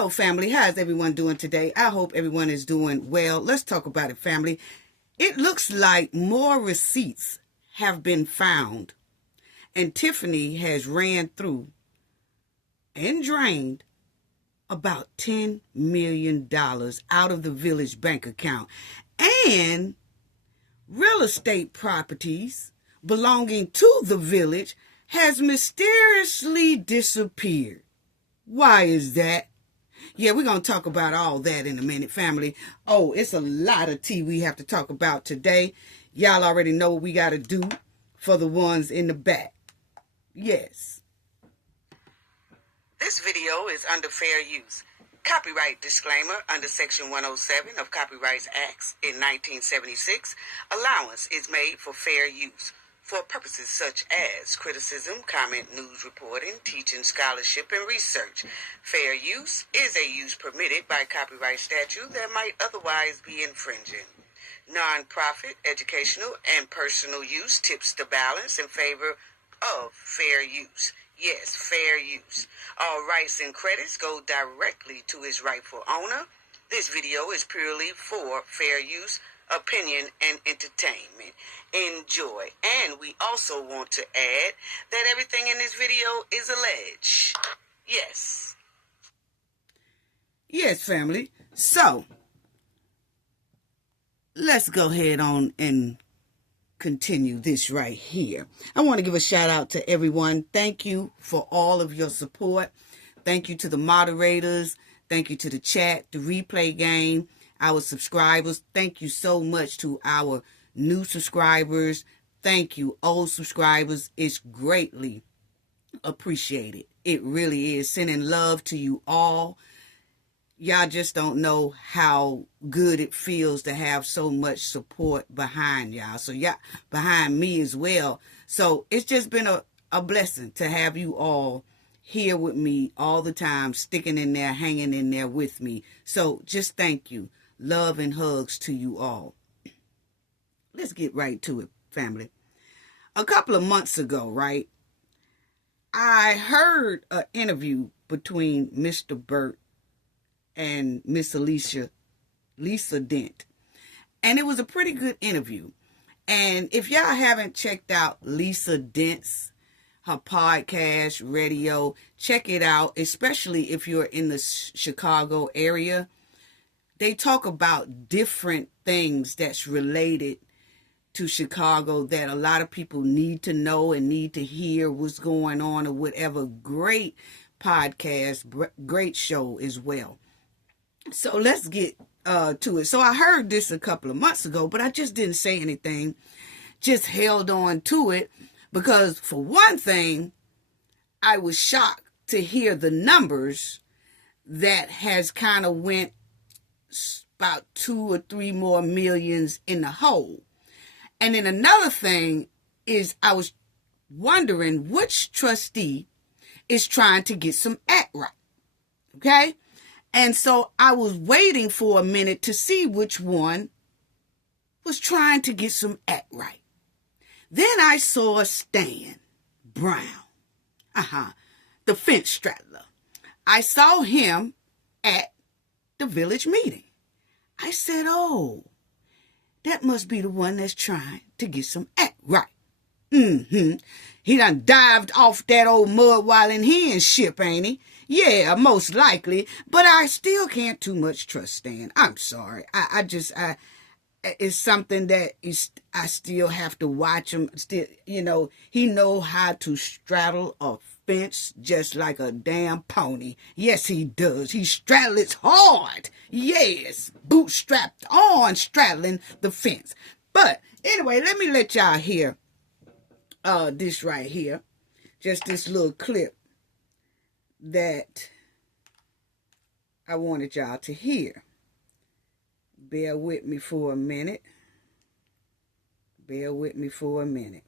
Hello, family. How's everyone doing today? I hope everyone is doing well. Let's talk about it, family. It looks like more receipts have been found, and Tiffany has ran through and drained about $10 million out of the village bank account. And real estate properties belonging to the village has mysteriously disappeared. Why is that? Yeah, we're going to talk about all that in a minute, family. Oh, it's a lot of tea we have to talk about today. Y'all already know what we got to do for the ones in the back. Yes. This video is under fair use. Copyright disclaimer under Section 107 of Copyrights Acts in 1976. Allowance is made for fair use for purposes such as criticism, comment, news reporting, teaching, scholarship, and research. Fair use is a use permitted by copyright statute that might otherwise be infringing. Non-profit, educational, and personal use tips the balance in favor of fair use. Yes, fair use. All rights and credits go directly to its rightful owner. This video is purely for fair use, opinion, and entertainment. Enjoy. And we also want to add that everything in this video is alleged. Yes. Yes, family. So, let's go ahead on and continue this right here. I want to give a shout out to everyone. Thank you for all of your support. Thank you to the moderators. Thank you to the chat, the replay game, our subscribers. Thank you so much to our new subscribers. Thank you, old subscribers. It's greatly appreciated. It really is. Sending love to you all. Y'all just don't know how good it feels to have so much support behind y'all. So y'all behind me as well. So it's just been a blessing to have you all here with me all the time, sticking in there, hanging in there with me. So just thank you. Love and hugs to you all. Let's get right to it, family. A couple of months ago, right, I heard an interview between Mr. Burt and Miss Lisa Dent. And it was a pretty good interview. And if y'all haven't checked out Lisa Dent's, her podcast, radio, check it out, especially if you're in the Chicago area. They talk about different things that's related to Chicago that a lot of people need to know and need to hear what's going on or whatever. Great podcast, great show as well. So let's get to it. So I heard this a couple of months ago, but I just didn't say anything. Just held on to it because, for one thing, I was shocked to hear the numbers that has kind of went about 2 or 3 more millions in the hole. And then another thing is I was wondering which trustee is trying to get some act right. Okay? And so I was waiting for a minute to see which one was trying to get some act right. Then I saw Stan Brown, the fence straddler. I saw him at the village meeting. I said, oh, that must be the one that's trying to get some act right. He done dived off that old mud while in his ship, ain't he? Yeah, most likely. But I still can't too much trust Stan. I'm sorry. I it's something that I still have to watch him. Still, he know how to straddle a fence just like a damn pony. Yes, he does. He straddles hard. Yes, bootstrapped on straddling the fence. But anyway, let me let y'all hear this right here. Just this little clip that I wanted y'all to hear. Bear with me for a minute. Bear with me for a minute.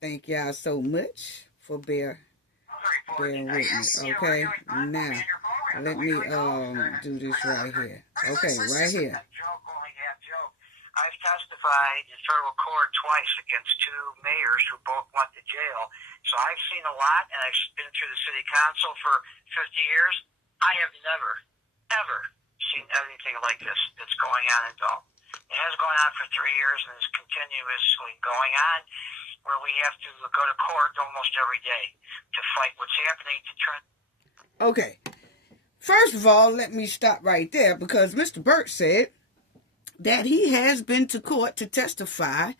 Thank y'all so much for bearing with me. Okay, now let me do this right here. Okay, right here. I've testified in federal court twice against 2 mayors who both went to jail. So I've seen a lot, and I've been through the city council for 50 years. I have never, ever seen anything like this that's going on in Dolton. It has gone on for 3 years and is continuously going on, where we have to go to court almost every day to fight what's happening to turn. Okay. First of all, let me stop right there, because Mr. Burt said that he has been to court to testify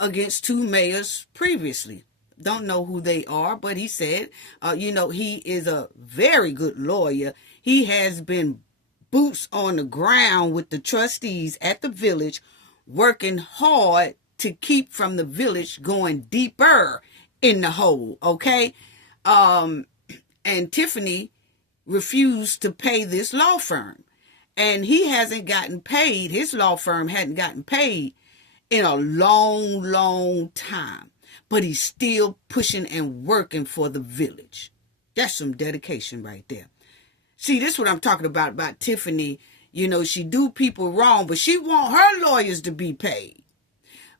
against 2 mayors previously. Don't know who they are, but he said, he is a very good lawyer. He has been boots on the ground with the trustees at the village, working hard to keep from the village going deeper in the hole, okay? And Tiffany refused to pay this law firm. And he hasn't gotten paid. His law firm hadn't gotten paid in a long, long time. But he's still pushing and working for the village. That's some dedication right there. See, this is what I'm talking about Tiffany. She do people wrong, but she want her lawyers to be paid.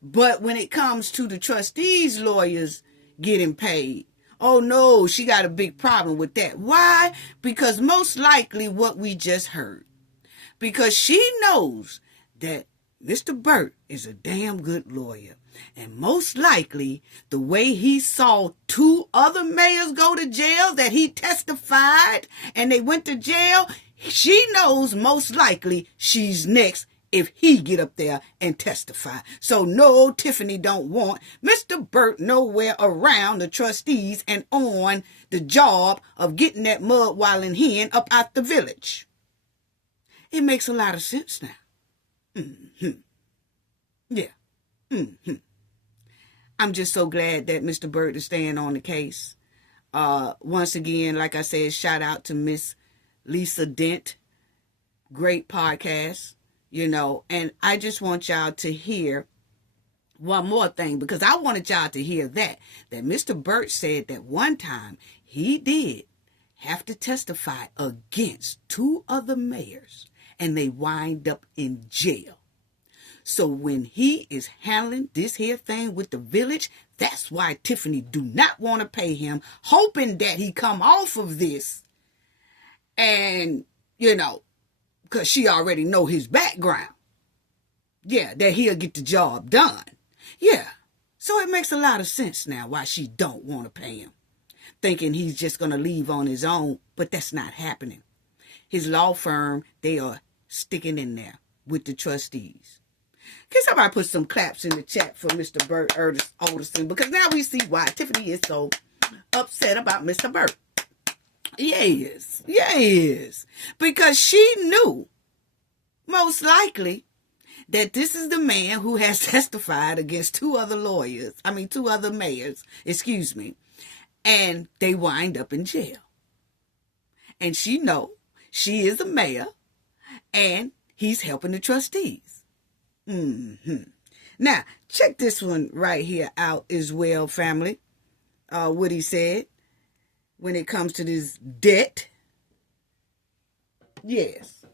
But when it comes to the trustees' lawyers getting paid, oh no, she got a big problem with that. Why? Because most likely what we just heard. Because she knows that Mr. Burt is a damn good lawyer. And most likely, the way he saw 2 other mayors go to jail, that he testified and they went to jail, she knows most likely she's next if he get up there and testify. So no, Tiffany don't want Mr. Burt nowhere around the trustees and on the job of getting that mud wallin' hen up out the village. It makes a lot of sense now. Yeah. I'm just so glad that Mr. Burt is staying on the case. Once again, like I said, shout out to Miss Lisa Dent. Great podcast, and I just want y'all to hear one more thing, because I wanted y'all to hear that Mr. Burt said that one time he did have to testify against 2 other mayors, and they wind up in jail. So when he is handling this here thing with the village, that's why Tiffany do not want to pay him, hoping that he come off of this. And, because she already know his background. Yeah, that he'll get the job done. Yeah, so it makes a lot of sense now why she don't want to pay him. Thinking he's just going to leave on his own, but that's not happening. His law firm, they are sticking in there with the trustees. Can somebody put some claps in the chat for Mr. Burt Alderson? Because now we see why Tiffany is so upset about Mr. Burt. Yes. Because she knew, most likely, that this is the man who has testified against 2 other mayors, and they wind up in jail. And she know she is a mayor, and he's helping the trustees. Now, check this one right here out as well, family. What he said when it comes to this debt. Yes.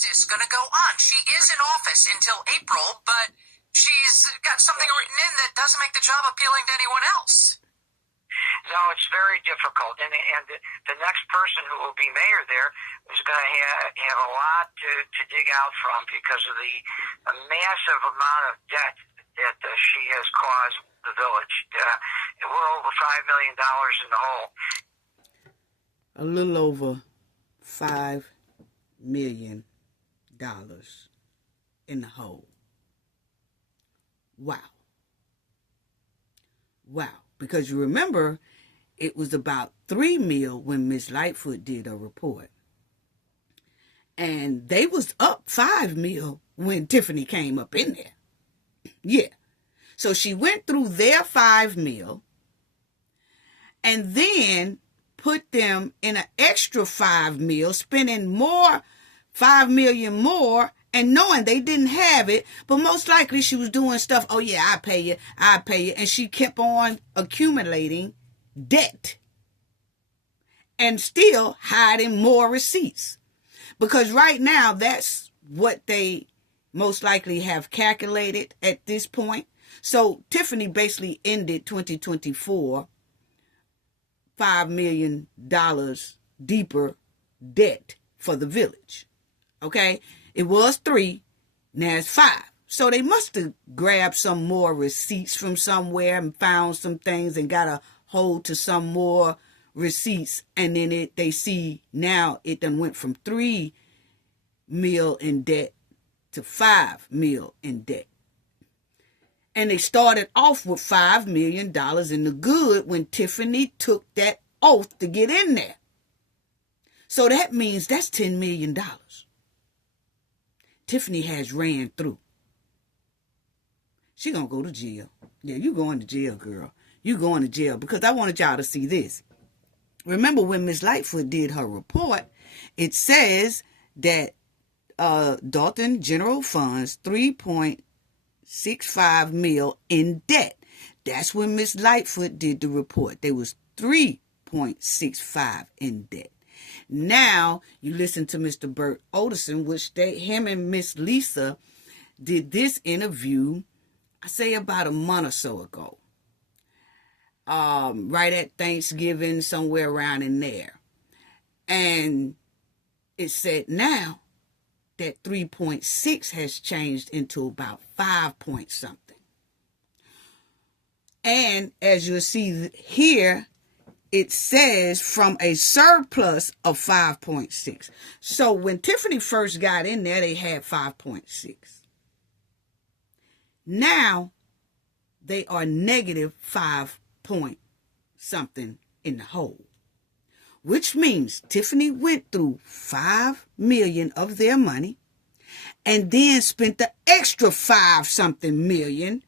Is going to go on. She is in office until April, but she's got something written in that doesn't make the job appealing to anyone else. No, it's very difficult, and the next person who will be mayor there is going to have a lot to dig out from, because of the massive amount of debt that she has caused the village. We're over $5 million in the hole. A little over $5 million in the hole. Wow. Because you remember, it was about $3 million when Miss Lightfoot did a report. And they was up $5 million when Tiffany came up in there. Yeah. So she went through their $5 million and then put them in an extra $5 million, spending more, $5 million more, and knowing they didn't have it, but most likely she was doing stuff, oh yeah, I pay you, and she kept on accumulating debt and still hiding more receipts. Because right now, that's what they most likely have calculated at this point. So Tiffany basically ended 2024 $5 million deeper debt for the village. Okay? It was 3, now it's 5. So they must have grabbed some more receipts from somewhere and found some things and got a hold to some more receipts. And then they see now it done went from 3 mil in debt to 5 mil in debt. And they started off with $5 million in the good when Tiffany took that oath to get in there. So that means that's $10 million. Tiffany has ran through. She gonna go to jail. Yeah, you going to jail, girl. You going to jail, because I wanted y'all to see this. Remember when Miss Lightfoot did her report, it says that Dolton General Funds 3.65 mil in debt. That's when Miss Lightfoot did the report. There was 3.65 in debt. Now you listen to Mr. Bert Oderson, which him and Miss Lisa did this interview, I say about a month or so ago. Right at Thanksgiving, somewhere around in there. And it said now that 3.6 has changed into about 5 point something. And as you'll see here, it says from a surplus of 5.6. So when Tiffany first got in there, they had 5.6. Now they are negative 5 point something in the hole, which means Tiffany went through 5 million of their money and then spent the extra 5 something million,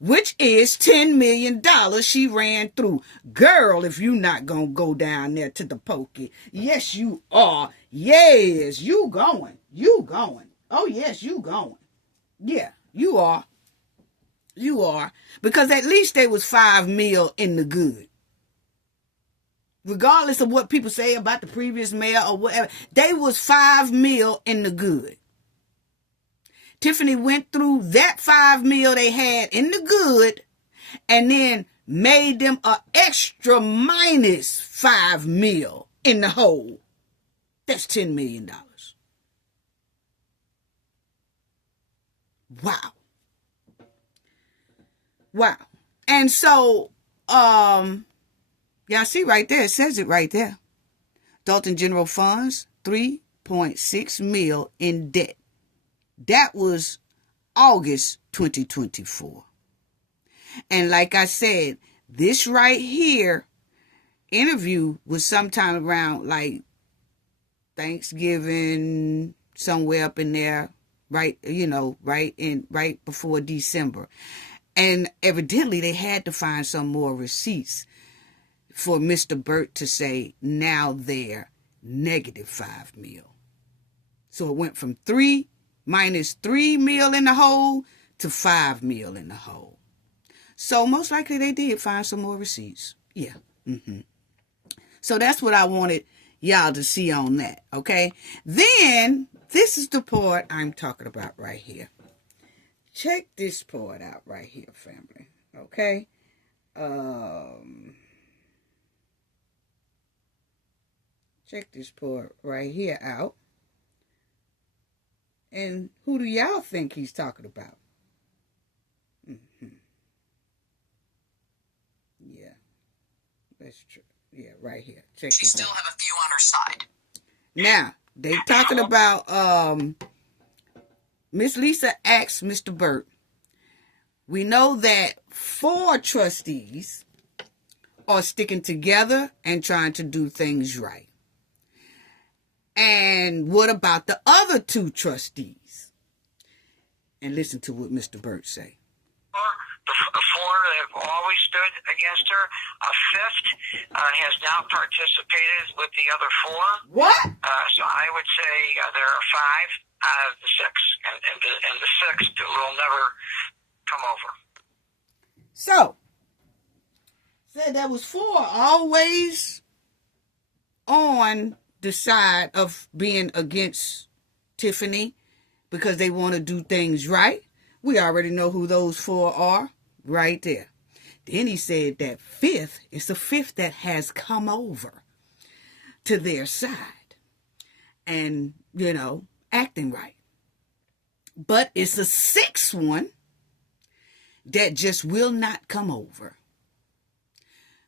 which is $10 million she ran through. Girl, if you not gonna go down there to the pokey, yes you are. Yes, you going. You going. Oh yes, you going. Yeah, you are. You are. Because at least they was 5 mil in the good. Regardless of what people say about the previous mayor or whatever, they was 5 mil in the good. Tiffany went through that 5 mil they had in the good and then made them an extra minus 5 mil in the hole. That's $10 million. Wow. Wow. And so, y'all see right there, it says it right there. Dolton General Funds, 3.6 mil in debt. That was August 2024. And like I said, this right here interview was sometime around like Thanksgiving, somewhere up in there, right, right before December. And evidently they had to find some more receipts for Mr. Burt to say now they're negative 5 mil. So it went from minus 3 mil in the hole to 5 mil in the hole. So most likely they did find some more receipts. Yeah. So that's what I wanted y'all to see on that. Okay. Then this is the part I'm talking about right here. Check this part out right here, family. Okay. Check this part right here out. And who do y'all think he's talking about? Yeah. That's true. Yeah, right here. Check She this still out. have a few on her side. Now, they talking about Miss Lisa asked Mr. Burt. We know that 4 trustees are sticking together and trying to do things right. And what about the other 2 trustees? And listen to what Mr. Burt say. The 4 that have always stood against her. A 5th has now participated with the other 4. What? So I would say there are 5 out of the 6, and the 6th will never come over. So, said there was 4 always on the side of being against Tiffany because they want to do things right. We already know who those 4 are right there. Then he said that fifth is the fifth that has come over to their side and, acting right. But it's a sixth one that just will not come over.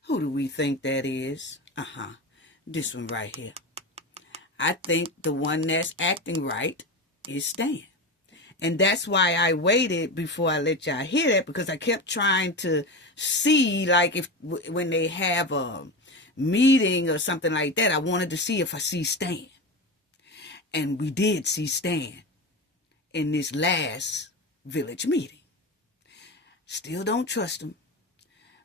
Who do we think that is? This one right here. I think the one that's acting right is Stan. And that's why I waited before I let y'all hear that, because I kept trying to see, like, if when they have a meeting or something like that, I wanted to see if I see Stan. And we did see Stan in this last village meeting. Still don't trust him,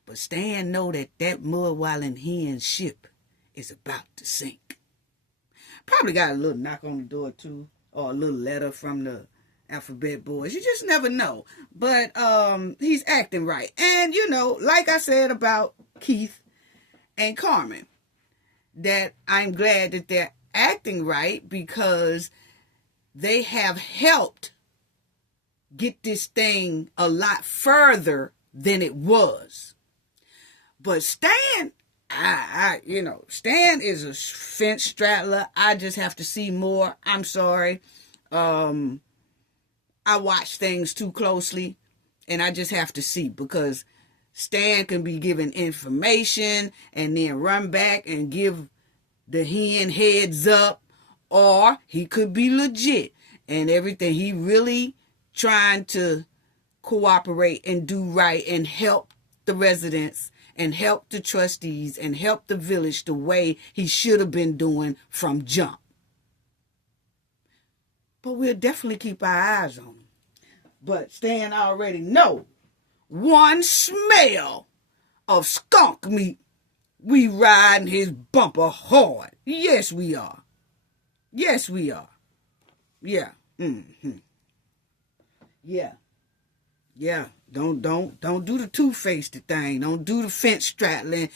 but Stan know that mud-wallin' hen ship is about to sink. Probably got a little knock on the door too, or a little letter from the alphabet boys. You just never know. But he's acting right. And, like I said about Keith and Carmen, that I'm glad that they're acting right, because they have helped get this thing a lot further than it was. But Stan, Stan is a fence straddler. I just have to see more. I'm sorry. I watch things too closely, and I just have to see, because Stan can be given information and then run back and give the hen heads up, or he could be legit and everything. He really trying to cooperate and do right and help the residents and help the trustees and help the village the way he should have been doing from jump. But we'll definitely keep our eyes on him. But Stan already know, one smell of skunk meat, we riding his bumper hard. Yes, we are. Yes, we are. Yeah. Yeah. Don't do the two-faced thing. Don't do the fence straddling.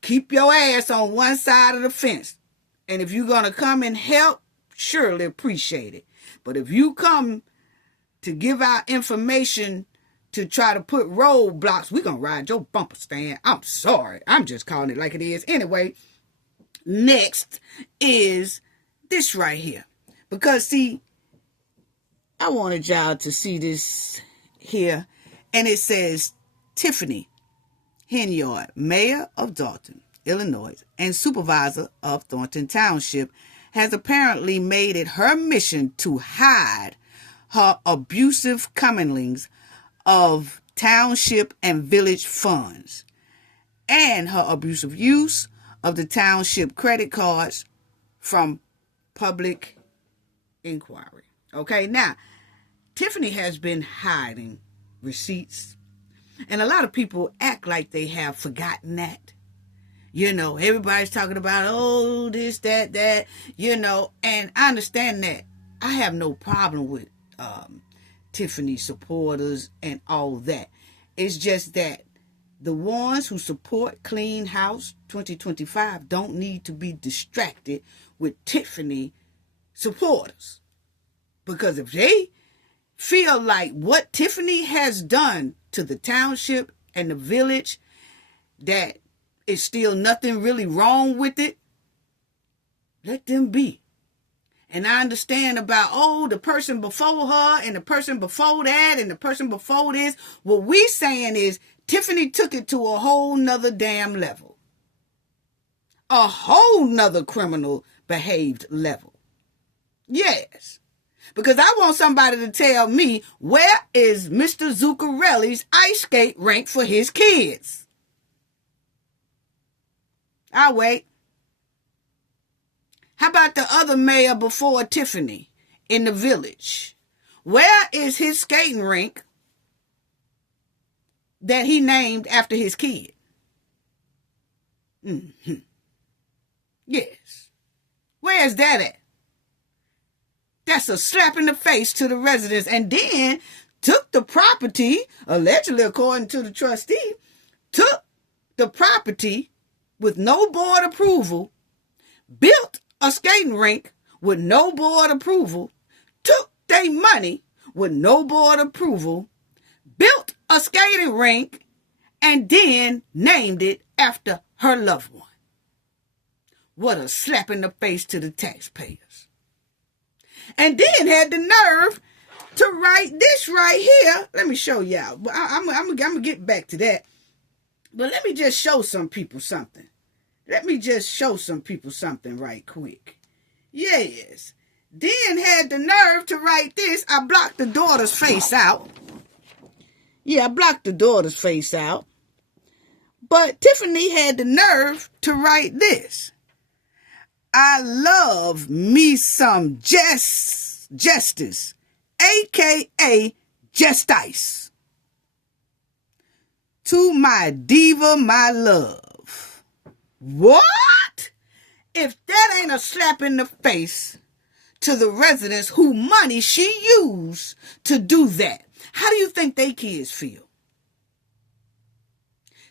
Keep your ass on one side of the fence. And if you're going to come and help, surely appreciate it. But if you come to give out information to try to put roadblocks, we're going to ride your bumper, Stan. I'm sorry. I'm just calling it like it is. Anyway, next is this right here. Because, see, I wanted y'all to see this here. And it says, Tiffany Henyard, Mayor of Dolton, Illinois, and Supervisor of Thornton Township, has apparently made it her mission to hide her abusive comminglings of Township and Village funds and her abusive use of the Township credit cards from public inquiry. Okay, now, Tiffany has been hiding receipts, and a lot of people act like they have forgotten that. Everybody's talking about, oh, this, that, and I understand that. I have no problem with Tiffany supporters and all that. It's just that the ones who support Clean House 2025 don't need to be distracted with Tiffany supporters. Because if they feel like what Tiffany has done to the township and the village, that is still nothing really wrong with it, let them be. And I understand about, the person before her and the person before that and the person before this. What we saying is Tiffany took it to a whole nother damn level. A whole nother criminal behaved level. Yes. Because I want somebody to tell me, where is Mr. Zuccarelli's ice skate rink for his kids? I'll wait. How about the other mayor before Tiffany in the village? Where is his skating rink that he named after his kid? Yes. Where's that at? That's a slap in the face to the residents. And then took the property, allegedly according to the trustee, took the property with no board approval, built a skating rink with no board approval, took their money with no board approval, built a skating rink, and then named it after her loved one. What a slap in the face to the taxpayers. And then had the nerve to write this right here. Let me show y'all. I'm going to get back to that. But let me just show some people something. Let me just show some people something right quick. Yes. Then had the nerve to write this. I blocked the daughter's face out. Yeah, I blocked the daughter's face out. But Tiffany had the nerve to write this. I love me some justice, a.k.a. Justice. To my diva, my love. What? If that ain't a slap in the face to the residents whose money she used to do that, how do you think they kids feel?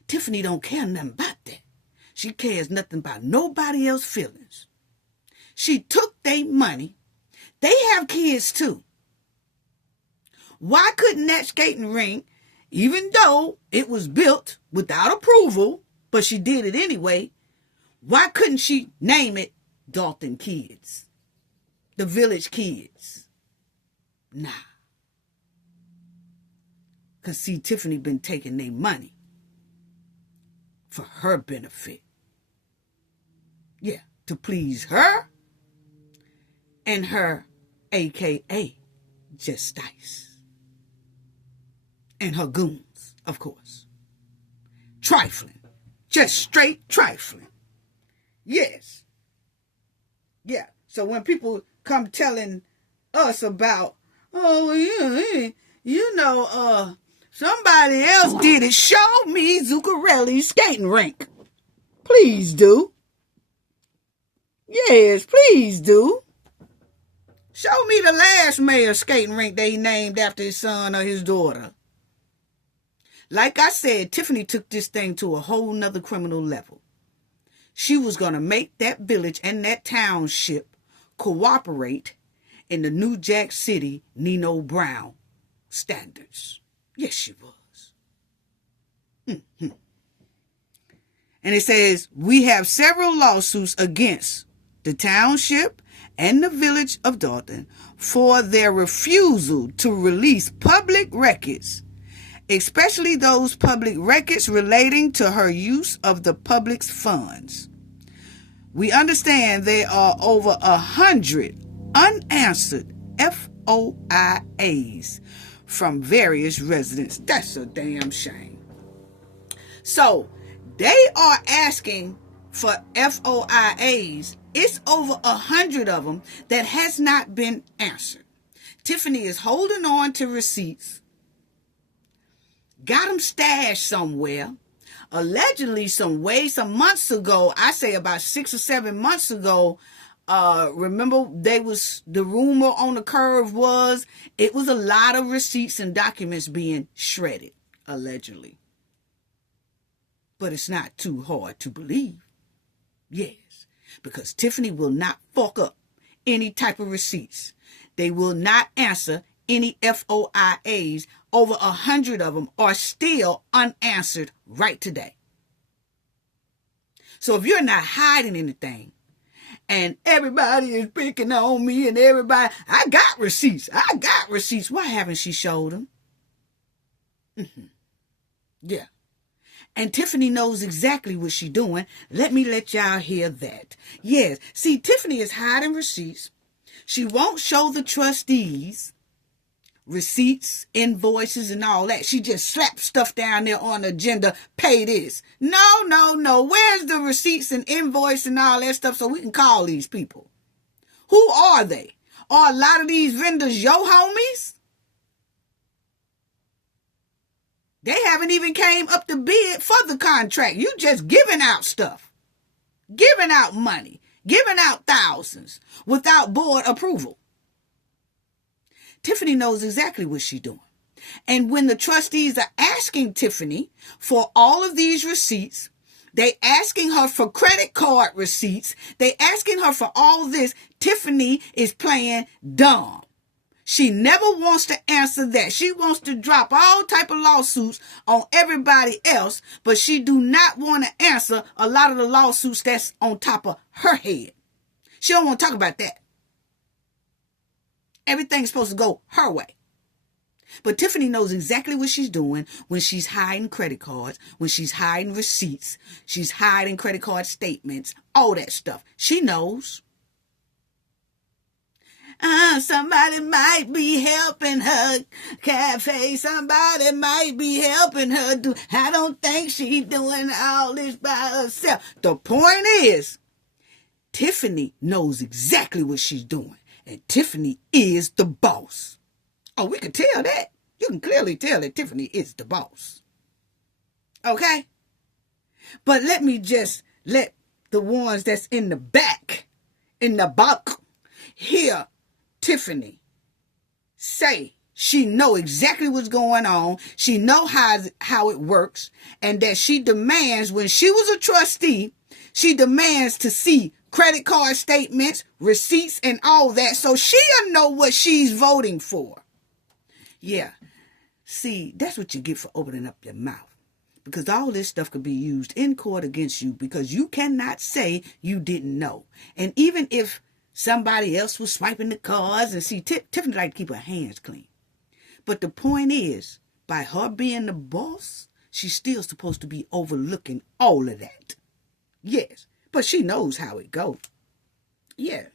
Tiffany don't care nothing about that. She cares nothing about nobody else's feelings. She took their money. They have kids too. Why couldn't that skating rink, even though it was built without approval, but she did it anyway, why couldn't she name it Dolton Kids? The Village Kids? Nah. Because see, Tiffany been taking their money for her benefit. Yeah, to please her and her a.k.a. Justice. And her goons, of course. Trifling. Just straight trifling. Yes. Yeah. So when people come telling us about, oh, yeah, you know, somebody else did it, show me Zuccarelli's skating rink. Please do. Yes, please do. Show me the last mayor's skating rink they named after his son or his daughter. Like I said, Tiffany took this thing to a whole nother criminal level. She was going to make that village and that township cooperate in the New Jack City Nino Brown standards. Yes, she was. Mm-hmm. And it says, we have several lawsuits against the township and the village of Dolton for their refusal to release public records, especially those public records relating to her use of the public's funds. We understand there are over 100 unanswered FOIAs from various residents. That's a damn shame. So they are asking for FOIAs. It's over 100 of them that has not been answered. Tiffany is holding on to receipts. Got them stashed somewhere. Allegedly, some months ago, I say about 6 or 7 months ago, remember the rumor on the curve was it was a lot of receipts and documents being shredded, allegedly. But it's not too hard to believe. Yes, because Tiffany will not fork up any type of receipts. They will not answer any FOIAs. Over 100 of them are still unanswered right today. So if you're not hiding anything and everybody is picking on me and everybody, I got receipts. Why haven't she showed them? Mm-hmm. Yeah. And Tiffany knows exactly what she's doing. Let me let y'all hear that. Yes. See, Tiffany is hiding receipts. She won't show the trustees receipts, invoices, and all that. She just slaps stuff down there on the agenda. Pay this. No. Where's the receipts and invoice and all that stuff so we can call these people? Who are they? Are a lot of these vendors your homies? They haven't even came up to bid for the contract. You just giving out stuff. Giving out money. Giving out thousands without board approval. Tiffany knows exactly what she's doing. And when the trustees are asking Tiffany for all of these receipts, they asking her for credit card receipts, they asking her for all this, Tiffany is playing dumb. She never wants to answer that. She wants to drop all type of lawsuits on everybody else, but she do not want to answer a lot of the lawsuits that's on top of her head. She don't want to talk about that. Everything's supposed to go her way. But Tiffany knows exactly what she's doing when she's hiding credit cards, when she's hiding receipts, she's hiding credit card statements, all that stuff. She knows. Somebody might be helping her, Cafe. Somebody might be helping her. I don't think she's doing all this by herself. The point is, Tiffany knows exactly what she's doing. And Tiffany is the boss. Oh, we can tell that. You can clearly tell that Tiffany is the boss. Okay? But let me just let the ones that's in the back, hear Tiffany say she know exactly what's going on. She know how it works. And that she demands, when she was a trustee, she demands to see credit card statements, receipts, and all that. So she'll know what she's voting for. Yeah. See, that's what you get for opening up your mouth. Because all this stuff could be used in court against you because you cannot say you didn't know. And even if somebody else was swiping the cards, and see, Tiffany like to keep her hands clean. But the point is, by her being the boss, she's still supposed to be overlooking all of that. Yes, but she knows how it goes. Yeah,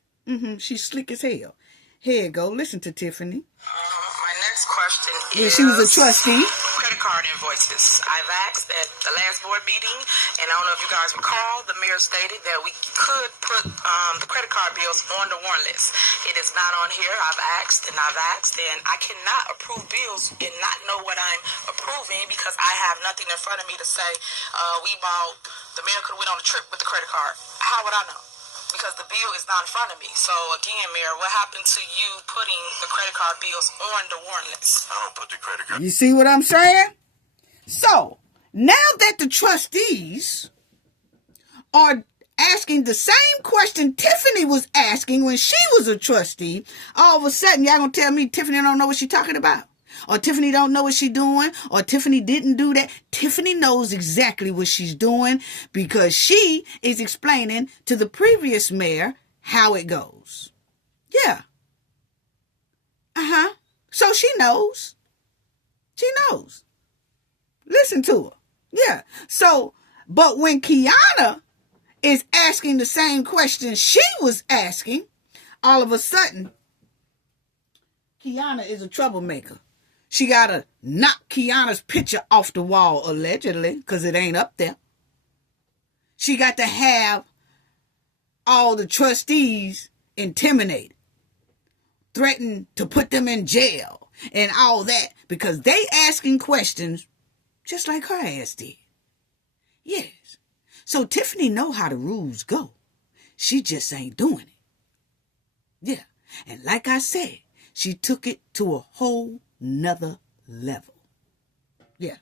she's slick as hell. Here you go, listen to Tiffany. My next question is... Yeah, she was a trustee. Credit card invoices. I've asked at the last board meeting, and I don't know if you guys recall, the mayor stated that we could put the credit card bills on the warrant list. It is not on here. I've asked, and I cannot approve bills and not know what I'm approving because I have nothing in front of me to say, the mayor could have went on a trip with the credit card. How would I know? Because the bill is not in front of me. So again, Mayor, what happened to you putting the credit card bills on the warrant list? I don't put the credit card. You see what I'm saying? So now that the trustees are asking the same question Tiffany was asking when she was a trustee, all of a sudden y'all gonna tell me Tiffany don't know what she's talking about? Or Tiffany don't know what she's doing, or Tiffany didn't do that. Tiffany knows exactly what she's doing because she is explaining to the previous mayor how it goes. Yeah. So she knows. She knows. Listen to her. Yeah. So, but when Kiana is asking the same question she was asking, all of a sudden, Kiana is a troublemaker. She got to knock Kiana's picture off the wall, allegedly, because it ain't up there. She got to have all the trustees intimidated, threatened to put them in jail, and all that, because they asking questions just like her ass did. Yes. So Tiffany know how the rules go. She just ain't doing it. Yeah. And like I said, she took it to a whole nother level. Yeah.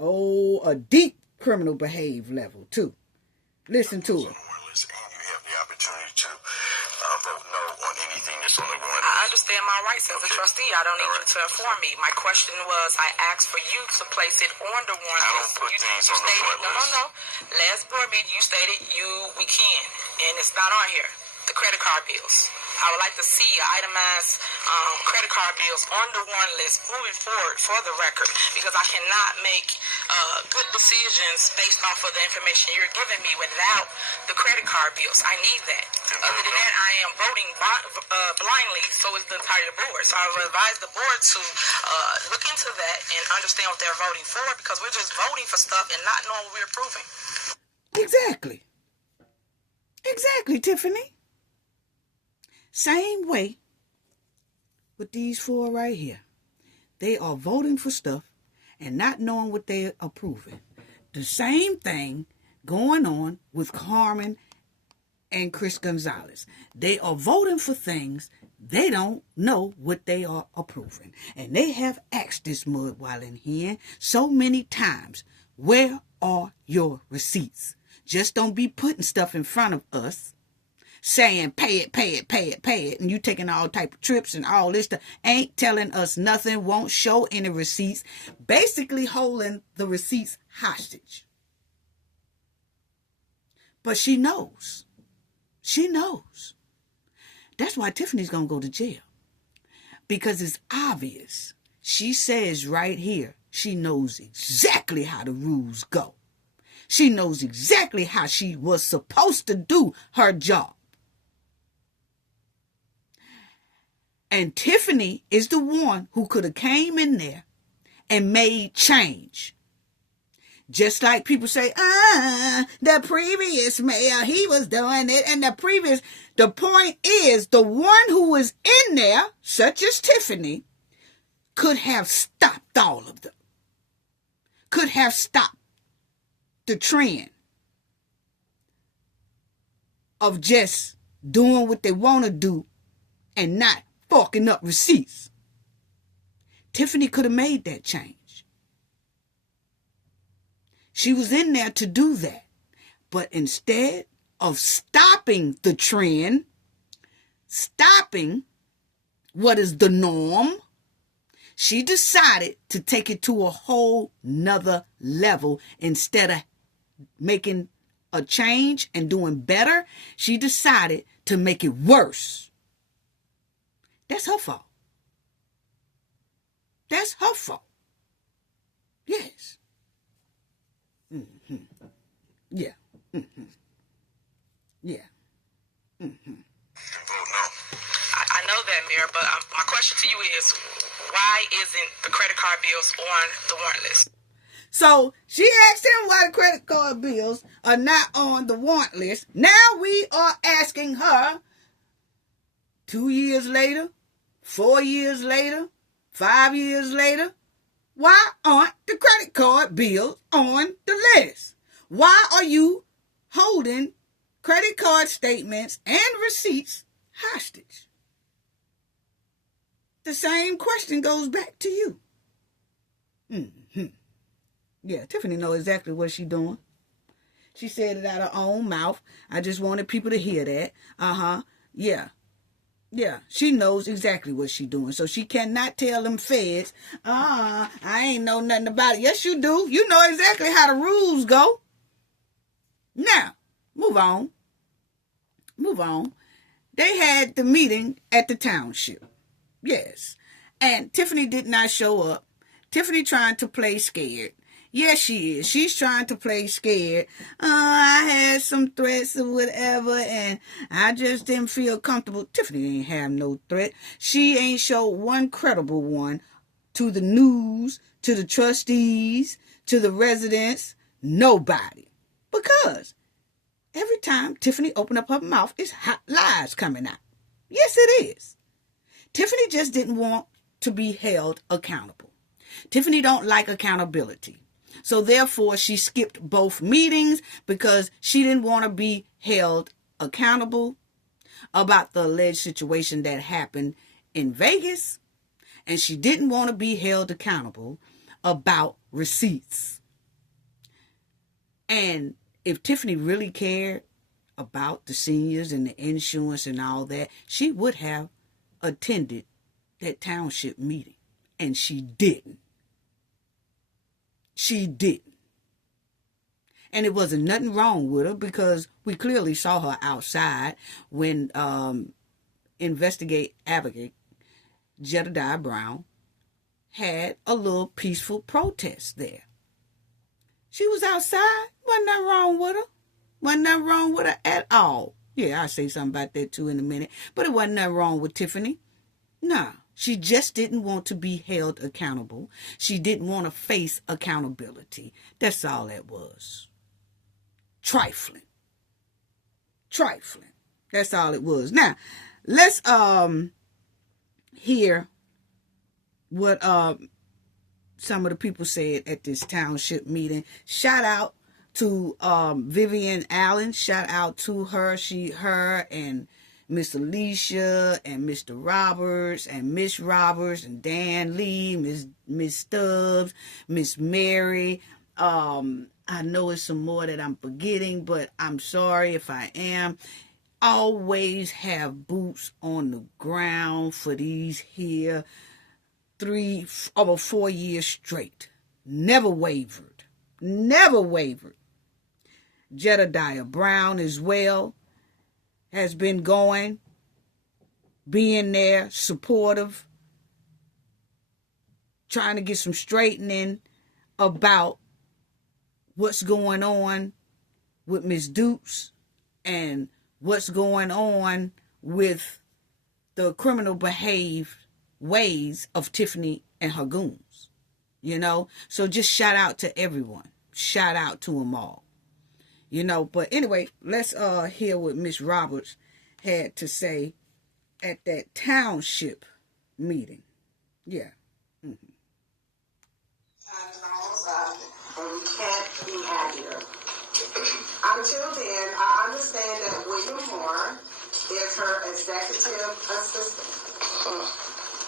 Oh, a deep criminal behave level, too. Listen to her. You have the opportunity to vote no on anything that's on the warrant. I understand my rights as a trustee. I don't need you to inform me. My question was, I asked for you to place it on the warrant list. I don't put things on the warrant list. No. Last board meeting, you stated we can, and it's not on here. The credit card bills. I would like to see itemized credit card bills on the warrant list moving forward for the record, because I cannot make good decisions based off of the information you're giving me without the credit card bills. I need that. Other than that, I am voting blindly, so is the entire board. So I would advise the board to look into that and understand what they're voting for, because we're just voting for stuff and not knowing what we're approving. Exactly. Exactly, Tiffany. Same way with these four right here. They are voting for stuff and not knowing what they're approving. The same thing going on with Carmen and Chris Gonzalez. They are voting for things they don't know what they are approving. And they have asked this mud while in here so many times, where are your receipts? Just don't be putting stuff in front of us saying pay it, pay it, pay it, pay it, and you taking all type of trips and all this stuff, ain't telling us nothing, won't show any receipts, basically holding the receipts hostage. But she knows. She knows. That's why Tiffany's going to go to jail. Because it's obvious. She says right here, she knows exactly how the rules go. She knows exactly how she was supposed to do her job. And Tiffany is the one who could have came in there and made change. Just like people say, the previous mayor, he was doing it. And the point is, the one who was in there, such as Tiffany, could have stopped all of them. Could have stopped the trend of just doing what they want to do and not forking up receipts. Tiffany could have made that change. She was in there to do that. But instead of stopping the trend, stopping what is the norm, she decided to take it to a whole nother level. Instead of making a change and doing better, she decided to make it worse. That's her fault. That's her fault. Yes. Mm-hmm. Yeah. Mm-hmm. Yeah. Mm-hmm. Vote no. I know that, Mayor, but my question to you is, why isn't the credit card bills on the warrant list? So she asked him why the credit card bills are not on the warrant list. Now we are asking her 2 years later, 4 years later, 5 years later, why aren't the credit card bills on the list? Why are you holding credit card statements and receipts hostage? The same question goes back to you. Mm-hmm. Yeah, Tiffany knows exactly what she's doing. She said it out of her own mouth. I just wanted people to hear that. Yeah. Yeah, she knows exactly what she's doing. So she cannot tell them feds, I ain't know nothing about it. Yes, you do. You know exactly how the rules go. Now, move on. Move on. They had the meeting at the township. Yes. And Tiffany did not show up. Tiffany trying to play scared. Yes, she is. She's trying to play scared. I had some threats or whatever, and I just didn't feel comfortable. Tiffany ain't have no threat. She ain't showed one credible one to the news, to the trustees, to the residents, nobody. Because every time Tiffany opened up her mouth, it's hot lies coming out. Yes, it is. Tiffany just didn't want to be held accountable. Tiffany don't like accountability. So therefore, she skipped both meetings because she didn't want to be held accountable about the alleged situation that happened in Vegas. And she didn't want to be held accountable about receipts. And if Tiffany really cared about the seniors and the insurance and all that, she would have attended that township meeting. And she didn't. She didn't. And it wasn't nothing wrong with her because we clearly saw her outside when investigate advocate Jedediah Brown had a little peaceful protest there. She was outside. Wasn't nothing wrong with her. Wasn't nothing wrong with her at all. Yeah, I'll say something about that too in a minute. But it wasn't nothing wrong with Tiffany. Nah. She just didn't want to be held accountable. She didn't want to face accountability. That's all that was. Trifling. Trifling. That's all it was. Now, let's hear what some of the people said at this township meeting. Shout out to Vivian Allen. Shout out to her, her, and Miss Alicia and Mr. Roberts and Miss Roberts and Dan Lee, Miss Stubbs, Miss Mary. I know it's some more that I'm forgetting, but I'm sorry if I am. always have boots on the ground for these here over 4 years straight. Never wavered. Never wavered. Jedediah Brown as well has been going, being there, supportive, trying to get some straightening about what's going on with Miss Dukes and what's going on with the criminal behaved ways of Tiffany and her goons. You know, so just shout out to everyone. Shout out to them all. You know, but anyway, let's hear what Miss Roberts had to say at that township meeting. Yeah. And we can't be happier. Until then, I understand that William Moore is her executive assistant.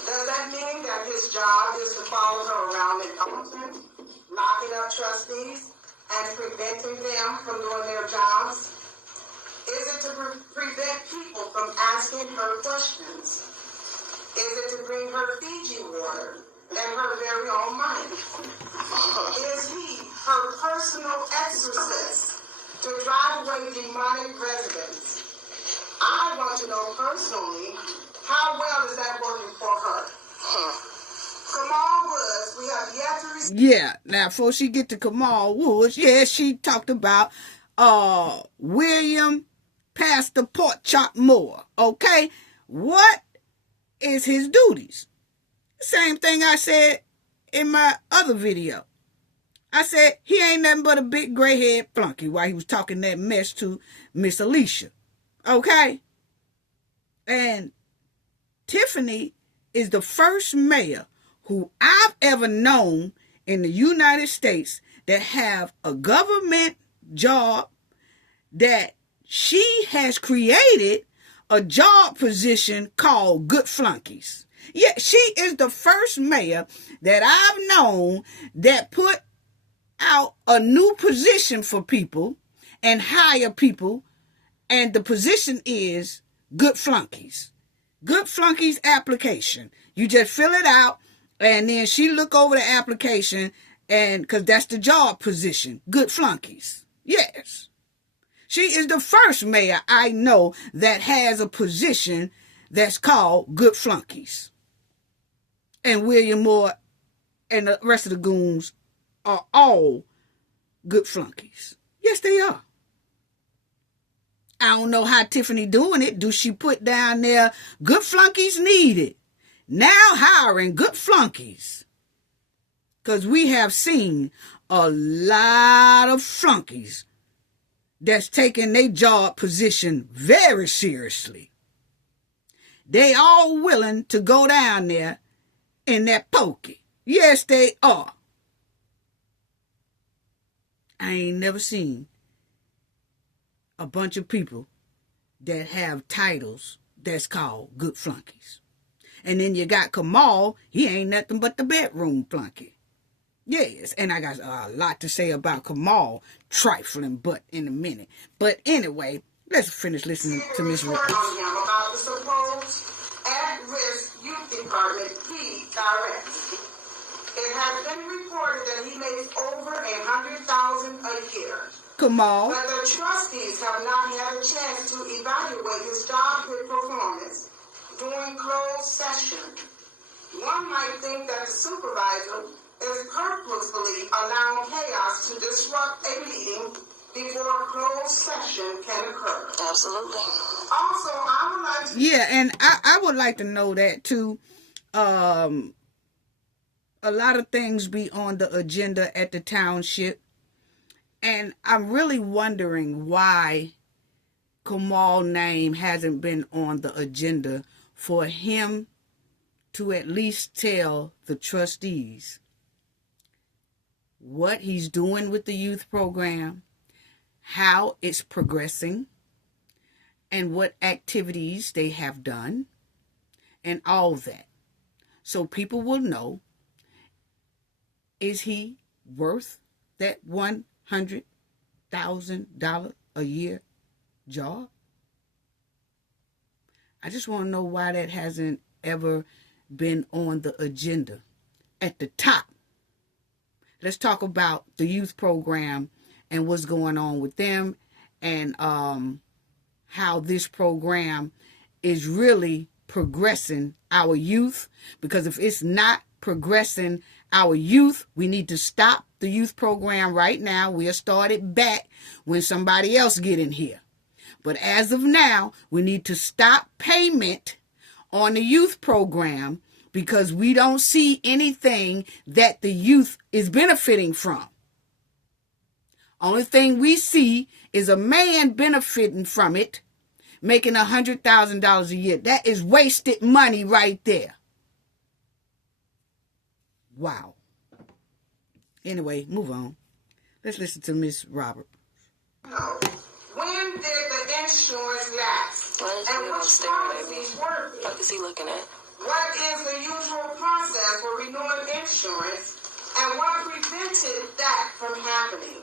Does that mean that his job is to follow her around in Dolton, locking up trustees and preventing them from doing their jobs? Is it to prevent people from asking her questions? Is it to bring her Fiji water and her very own money? Is he her personal exorcist to drive away demonic residents? I want to know personally, how well is that working for her? Kamal Woods, we have yet to receive. Yeah, now before she get to Kamal Woods, yeah, she talked about William Pastor Porkchop Moore. Okay, what is his duties? Same thing I said in my other video. I said he ain't nothing but a big gray head flunky while he was talking that mess to Miss Alicia. Okay? And Tiffany is the first mayor who I've ever known in the United States that have a government job that she has created a job position called Good Flunkies. Yeah, she is the first mayor that I've known that put out a new position for people and hire people, and the position is Good Flunkies. Good Flunkies application. You just fill it out, and then she look over the application, and because that's the job position, Good Flunkies. Yes. She is the first mayor I know that has a position that's called Good Flunkies. And William Moore and the rest of the goons are all good flunkies. Yes, they are. I don't know how Tiffany doing it. Do she put down there, good flunkies needed? Now hiring good flunkies. Because we have seen a lot of flunkies that's taking their job position very seriously. They all willing to go down there in that pokey. Yes, they are. I ain't never seen a bunch of people that have titles that's called good flunkies. And then you got Kamal. He ain't nothing but the bedroom flunky. Yes, and I got a lot to say about Kamal trifling butt in a minute. But anyway, let's finish listening to Miss Rose. About the supposed at-risk youth department he directs. It has been reported that he makes over $100,000 a year. Kamal. But the trustees have not had a chance to evaluate his job performance during closed session. One might think that the supervisor is purposefully allowing chaos to disrupt a meeting before a closed session can occur. Absolutely. Also, I would like to... Yeah, and I would like to know that too. A lot of things be on the agenda at the township. And I'm really wondering why Kamal's name hasn't been on the agenda for him to at least tell the trustees what he's doing with the youth program, how it's progressing, and what activities they have done, and all that. So people will know, is he worth that $100,000 a year job? I just want to know why that hasn't ever been on the agenda. At the top, let's talk about the youth program and what's going on with them, and how this program is really progressing our youth. Because if it's not progressing our youth, we need to stop the youth program right now. We'll start it back when somebody else get in here. But as of now, we need to stop payment on the youth program, because we don't see anything that the youth is benefiting from. Only thing we see is a man benefiting from it, making $100,000 a year. That is wasted money right there. Wow. Anyway, move on. Let's listen to Miss Robert. No. When did the insurance lapse? Why is And he which staring at me? policies were it? What is he looking at? What is the usual process for renewing insurance, and what prevented that from happening?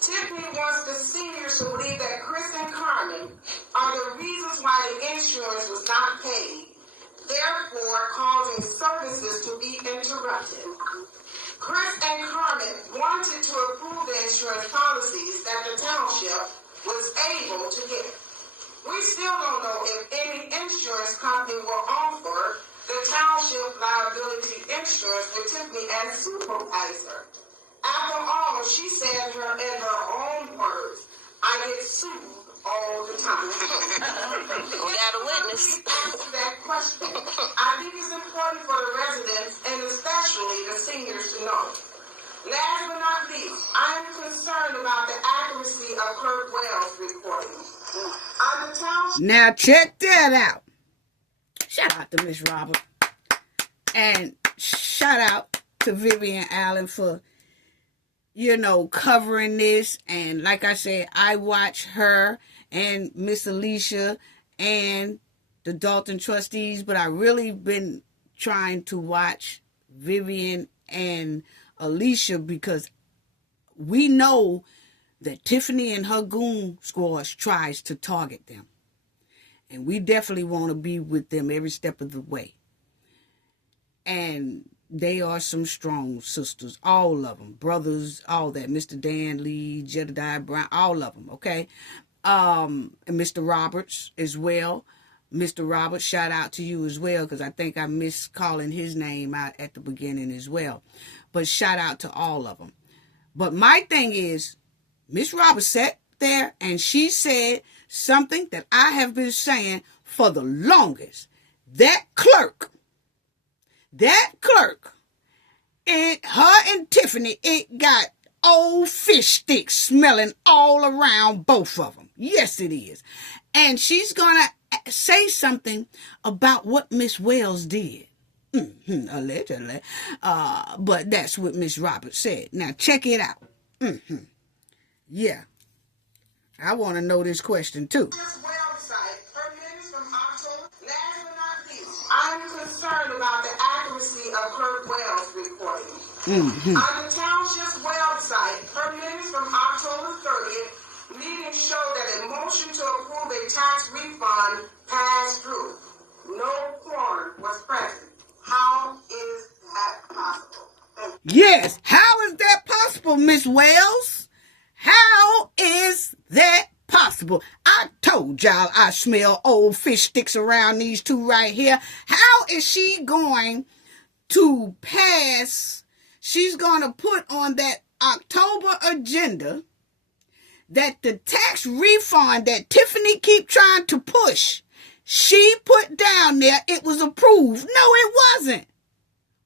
Tiffany wants the seniors to believe that Chris and Carmen are the reasons why the insurance was not paid, therefore causing services to be interrupted. Chris and Carmen wanted to approve the insurance policies that the township was able to get. We still don't know if any insurance company will offer the township liability insurance with Tiffany as supervisor. After all, she said in her own words, I get sued all the time. We got a witness. Answer that question. I think it's important for the residents and especially the seniors to know. Last but not least, I am concerned about the accuracy of Clerk Wells' reporting. Now check that out. Shout out to Miss Robert. And shout out to Vivian Allen for, covering this. And like I said, I watch her and Miss Alicia and the Dolton trustees, but I really been trying to watch Vivian and Alicia, because we know that Tiffany and her goon squad tries to target them. And we definitely want to be with them every step of the way. And they are some strong sisters, all of them, brothers, all that. Mr. Dan Lee, Jedediah Brown, all of them, okay? And Mr. Roberts as well. Mr. Roberts, shout out to you as well, because I think I missed calling his name out at the beginning as well. But shout out to all of them. But my thing is, Miss Roberts sat there and she said something that I have been saying for the longest. That clerk, her and Tiffany, it got old fish sticks smelling all around both of them. Yes, it is. And she's going to say something about what Miss Wells did. Allegedly. But that's what Miss Roberts said. Now, check it out. Yeah. I want to know this question, too. I'm concerned about the accuracy of Clerk Wells' reporting. On the township's website, her minutes from October 30th, meetings show that a motion to approve a tax refund passed through. No quorum was present. How is that possible? Yes, how is that possible, Miss Wells? How is that possible? I told y'all I smell old fish sticks around these two right here. How is she going to pass? She's going to put on that October agenda that the tax refund that Tiffany keep trying to push, she put down there, it was approved. No, it wasn't.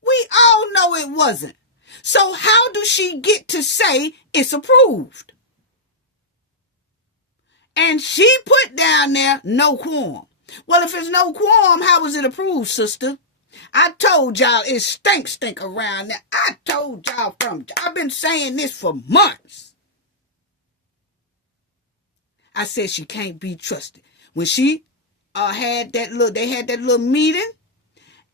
We all know it wasn't. So how does she get to say it's approved? And she put down there no quorum. Well, if it's no quorum, how was it approved, sister? I told y'all it stink around there. I told y'all I've been saying this for months. I said she can't be trusted. When she had that little meeting,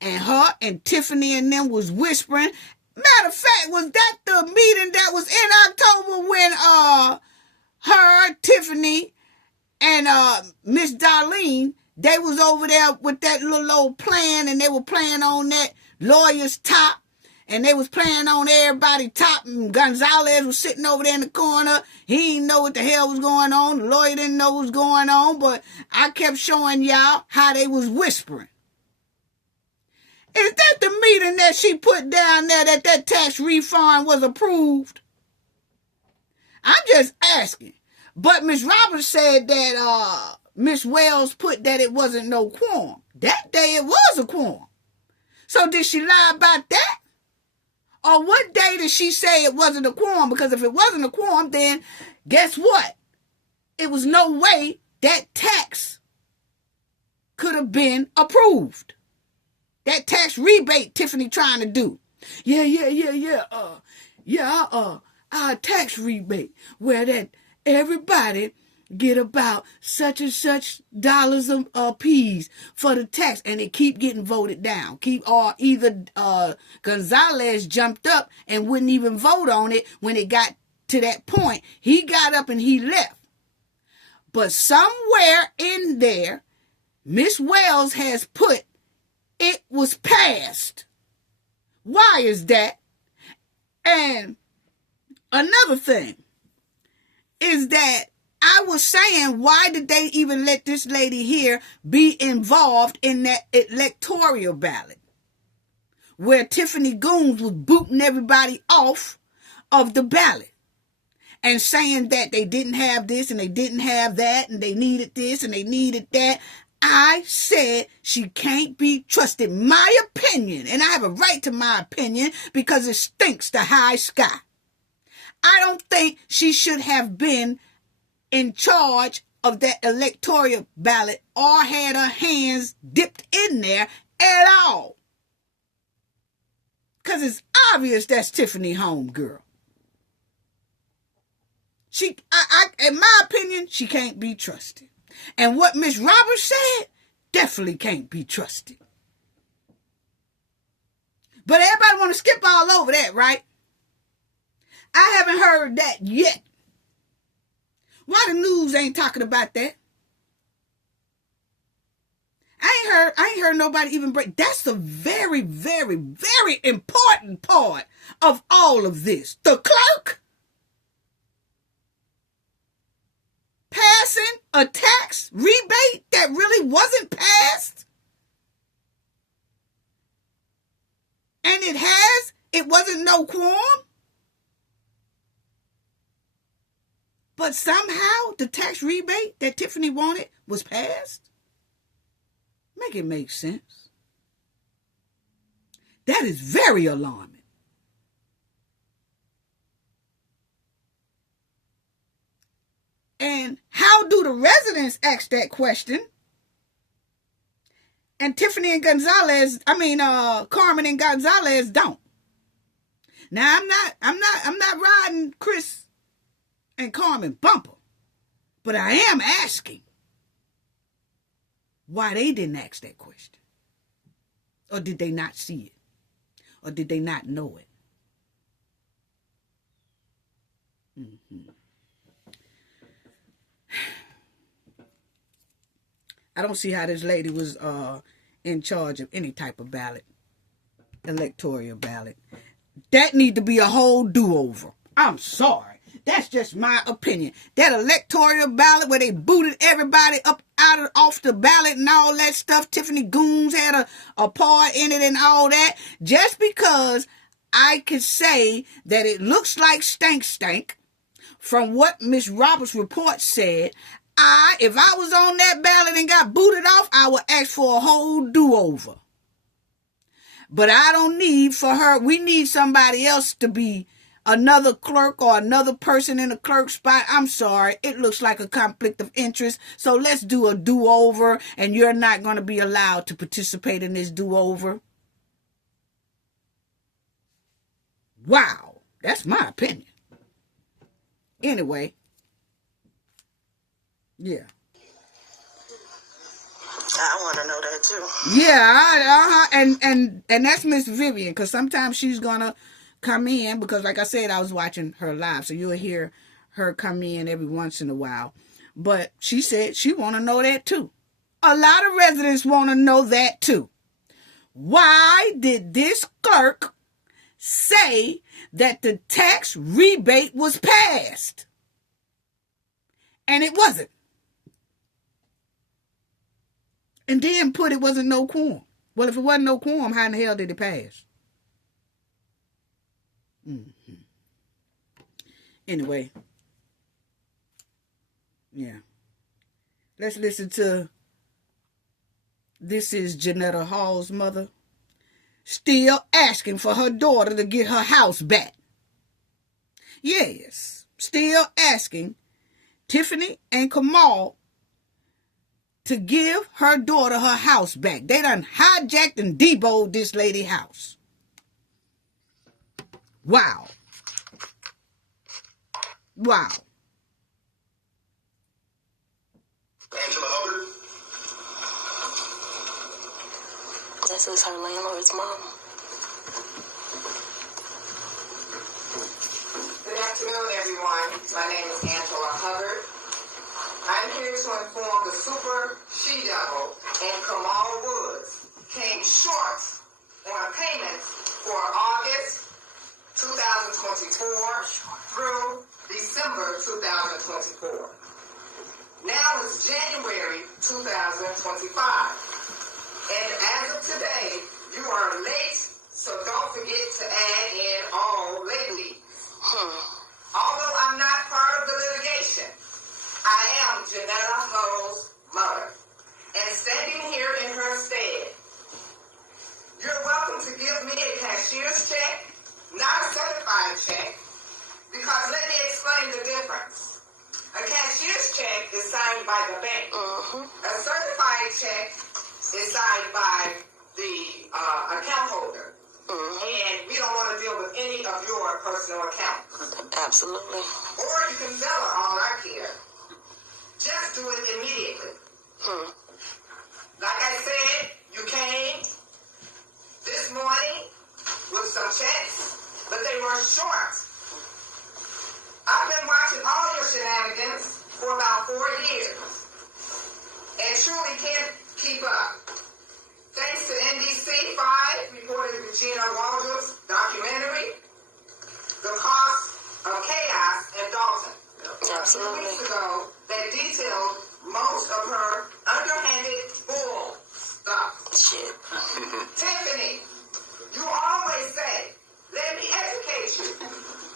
and her and Tiffany and them was whispering. Matter of fact, was that the meeting that was in October when her, Tiffany, and Miss Darlene they was over there with that little old plan, and they were playing on that lawyer's top, and they was playing on everybody's top, and Gonzalez was sitting over there in the corner. He didn't know what the hell was going on. The lawyer didn't know what was going on, but I kept showing y'all how they was whispering. Is that the meeting that she put down there that tax refund was approved? I'm just asking. But Ms. Roberts said that Ms. Wells put that it wasn't no quorum. That day it was a quorum. So did she lie about that? Or what day did she say it wasn't a quorum? Because if it wasn't a quorum, then guess what? It was no way that tax could have been approved. That tax rebate Tiffany trying to do. Our tax rebate where that everybody get about such and such dollars a piece for the tax, and it keep getting voted down. Either Gonzalez jumped up and wouldn't even vote on it when it got to that point. He got up and he left. But somewhere in there, Miss Wells has put it was passed. Why is that? And another thing is that I was saying, why did they even let this lady here be involved in that electoral ballot where Tiffany Goons was booting everybody off of the ballot and saying that they didn't have this and they didn't have that and they needed this and they needed that? I said she can't be trusted. My opinion, and I have a right to my opinion because it stinks to high sky. I don't think she should have been in charge of that electoral ballot or had her hands dipped in there at all. Because it's obvious that's Tiffany homegirl. In my opinion, she can't be trusted. And what Miss Roberts said definitely can't be trusted. But everybody want to skip all over that, right? I haven't heard that yet. Why the news ain't talking about that? I ain't heard nobody even break. That's the very, very, very important part of all of this. The clerk passing a tax rebate that really wasn't passed. And it wasn't no quorum. But somehow the tax rebate that Tiffany wanted was passed. Make it make sense. That is very alarming. And how do the residents ask that question? And Tiffany and Carmen and Gonzalez don't. Now I'm not riding Chris and Carmen bumper, but I am asking why they didn't ask that question. Or did they not see it? Or did they not know it? Mm-hmm. I don't see how this lady was in charge of any type of ballot, electoral ballot. That need to be a whole do-over. I'm sorry. That's just my opinion. That electoral ballot where they booted everybody up off the ballot and all that stuff. Tiffany Goons had a part in it and all that. Just because I could say that it looks like stank from what Miss Roberts' report said, if I was on that ballot and got booted off, I would ask for a whole do-over. But I don't need for her. We need somebody else to be another clerk or another person in a clerk spot. I'm sorry. It looks like a conflict of interest. So let's do a do-over, and you're not going to be allowed to participate in this do-over. Wow. That's my opinion. Anyway. Yeah. I want to know that too. Yeah, and that's Miss Vivian, because sometimes she's gonna come in, because like I said, I was watching her live, so you'll hear her come in every once in a while. But she said she want to know that too. A lot of residents want to know that too. Why did this clerk say that the tax rebate was passed? And it wasn't. And then put it wasn't no quorum. Well, if it wasn't no quorum, how in the hell did it pass? Mm-hmm. Anyway. Yeah. Let's listen to, this is Janetta Hall's mother, still asking for her daughter to get her house back. Yes, still asking Tiffany and Kamal to give her daughter her house back. They done hijacked and debowed this lady's house. Wow. Wow. Angela Hubbard? This is her landlord's mom. Good afternoon, everyone. My name is Angela Hubbard. I'm here to inform the super she-devil and Kamal Woods came short on payments for August 2024 through December 2024. Now it's January 2025. And as of today, you are late, so don't forget to add in all late leaves. Although I'm not part of the litigation, I am Janetta Hull's mother, and standing here in her stead. You're welcome to give me a cashier's check, not a certified check, because let me explain the difference. A cashier's check is signed by the bank. A certified check is signed by the account holder. And we don't want to deal with any of your personal accounts. Absolutely. Or you can tell her all I care. Just do it immediately. Like I said, you came this morning with some checks, but they were short. I've been watching all your shenanigans for about 4 years and truly can't keep up. Thanks to NBC 5 reported Regina Waldrop's documentary, The Cost of Chaos in Dolton. Absolutely. A few weeks ago, that detailed most of her underhanded bull stuff. Shit. Tiffany, you always say, let me educate you.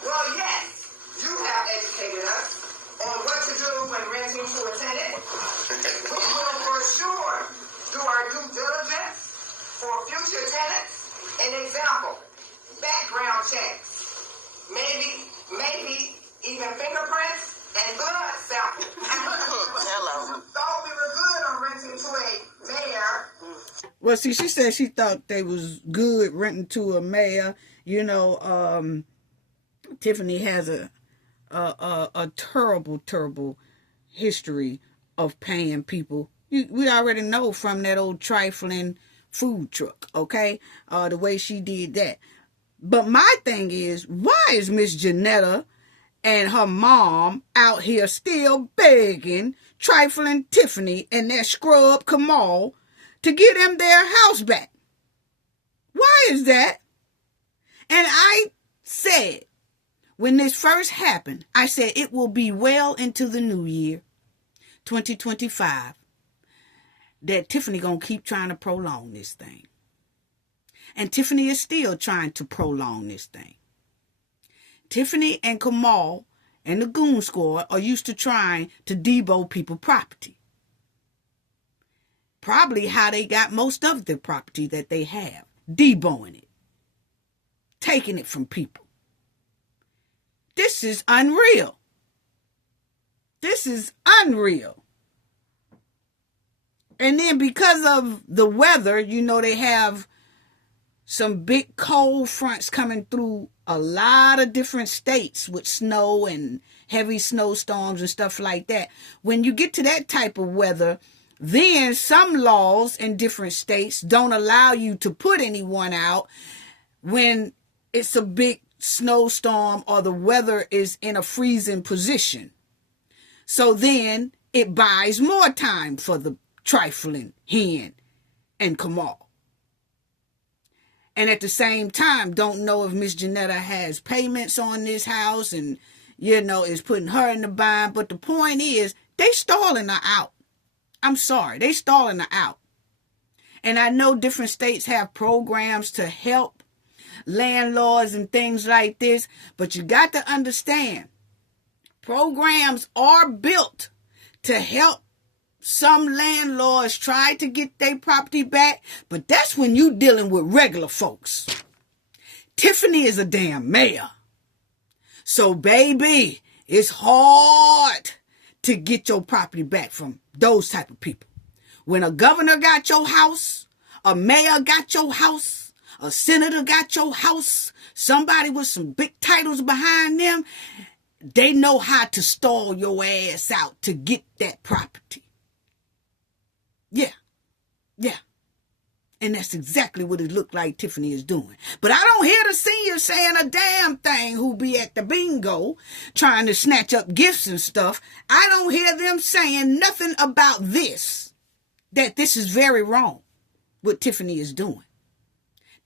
Well, yes, you have educated us on what to do when renting to a tenant. We will for sure do our due diligence for future tenants. An example, background checks, maybe even fingerprints and blood samples. Hello. Thought we were good on renting to a mayor. Well, see, she said she thought they was good renting to a mayor. You know, Tiffany has a terrible history of paying people. We already know from that old trifling food truck, okay? The way she did that. But my thing is, why is Miss Janetta and her mom out here still begging trifling Tiffany and that scrub Kamal to get them their house back? Why is that? And I said, when this first happened, I said it will be well into the new year, 2025, that Tiffany gonna keep trying to prolong this thing. And Tiffany is still trying to prolong this thing. Tiffany and Kamal and the Goon Squad are used to trying to debow people's property. Probably how they got most of the property that they have. Debowing it. Taking it from people. This is unreal. This is unreal. And then because of the weather, you know, they have some big cold fronts coming through a lot of different states with snow and heavy snowstorms and stuff like that. When you get to that type of weather, then some laws in different states don't allow you to put anyone out when it's a big snowstorm or the weather is in a freezing position. So then it buys more time for the trifling Hen and Kamal. And at the same time, don't know if Miss Janetta has payments on this house and, is putting her in the bind. But the point is, they stalling her out. I'm sorry, they stalling her out. And I know different states have programs to help landlords and things like this, but you got to understand, programs are built to help some landlords try to get their property back, but that's when you dealing with regular folks. Tiffany is a damn mayor. So, baby, it's hard to get your property back from those type of people. When a governor got your house, a mayor got your house, a senator got your house, somebody with some big titles behind them, they know how to stall your ass out to get that property. Yeah. And that's exactly what it looked like Tiffany is doing. But I don't hear the seniors saying a damn thing who be at the bingo trying to snatch up gifts and stuff. I don't hear them saying nothing about this, that this is very wrong, what Tiffany is doing.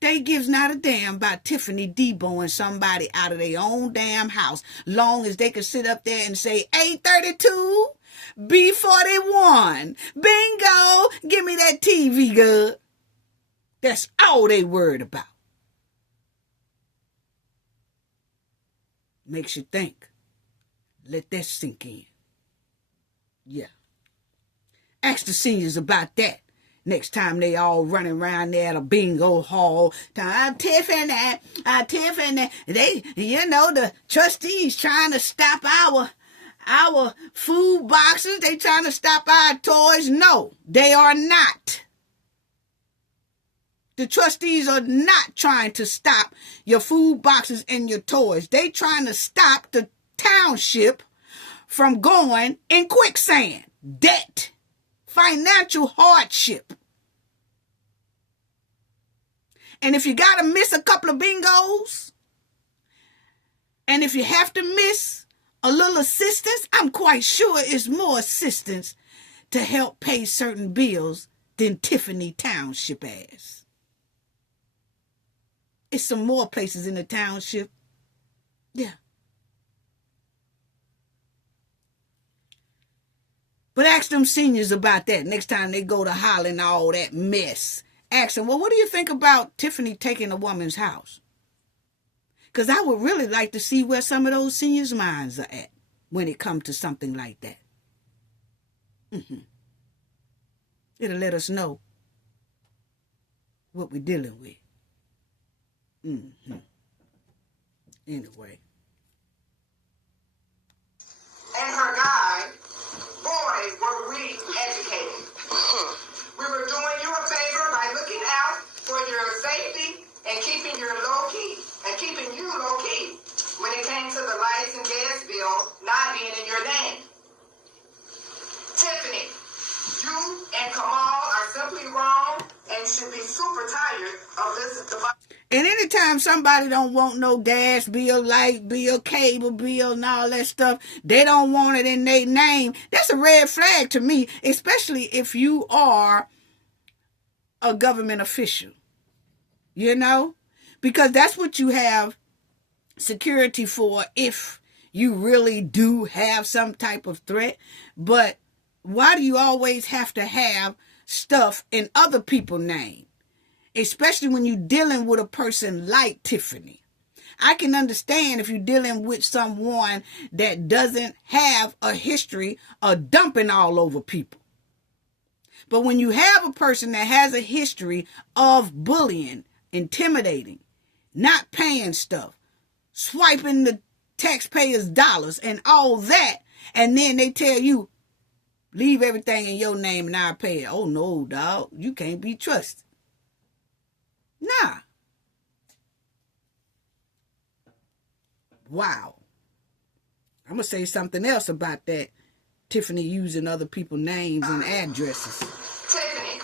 They gives not a damn about Tiffany deboing somebody out of their own damn house, long as they can sit up there and say, A32, B41, bingo, give me that TV, good. That's all they worried about. Makes you think. Let that sink in. Yeah. Ask the seniors about that next time they all running around there at a bingo hall. Tiffany, they, the trustees trying to stop our food boxes. They trying to stop our toys. No, they are not. The trustees are not trying to stop your food boxes and your toys. They trying to stop the township from going in quicksand, debt, financial hardship. And if you got to miss a couple of bingos, and if you have to miss a little assistance, I'm quite sure it's more assistance to help pay certain bills than Tiffany Township has. It's some more places in the township. Yeah. But ask them seniors about that next time they go to hollering all that mess. Ask them, well, what do you think about Tiffany taking a woman's house? Because I would really like to see where some of those seniors' minds are at when it comes to something like that. It'll let us know what we're dealing with. Anyway. And her guy, boy, were we educated. We were doing you a favor by looking out for your safety and keeping you low key when it came to the lights and gas bill not being in your name. Tiffany, you and Kamal are simply wrong and should be super tired of this device. And anytime somebody don't want no gas bill, light bill, cable bill, and all that stuff, they don't want it in their name, that's a red flag to me, especially if you are a government official. Because that's what you have security for if you really do have some type of threat. But why do you always have to have stuff in other people's name? Especially when you're dealing with a person like Tiffany. I can understand if you're dealing with someone that doesn't have a history of dumping all over people. But when you have a person that has a history of bullying, intimidating, not paying stuff, swiping the taxpayers' dollars and all that, and then they tell you, leave everything in your name and I'll pay it. Oh no, dog, you can't be trusted. Nah. Wow. I'm going to say something else about that. Tiffany using other people's names and addresses. Tiffany,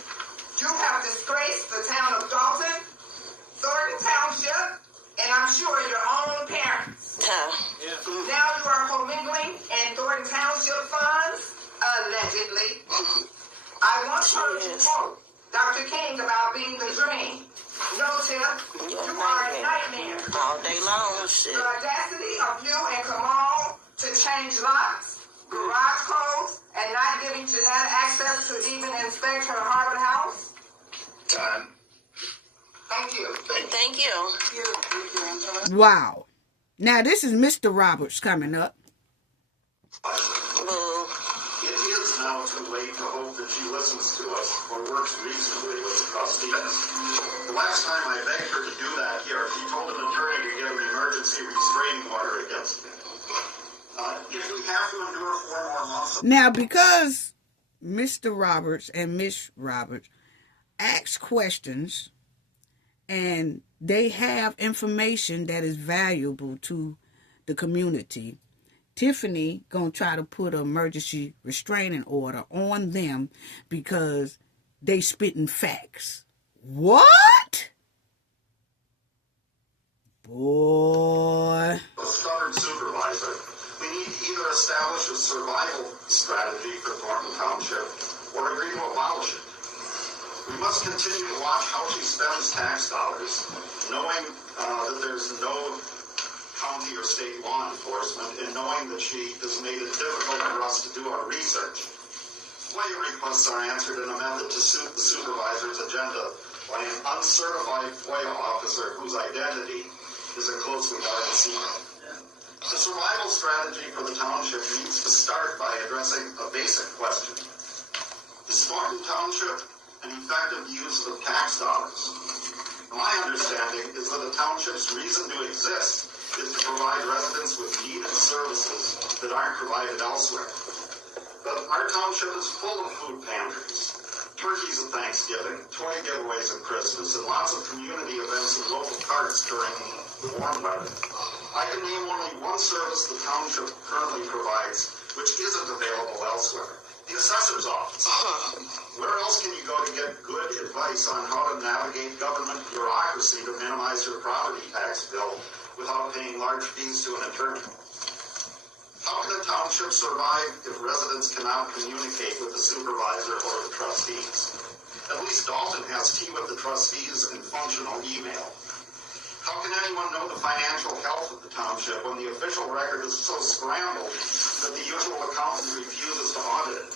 you have disgraced the town of Dolton, Thornton Township, and I'm sure your own parents. Now you are commingling in Thornton Township funds, allegedly. I want her to quote Dr. King about being the dream. No, Tip, you are a nightmare. All day long, shit. The audacity of you and Kamal to change locks, garage codes, and not giving Jeanette access to even inspect her Harvard house. Time. Thank you. Thank you. Wow. Now, this is Mr. Roberts coming up. Boo. It is now too late to hope that she listens to us or works reasonably with the trustees. The last time I begged her to do that here, she told an attorney to get an emergency restraining order against me. If we have to endure 4 more months... Now, because Mr. Roberts and Miss Roberts ask questions and they have information that is valuable to the community, Tiffany gonna try to put an emergency restraining order on them because they spitting facts. What? Boy. A stubborn supervisor. We need to either establish a survival strategy for Thornton Township or agree to abolish it. We must continue to watch how she spends tax dollars, knowing that there's no county or state law enforcement, and knowing that she has made it difficult for us to do our research. FOIA requests are answered in a method to suit the supervisor's agenda by an uncertified FOIA officer whose identity is a closely guarded secret. The survival strategy for the township needs to start by addressing a basic question. Is Thornton Township an effective use of tax dollars? My understanding is that a township's reason to exist is to provide residents with needed services that aren't provided elsewhere. But our township is full of food pantries, turkeys at Thanksgiving, toy giveaways at Christmas, and lots of community events and local carts during the warm weather. I can name only one service the township currently provides, which isn't available elsewhere: the assessor's office. Where else can you go to get good advice on how to navigate government bureaucracy to minimize your property tax bill without paying large fees to an attorney? How can a township survive if residents cannot communicate with the supervisor or the trustees? At least Dolton has tea with the trustees and functional email. How can anyone know the financial health of the township when the official record is so scrambled that the usual accountant refuses to audit it?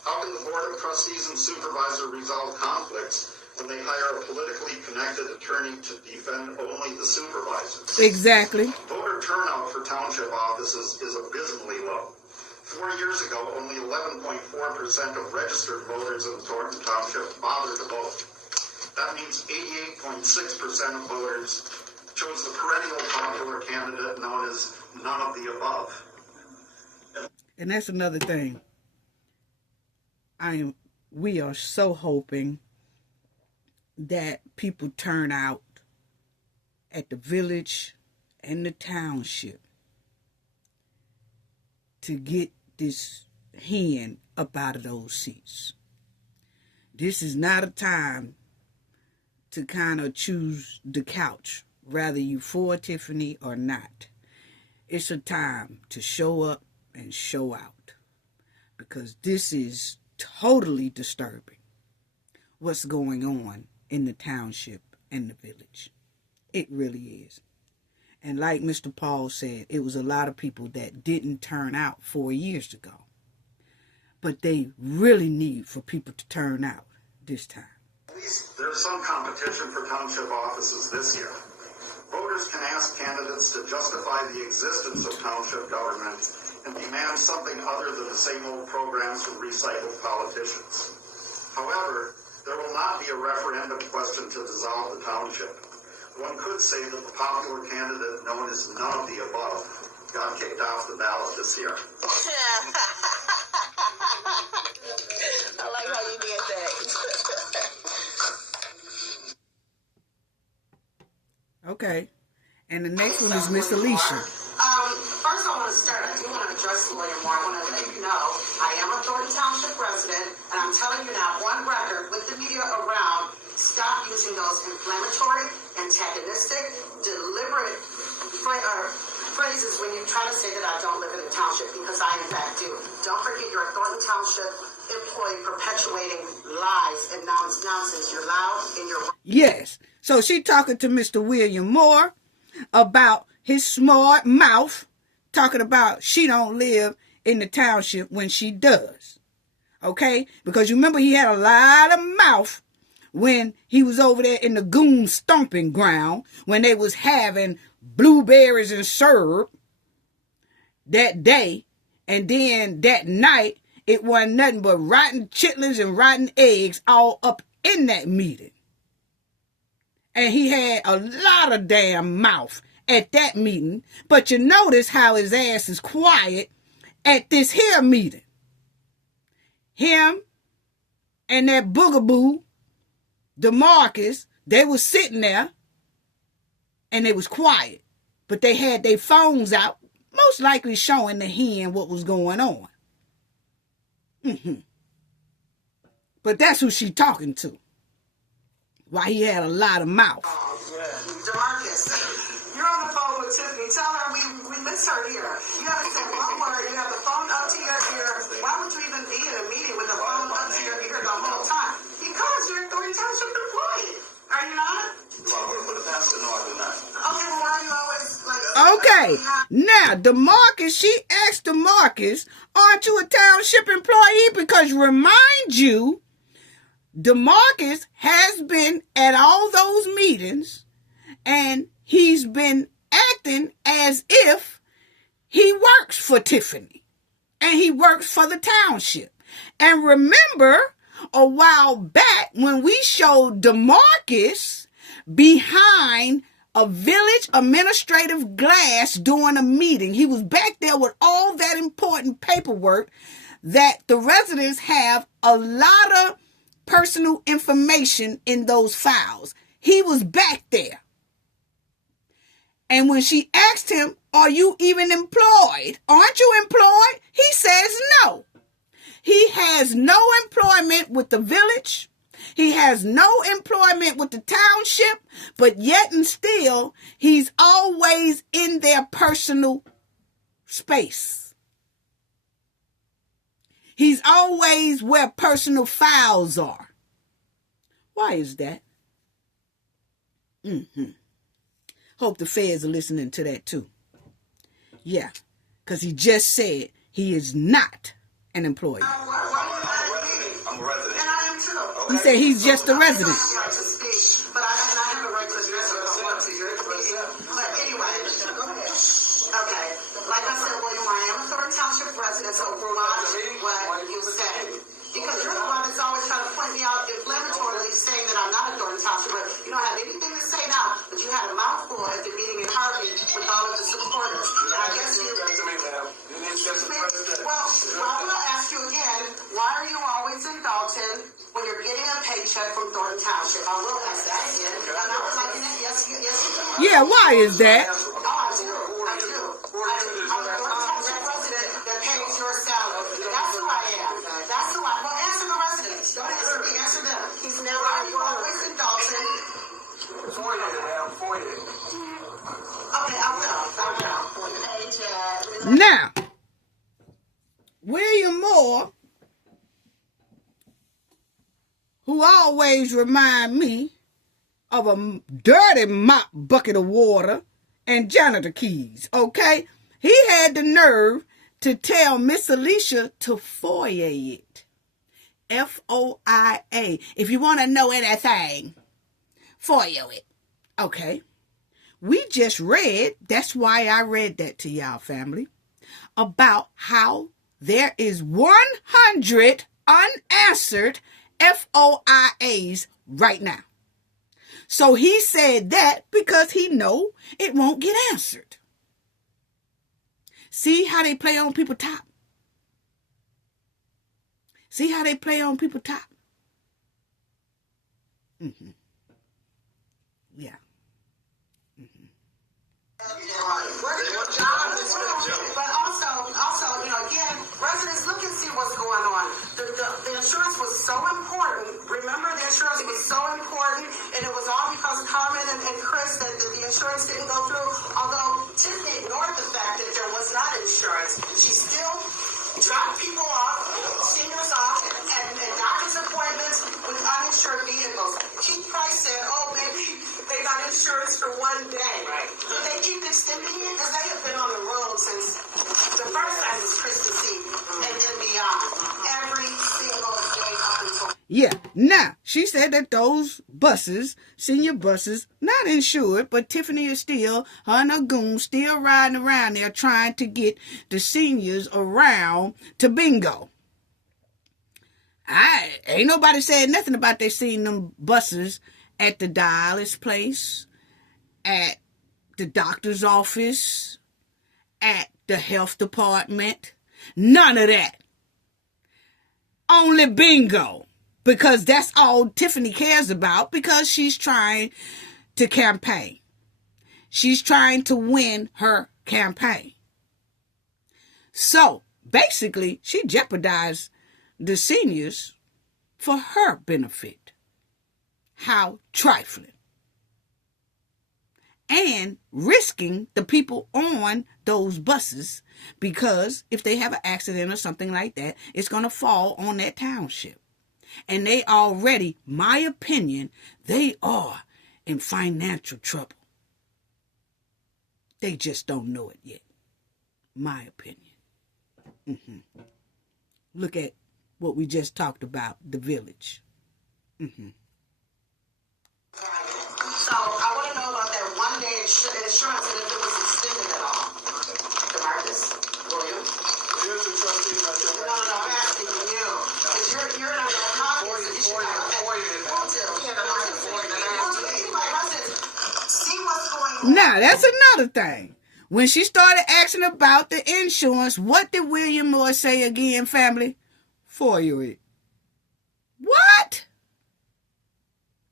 How can the board of trustees and supervisor resolve conflicts when they hire a politically connected attorney to defend only the supervisor? Exactly. Voter turnout for township offices is abysmally low. 4 years ago, only 11.4% of registered voters in Thornton Township bothered to vote. That means 88.6% of voters chose the perennial popular candidate known as none of the above. And that's another thing. We are so hoping that people turn out at the village and the township to get this hen up out of those seats. This is not a time to kind of choose the couch, whether you for Tiffany or not. It's a time to show up and show out, because this is totally disturbing what's going on in the township and the village. It really is. And like Mr. Paul said, it was a lot of people that didn't turn out 4 years ago. But they really need for people to turn out this time. At least there's some competition for township offices this year. Voters can ask candidates to justify the existence of township government and demand something other than the same old programs from recycled politicians. However, there will not be a referendum question to dissolve the township. One could say that the popular candidate known as none of the above got kicked off the ballot this year. I like how you did that. Okay. And the next one is Miss Alicia. First I want to start, I do want to address William Moore. I want to let you know, I am a Thornton Township resident, and I'm telling you now, on record, with the media around, stop using those inflammatory, antagonistic, deliberate phrases when you try to say that I don't live in the township, because I in fact do. Don't forget you're a Thornton Township employee perpetuating lies and nonsense. You're loud and you're... Yes. So she talking to Mr. William Moore about his smart mouth, talking about she don't live in the township when she does. Okay? Because you remember he had a lot of mouth when he was over there in the goon stomping ground, when they was having blueberries and syrup that day, and then that night it wasn't nothing but rotten chitlins and rotten eggs all up in that meeting. And he had a lot of damn mouth at that meeting, but you notice how his ass is quiet at this here meeting. Him and that boogaboo, DeMarcus, they was sitting there and they was quiet, but they had their phones out, most likely showing the hen what was going on. But that's who she talking to. Why he had a lot of mouth. DeMarcus, you're on the phone with Tiffany. Tell her we miss her here. You have to say one word. You have the phone up to your ear. Why would you even be in a meeting with the phone up to your ear the whole time? Because you're a Dolton Township employee. Are you not? Okay, well, why are you always like... Okay, now DeMarcus, she asked DeMarcus, aren't you a township employee? Because remind you, DeMarcus has been at all those meetings and he's been acting as if he works for Tiffany and he works for the township. And remember a while back when we showed DeMarcus behind a village administrative glass during a meeting. He was back there with all that important paperwork that the residents have a lot of personal information in those files. He was back there. And when she asked him, are you even employed? Aren't you employed? He says no. He has no employment with the village. He has no employment with the township, but yet and still, he's always in their personal space. He's always where personal files are. Why is that? Hope the feds are listening to that too. Yeah, because he just said he is not an employee. I'm a resident. And I am too. He said he's just a resident. I have a right to speak, but I have a right to address it if I want to. But anyway, go ahead. Okay. Like I said, William, I am a Thornton Township resident, so watch what you say. Because you're the one that's always trying to point me out inflammatorily, saying that I'm not a Dolton Township, but you don't have anything to say now. But you had a mouthful at the meeting in Harvey with all of the supporters. And I guess you... Well, I will ask you again, why are you always in Dolton when you're getting a paycheck from Thornton Township? I will ask that again. And I was like, yes, you do. Yeah, why is that? Oh, I do. I'm a Thornton Township resident that pays your salary. That's who I am. That's who I am. Well, answer the residents. Don't answer me. Answer them. He's never... Why are you always in Dolton? Okay, I will. Now, William Moore, who always remind me of a dirty mop bucket of water and janitor keys, okay? He had the nerve to tell Miss Alicia to FOIA it. FOIA. If you want to know anything, FOIA it. Okay. We just read, that's why I read that to y'all, family, about how there is 100 unanswered FOIAs right now. So he said that because he know it won't get answered. See how they play on people's top? See how they play on people's top? Yeah. But also, you know, again, residents look and see what's going on. The insurance was so important. Remember, the insurance was so important, and it was all because Carmen and Chris that the insurance didn't go through. Although Tiffany ignored the fact that there was not insurance, she still dropped people off, seniors off, for one day. Right. Did they keep extending it? Because they have been on the road since the first time was Trustee and then beyond. Every single day up until. Yeah. Now, she said that those buses, senior buses, not insured, but Tiffany is still, her and her goons, still riding around there trying to get the seniors around to bingo. Ain't nobody said nothing about they seen them buses at the dialysis place, at the doctor's office, at the health department. None of that. Only bingo. Because that's all Tiffany cares about, because she's trying to campaign. She's trying to win her campaign. So, basically, she jeopardized the seniors for her benefit. How trifling. And risking the people on those buses, because if they have an accident or something like that, it's going to fall on that township. And they already, my opinion, they are in financial trouble. They just don't know it yet. My opinion. Look at what we just talked about, the village. So I want to know about that one day insurance and if it was extended at all. DeMarcus, William. Here's the trustee. No, I'm asking you. Because you're not going to talk. See what's going on. Now, that's another thing. When she started asking about the insurance, what did William Moore say again, family? For it. What?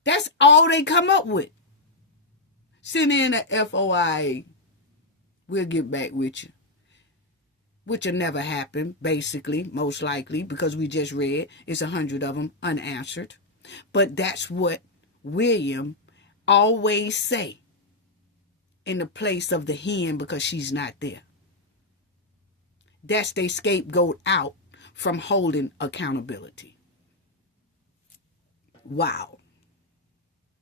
That's all they come up with. Send in a FOIA. We'll get back with you. Which will never happen, basically, most likely, because we just read it's 100 of them unanswered. But that's what William always say in the place of the hen, because she's not there. That's their scapegoat out from holding accountability. Wow.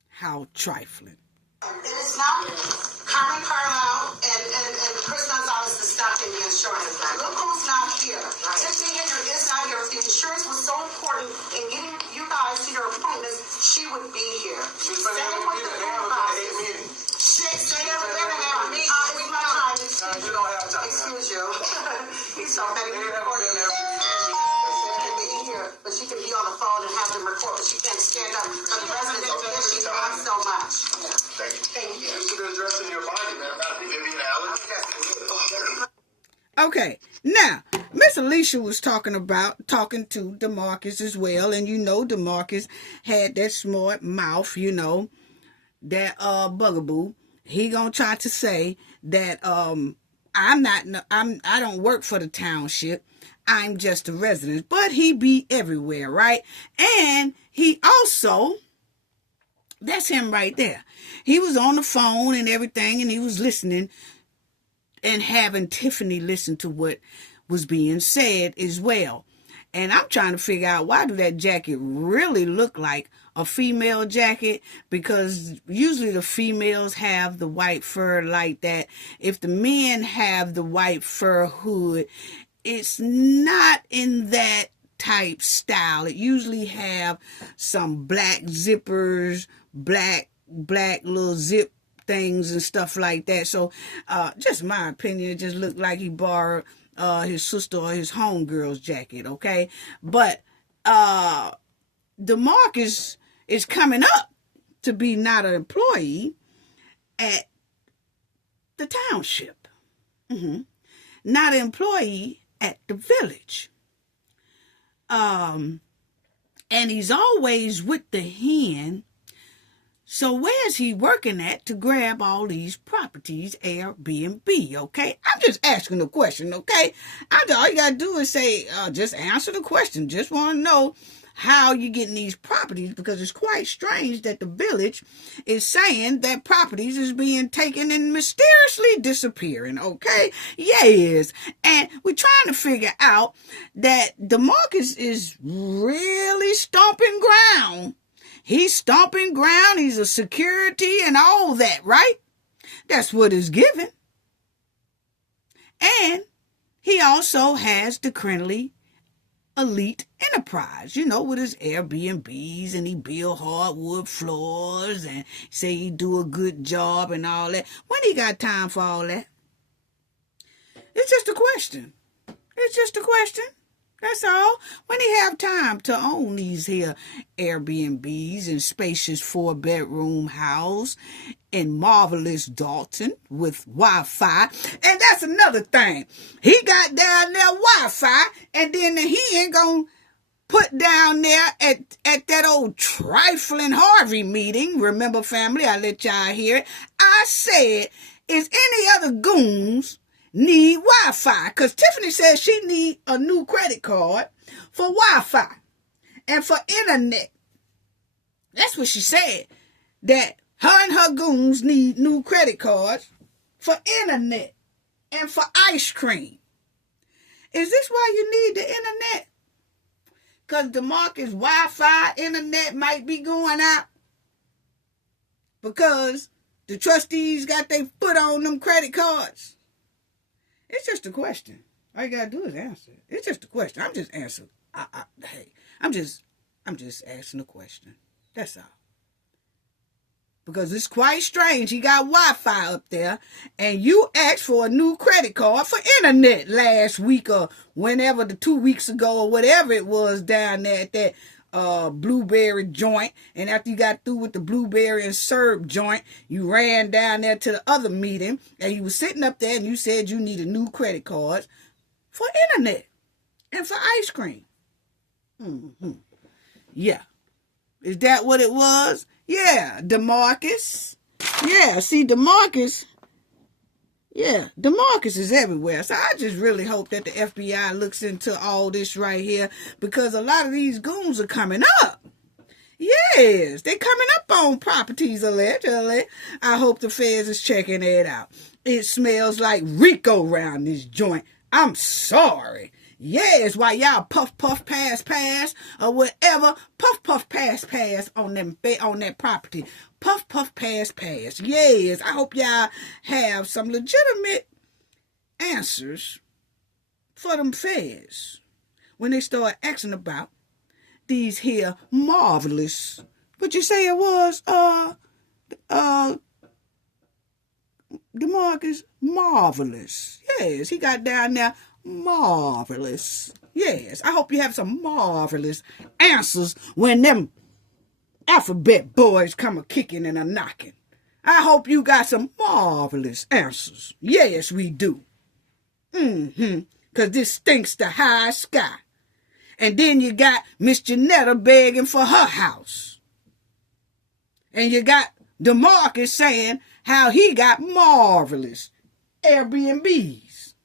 How trifling. And it's not Carmen Carlisle and Chris Gonzalez is stopping the insurance. Look who's not here. Tiffany Henyard is not here. If the insurance was so important in getting you guys to your appointments, she would be here. She's saying what the phone box is. Say that we're going to have a meeting. It's my time. You don't have time. Excuse you. He's so many recording there. But she can be on the phone and have them record, but she can't stand up for the residents because she talks so much. Thank you. Thank you. You should address in your body, man. Vivian Allen. Okay, now, Miss Alicia was talking to DeMarcus as well, and you know DeMarcus had that smart mouth, you know, that bugaboo. He gonna try to say that I don't work for the township. I'm just a resident, but he be everywhere, right? And he also, that's him right there. He was on the phone and everything, and he was listening and having Tiffany listen to what was being said as well. And I'm trying to figure out, why do that jacket really look like a female jacket? Because usually the females have the white fur like that. If the men have the white fur hood, it's not in that type style. It usually have some black zippers, black little zip things and stuff like that. So just my opinion, it just looked like he borrowed his sister or his homegirl's jacket, okay? But DeMarcus is coming up to be not an employee at the township. Not an employee at the village. And he's always with the hen. So where's he working at to grab all these properties, Airbnb, okay? I'm just asking the question, okay? All you got to do is say, just answer the question. Just want to know how you getting these properties, because it's quite strange that the village is saying that properties is being taken and mysteriously disappearing, okay? Yes. And we're trying to figure out that DeMarcus is really stomping ground. He's stomping ground. He's a security and all that, right? That's what is given. And he also has the Crenley Elite Enterprise, with his Airbnbs, and he build hardwood floors and say he do a good job and all that. When he got time for all that? It's just a question. It's just a question. That's all. When he have time to own these here Airbnbs and spacious 4-bedroom house in marvelous Dolton with Wi-Fi. And that's another thing. He got down there Wi-Fi, and then he ain't gonna put down there at that old trifling Harvey meeting. Remember, family, I let y'all hear it. I said, is any other goons need Wi-Fi? Because Tiffany says she need a new credit card for Wi-Fi and for internet. That's what she said. That her and her goons need new credit cards for internet and for ice cream. Is this why you need the internet? Because DeMarcus' Wi-Fi internet might be going out because the trustees got their foot on them credit cards. It's just a question. All you gotta do is answer. It's just a question. I'm just answering. I'm just asking a question. That's all. Because it's quite strange. He got Wi-Fi up there, and you asked for a new credit card for internet last week or whenever, the 2 weeks ago or whatever it was down there at that blueberry joint. And after you got through with the blueberry and syrup joint, you ran down there to the other meeting, and you was sitting up there and you said you needed new credit cards for internet and for ice cream. Yeah. Is that what it was? Yeah, DeMarcus. Yeah, see, DeMarcus. Yeah, DeMarcus is everywhere. So I just really hope that the FBI looks into all this right here, because a lot of these goons are coming up. Yes, they're coming up on properties, allegedly. I hope the feds is checking it out. It smells like Rico around this joint. I'm sorry. Yes, while y'all puff, pass, or whatever, puff, pass on that property. Puff, pass. Yes, I hope y'all have some legitimate answers for them feds when they start asking about these here marvelous, what you say it was, DeMarcus, marvelous. Yes, he got down there. Marvelous. Yes, I hope you have some marvelous answers when them alphabet boys come a-kicking and a-knocking. I hope you got some marvelous answers. Yes, we do. Because this stinks to high sky. And then you got Miss Janetta begging for her house. And you got DeMarcus saying how he got marvelous Airbnbs.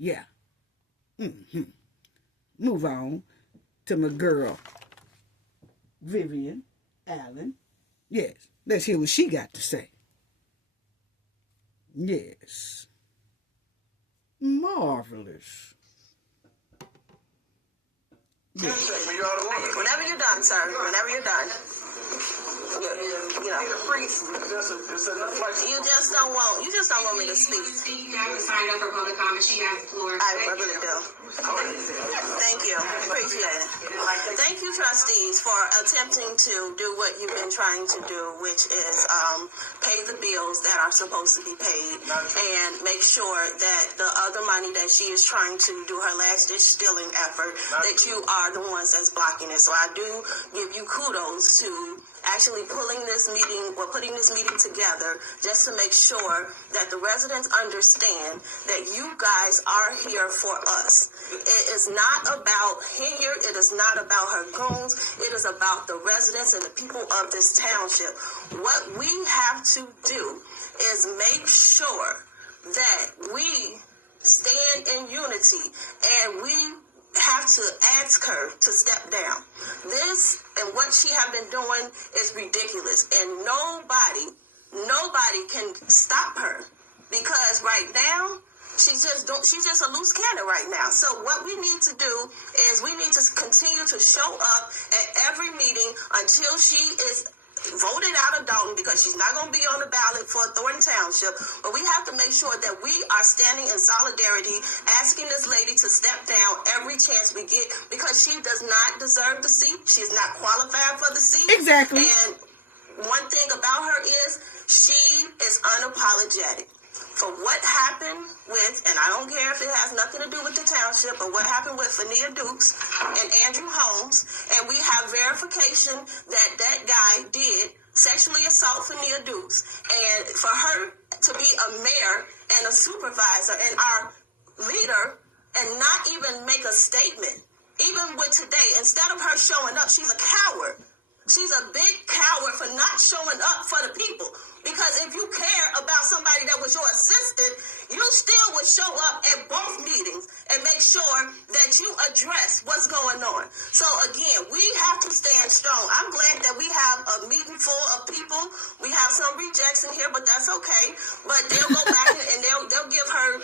Yeah. Move on to my girl, Vivian Allen. Yes, let's hear what she got to say. Yes. Marvelous. Yes. Whenever you're done, sir. Whenever you're done. You just don't want me to speak. Signed up for public comment. She has the floor. I really do. Thank you. Appreciate it. Thank you, trustees, for attempting to do what you've been trying to do, which is pay the bills that are supposed to be paid and make sure that the other money that she is trying to do her last-ditch stealing effort, that you are the ones that's blocking it. So I do give you kudos to actually putting this meeting together just to make sure that the residents understand that you guys are here for us. It is not about Henyard. It is not about her goons. It is about the residents and the people of this township. What we have to do is make sure that we stand in unity, and we have to ask her to step down. This and what she have been doing is ridiculous, and nobody can stop her, because right now she's just a loose cannon right now. So what we need to do is we need to continue to show up at every meeting until she is voted out of Dolton because she's not going to be on the ballot for Thornton Township. But we have to make sure that we are standing in solidarity, asking this lady to step down every chance we get because she does not deserve the seat. She's not qualified for the seat. Exactly. And one thing about her is she is unapologetic. For what happened with, and I don't care if it has nothing to do with the township, but what happened with Fania Dukes and Andrew Holmes, and we have verification that that guy did sexually assault Fania Dukes, and for her to be a mayor and a supervisor and our leader and not even make a statement, even with today, instead of her showing up, she's a coward. She's a big coward for not showing up for the people. Because if you care about somebody that was your assistant, you still would show up at both meetings and make sure that you address what's going on. So again, we have to stand strong. I'm glad that we have a meeting full of people. We have some rejects in here, but that's okay. But they'll go back and they'll give her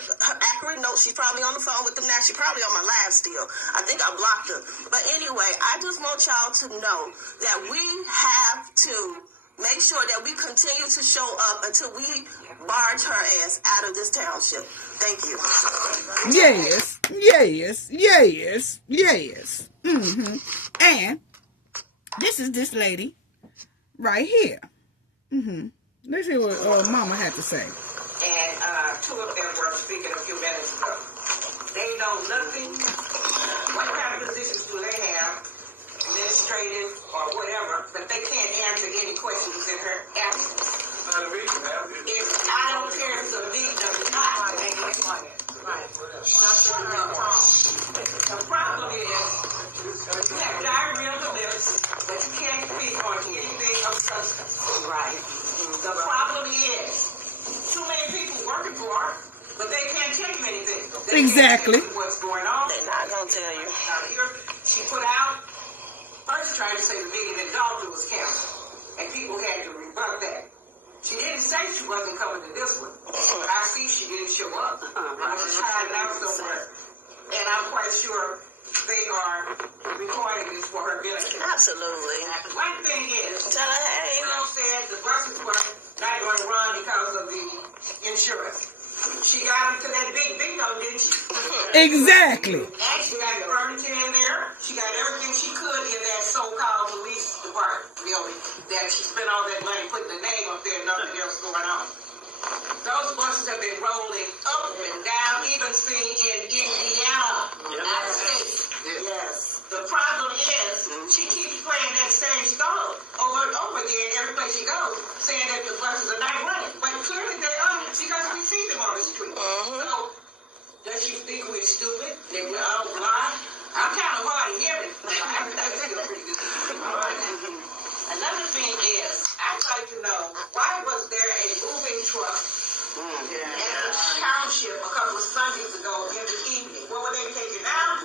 accurate notes. She's probably on the phone with them now. She's probably on my live still. I think I blocked her. But anyway, I just want y'all to know that we have to make sure that we continue to show up until we barge her ass out of this township. Thank you. Yes, yes, yes, yes. And this is this lady right here. Let's hear what Mama had to say. And two of them were speaking a few minutes ago. They know nothing. What kind of positions do they have? Administrative or whatever, but they can't answer any questions in her absence. If I don't care if it's a lead or not, they can't find it. Right. The problem is you have diarrhea of the lips, but you can't speak on anything of substance. Right. The problem is too many people working for her, but they can't tell you anything. They Exactly. can't tell you what's going on. They're not going to tell you. Now here, she put out first trying to say the meeting in Dolton was canceled, and people had to rebut that. She didn't say she wasn't coming to this one, but I see she didn't show up. I was trying out somewhere, and I'm quite sure they are recording this for her benefit. Absolutely. One thing is, Tell her, hey. Will said the buses were not going to run because of the insurance. She got into that big bingo, didn't she? Exactly. And she got the furniture in there. She got everything she could in that so-called police department building that she spent all that money putting the name up there and nothing else going on. Those buses have been rolling up and down, even seen in Indiana, United States. Yes. The problem is, she keeps playing that same song over and over again every place she goes, saying that the buses are not running. But clearly they are, because we see them on the street. So, does she think we're stupid? That we're all blind? I'm kind of hard of hearing. I think I'm pretty good. Another thing is, I'd like to know, why was there a moving truck at the township a couple of Sundays ago in the evening? What were they taking out?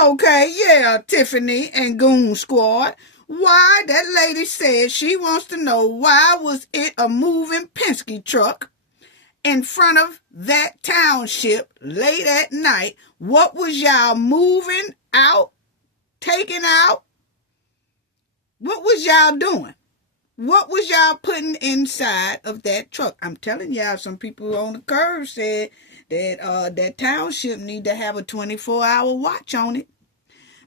Okay, yeah, Tiffany and Goon Squad. Why that lady said she wants to know why was it a moving Penske truck in front of that township late at night? What was y'all moving out, taking out? What was y'all doing? What was y'all putting inside of that truck? I'm telling y'all, some people on the curve said that that township need to have a 24-hour watch on it,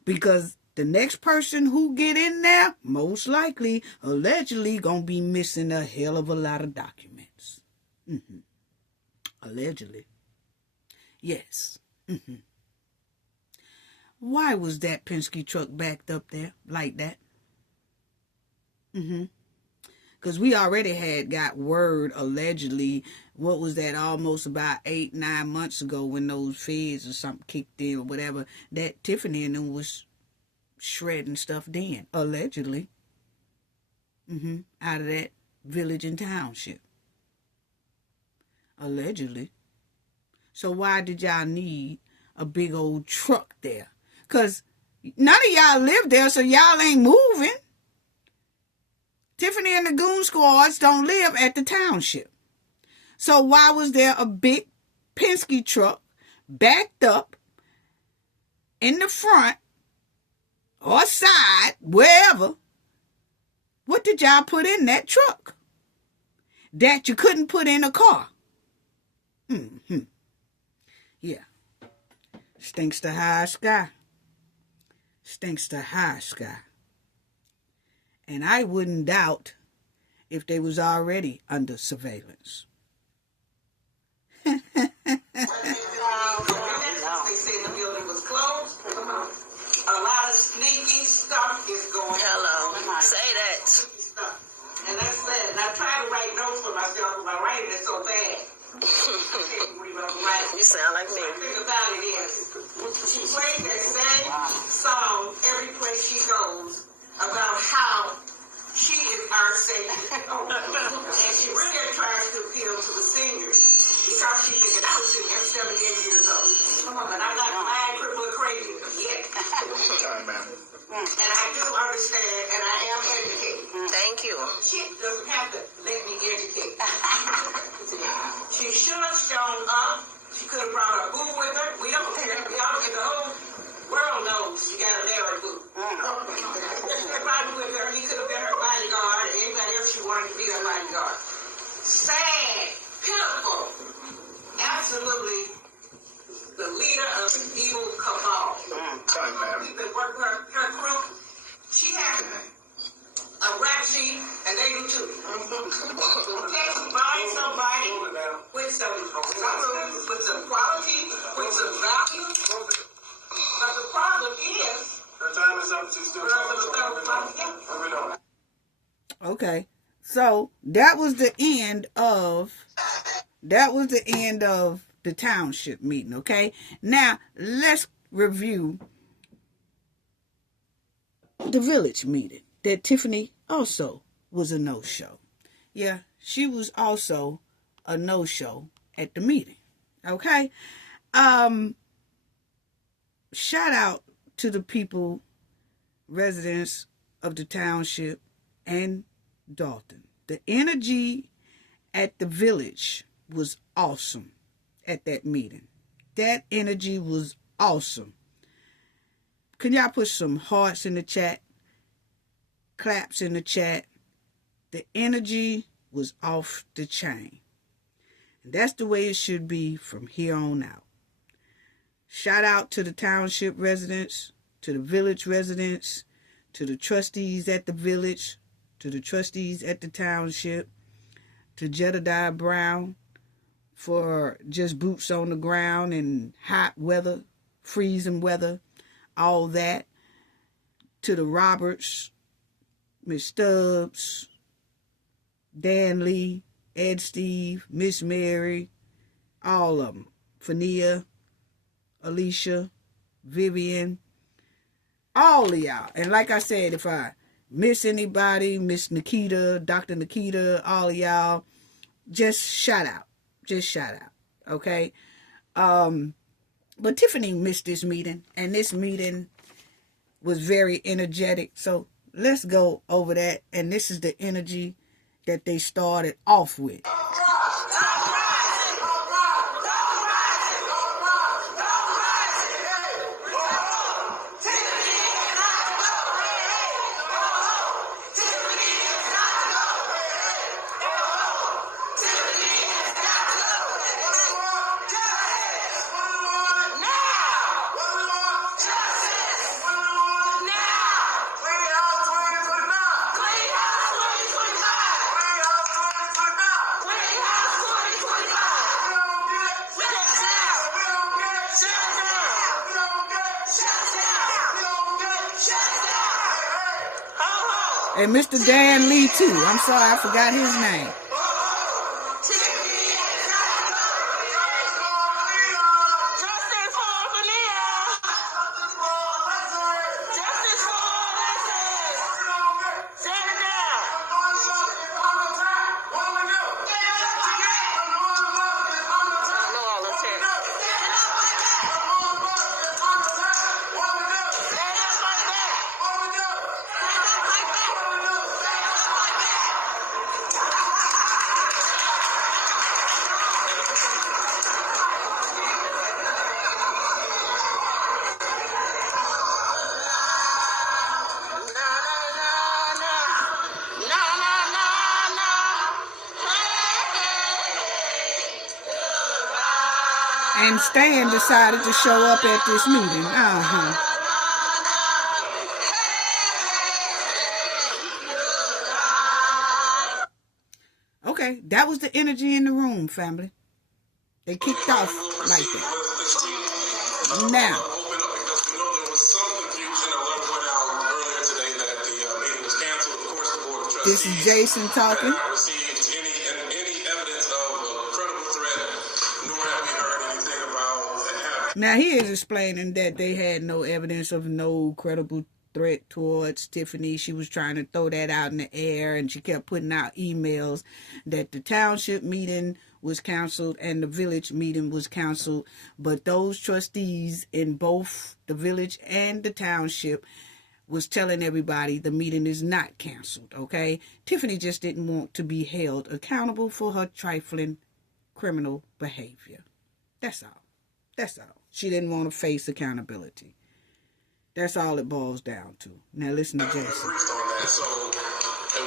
because the next person who get in there, most likely, allegedly, gonna be missing a hell of a lot of documents. Allegedly. Yes. Why was that Penske truck backed up there like that? Because we already had got word, allegedly, what was that, almost about 8-9 months ago when those feds or something kicked in or whatever, that Tiffany and them was shredding stuff then, allegedly, out of that village and township. Allegedly. So why did y'all need a big old truck there? Because none of y'all live there, so y'all ain't moving. Tiffany and the Goon Squads don't live at the township. So why was there a big Penske truck backed up in the front or side, wherever, what did y'all put in that truck that you couldn't put in a car? Yeah. Stinks to high sky. Stinks to high sky. And I wouldn't doubt if they was already under surveillance. They said the building was closed. A lot of sneaky stuff is going on. Hello. Say that. And that's sad. And I try to write notes for myself, but my writing is so bad. You sound like me. The thing about it is, she plays that same song every place she goes about how she is our savior. And she really tries to appeal to the seniors because she thinking I'm a senior, I'm 78 years old. And I'm not lying, crippled, crazy yet. Time, ma'am. And I do understand, and I am educated. Thank you. She doesn't have to let me educate. She should have shown up. She could have brought her boo with her. We don't care. We all get the whole world knows she got a Larry boo. If I was with her, he could have been her bodyguard. Anybody else she wanted to be her bodyguard. Sad, pitiful, absolutely the leader of the evil cabal. Time, ma'am. We've been working her crew. She has a rap sheet, and they do too. Okay, find somebody with some substance, with some quality, with some value. But the problem is, Her time is up. She's still talking. Okay. So that was the end of the township meeting, okay? Now let's review the village meeting that Tiffany also was a no-show. Yeah, she was also a no-show at the meeting. Okay? Shout out to the people, residents of the township and Dolton. The energy at the village was awesome at that meeting. That energy was awesome. Can y'all put some hearts in the chat? Claps in the chat. The energy was off the chain. And that's the way it should be from here on out. Shout out to the township residents, to the village residents, to the trustees at the village, to the trustees at the township, to Jedediah Brown for just boots on the ground in hot weather, freezing weather, all that. To the Roberts, Miss Stubbs, Dan Lee, Ed Steve, Miss Mary, all of them. Fania, Alicia, Vivian, all of y'all. And like I said, if I miss anybody, Miss Nikita, Dr. Nikita, all of y'all, just shout out. Just shout out. Okay? But Tiffany missed this meeting, and this meeting was very energetic. So let's go over that. And this is the energy that they started off with. And Mr. Dan Lee, too. I'm sorry, I forgot his name. And Stan decided to show up at this meeting. Okay, that was the energy in the room, family. They kicked off like that. Now, this is Jason talking. Now, he is explaining that they had no evidence of no credible threat towards Tiffany. She was trying to throw that out in the air, and she kept putting out emails that the township meeting was canceled and the village meeting was canceled. But those trustees in both the village and the township was telling everybody the meeting is not canceled, okay? Tiffany just didn't want to be held accountable for her trifling criminal behavior. That's all. That's all. She didn't want to face accountability. That's all it boils down to. Now listen to Jason. And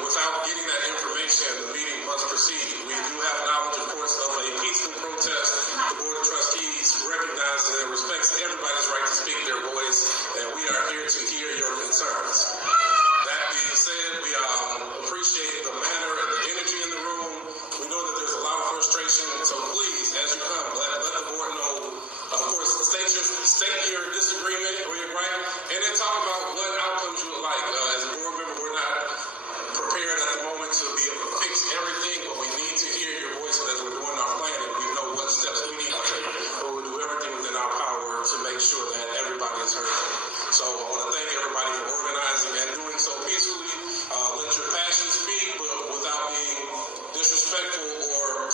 without getting that information, the meeting must proceed. We do have knowledge, of course, of a peaceful protest. The Board of Trustees recognizes and respects everybody's right to speak their voice, and we are here to hear your concerns. That being said, we appreciate the manner and the energy in the room. We know that there's a lot of frustration, so please, as you come, let the board know. Of course, state your disagreement or your right, and then talk about what outcomes you would like. As a board member, we're not prepared at the moment to be able to fix everything, but we need to hear your voice as we're doing our planning. We know what steps we need to take, but we'll do everything within our power to make sure that everybody is heard. So I want to thank everybody for organizing and doing so peacefully. Let your passion speak, but without being disrespectful or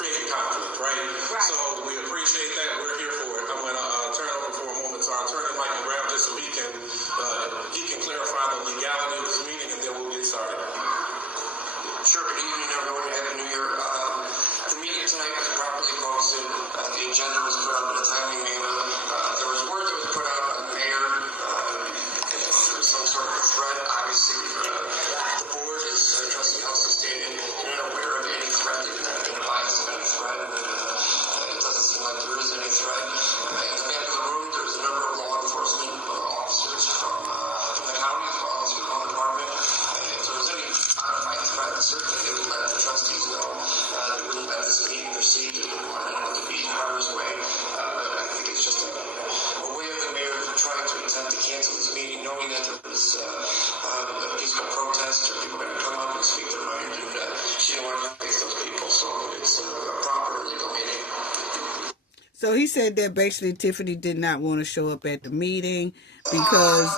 creating conflict, right? So we appreciate that. We're here for it. I'm going to turn over for a moment to our attorney, Mike, and grab this so he can clarify the legality of this meeting, and then we'll get started. Sure. Good evening, everyone. Happy New Year. The meeting tonight was properly posted. The agenda was put up in a timely manner. There was word that was put out by the mayor. There was some sort of a threat. Obviously, the board, as Trustee Helston stated, you're not aware of any threat. You're not going to advise of any threat. It doesn't seem like there is any threat. In the back of the room, there was a number of law enforcement officers from the county as well as from the department. If there was any modified threat, certainly they would let the trustees know. They wouldn't let this meeting proceed. They wouldn't want anyone to be harm's way. I think it's just a way of the mayor trying to attempt to cancel this meeting, knowing that there was a peaceful protest or people going to come up and speak their mind, and she didn't want to face those people. So it's a proper legal meeting. So he said that basically Tiffany did not want to show up at the meeting because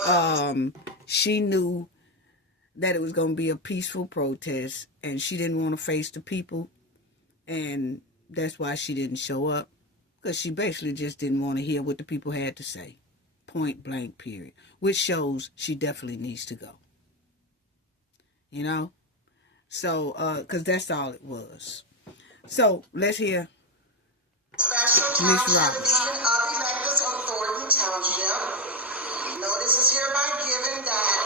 she knew that it was going to be a peaceful protest and she didn't want to face the people, and that's why she didn't show up, because she basically just didn't want to hear what the people had to say. Point blank, period. Which shows she definitely needs to go. You know? So, because that's all it was. So, let's hear Ms. Roberts. Of electors of Dolton Township. Notice is hereby given that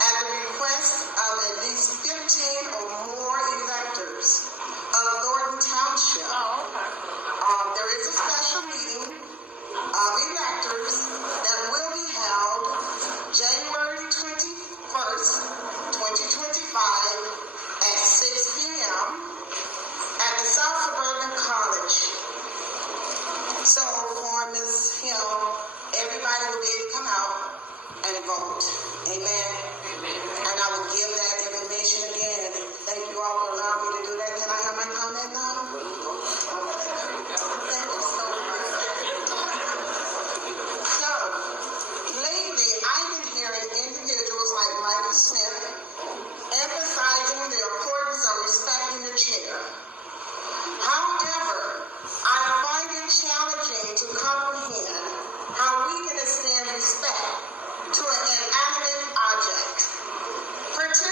at the request of at least 15 or more electors of Dolton Township, there is a special meeting of electors that will be held January 21st, 2025 at 6 p.m. at the South Suburban College. So for Ms. Hill, everybody will be able to come out and vote. Amen. And I will give that information again. Thank you all for allowing me to do that. Can I have my comment now? Thank you so much. So, lately, I've been hearing individuals like Michael Smith emphasizing the importance of respecting the chair. However, I find it challenging to comprehend how we can extend respect to an inanimate object, particularly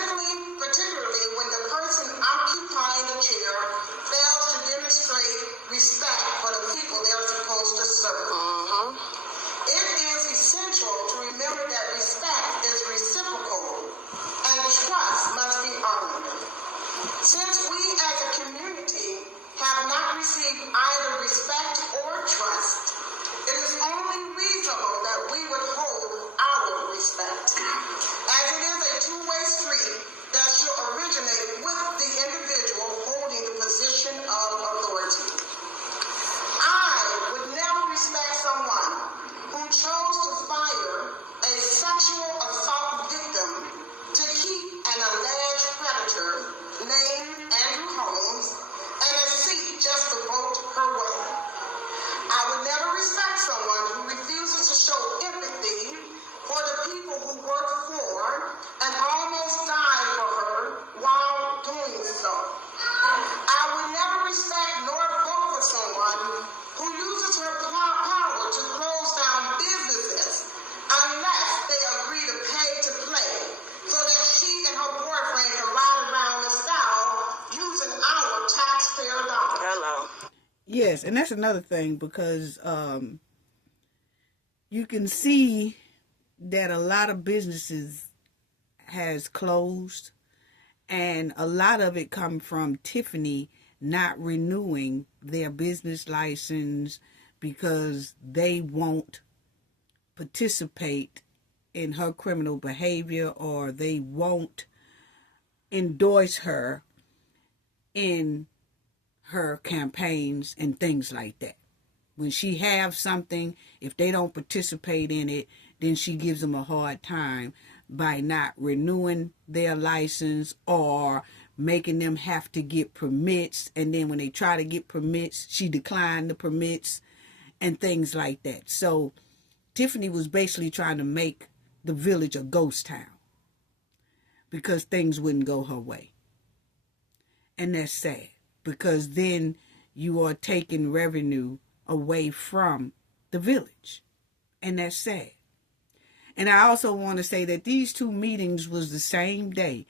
Yes, and that's another thing, because you can see that a lot of businesses has closed, and a lot of it come from Tiffany not renewing their business license because they won't participate in her criminal behavior, or they won't endorse her in her campaigns and things like that. When she have something, if they don't participate in it, then she gives them a hard time by not renewing their license or making them have to get permits. And then when they try to get permits, she declined the permits and things like that. So Tiffany was basically trying to make the village a ghost town because things wouldn't go her way. And that's sad, because then you are taking revenue away from the village. And that's sad. And I also want to say that these two meetings was the same day.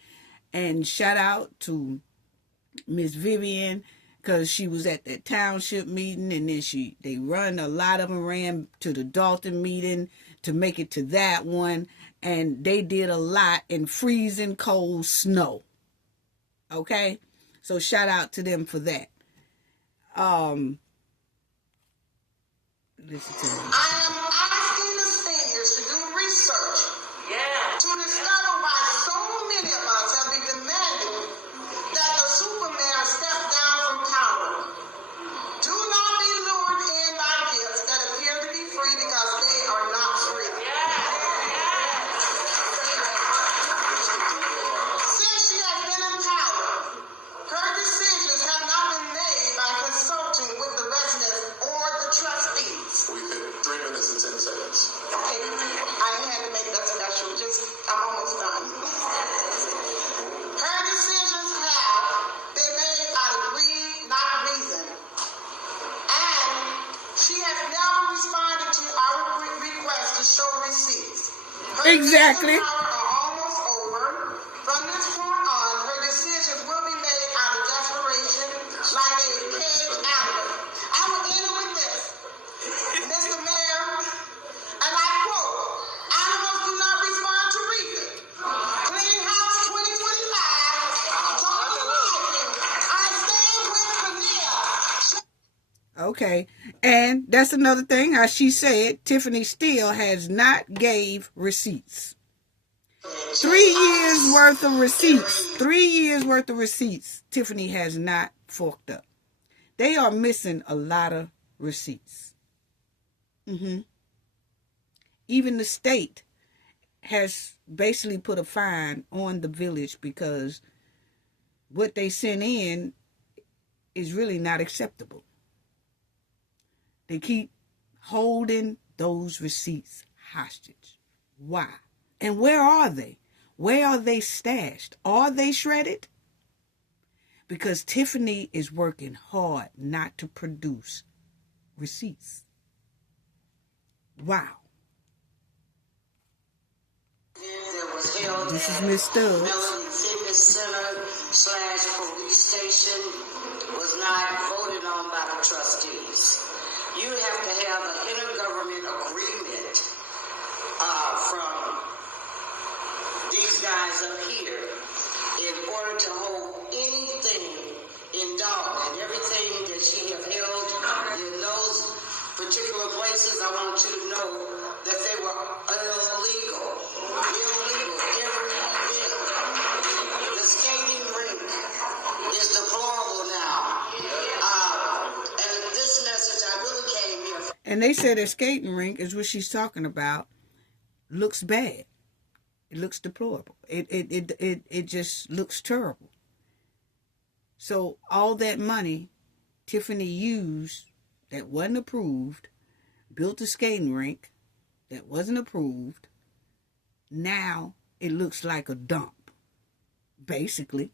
And shout out to Miss Vivian, because she was at that township meeting, and then a lot of them ran to the Dolton meeting to make it to that one. And they did a lot in freezing cold snow. Okay? So shout out to them for that. Listen to me. I am asking the seniors to do research to discover why so many of us have been demanding that the Superman step down from power. Do not be lured in by gifts that appear to be free because they are not free. Since she has been in power, her decisions have not been made by consulting with the residents or the trustees. We've hit 3 minutes and 10 seconds. Okay, I had to make that special. I'm almost done. Her decisions have been made out of greed, not reason. And she has never responded to our request to show receipts. Her Exactly. decisions are almost over. From this point on, her decisions will be made out of desperation, like a caged animal. I will end it with this. Mr. Mayor, and I quote, "Animals do not respond to reason. Clean House 2025, Dolton Rising. I stand with Kania." Okay. And that's another thing, how she said, Tiffany still has not gave receipts. 3 years worth of receipts. 3 years worth of receipts. Tiffany has not forked up. They are missing a lot of receipts. Even the state has basically put a fine on the village because what they sent in is really not acceptable. They keep holding those receipts hostage. Why? And where are they? Where are they stashed? Are they shredded? Because Tiffany is working hard not to produce receipts. Wow. This is Miss Stubbs. Melanie Fitness Center / police station was not voted on by the trustees. You have to have an intergovernment agreement from these guys up here in order to hold anything in Dolton. And everything that she have held in those particular places, I want you to know that they were illegal. Every bit. The skating rink is deplorable now. And this message, I really came here for. And they said a skating rink is what she's talking about. Looks bad. It looks deplorable. It just looks terrible. So all that money Tiffany used that wasn't approved, built a skating rink that wasn't approved. Now it looks like a dump, basically.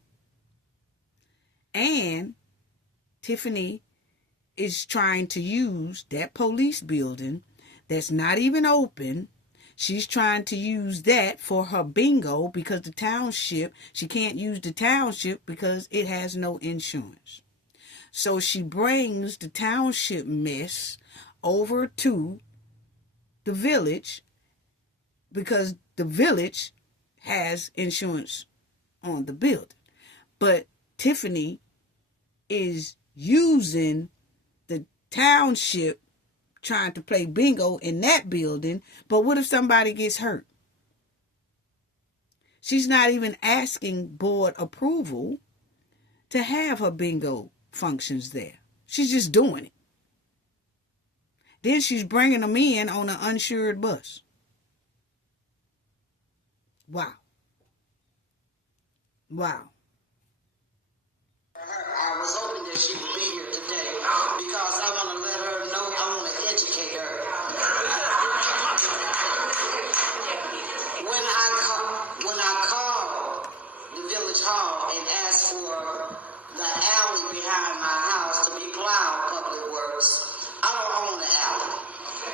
And Tiffany is trying to use that police building that's not even open. She's trying to use that for her bingo because the township, she can't use the township because it has no insurance. So she brings the township mess over to the village because the village has insurance on the building. But Tiffany is using the township trying to play bingo in that building. But what if somebody gets hurt? She's not even asking board approval to have her bingo functions there. She's just doing it. Then she's bringing them in on an uninsured bus. Wow. Wow. I was hoping that she would be here today because I want to let her know, I want to educate her. When I called the village hall and asked for the alley behind my house to be plowed public works, I don't own the alley.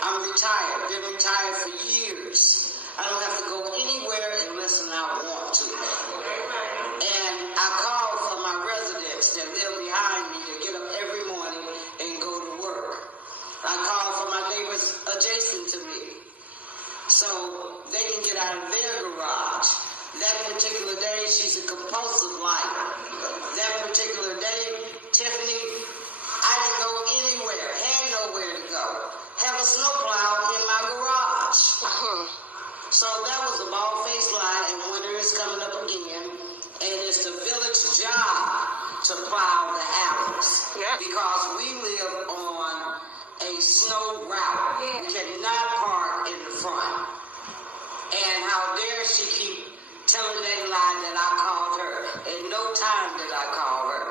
I'm retired, been retired for years. I don't have to go anywhere unless I want to. And I called for my residents that live behind me to get up every morning and go to work. I called for my neighbors adjacent to me so they can get out of their garage. That particular day, she's a compulsive liar. That particular day, Tiffany, I didn't go anywhere, had nowhere to go. Have a snowplow in my garage. So that was a bald-faced lie, and winter is coming up again. And it's the village job to plow the alleys. Yep. Because we live on a snow route. We cannot park in the front. And how dare she keep telling that lie that I called her. And no time did I call her.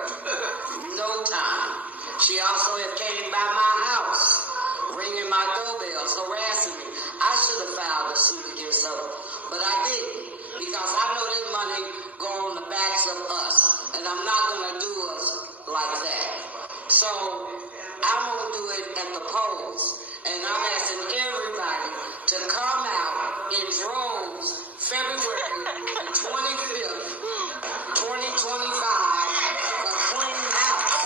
No time. She also had came by my house, ringing my doorbells, harassing me. I should have filed a suit against her, but I didn't. Because I know that money go on the backs of us. And I'm not going to do us like that. So I'm going to do it at the polls. And I'm asking everybody to come out in droves February 25th, 2025 for clean house.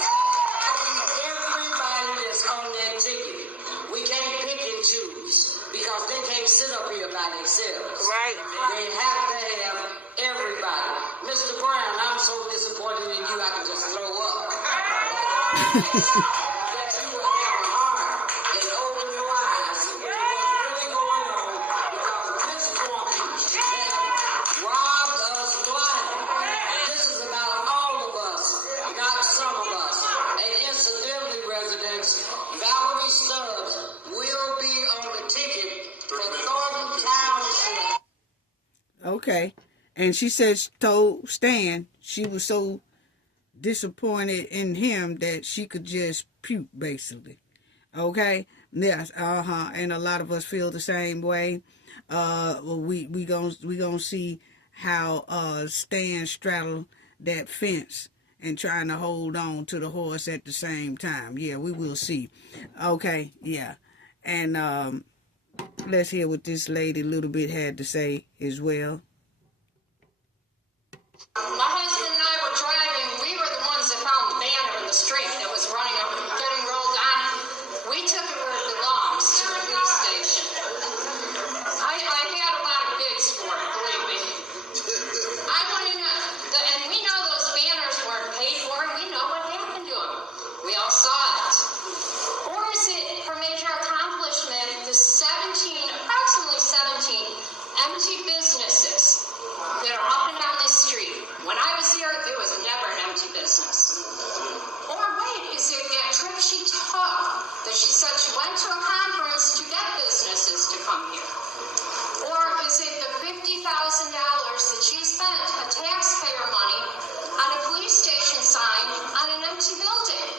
Everybody that's on that ticket. We can't pick and choose because they can't sit up here by themselves. Right. They have to have everybody. Mr. Brown, I'm so disappointed in you I can just throw up. That you will have a heart and open your eyes to what's really going on because this woman has robbed us blind. This is about all of us, not some of us. And incidentally, residents, Valerie Stubbs will be on the ticket for Thornton Township. Okay. And she said, told Stan she was so disappointed in him that she could just puke, basically. Okay? Yes, and a lot of us feel the same way. We gonna see how Stan straddled that fence and trying to hold on to the horse at the same time. Yeah, we will see. Okay, yeah. And let's hear what this lady a little bit had to say as well. My husband and I were driving. We were the ones that found the banner in the street that was running up, getting rolled on. We took it where it belongs, to the police station. I had a lot of bids for it, believe me. I want to know, and we know those banners weren't paid for, and we know what happened to them. We all saw it. Or is it for major accomplishment, the approximately 17 empty businesses that are up and down this street? When I was here, there was never an empty business. Or wait, is it that trip she took that she said she went to a conference to get businesses to come here? Or is it the $50,000 that she spent of taxpayer money on a police station sign on an empty building?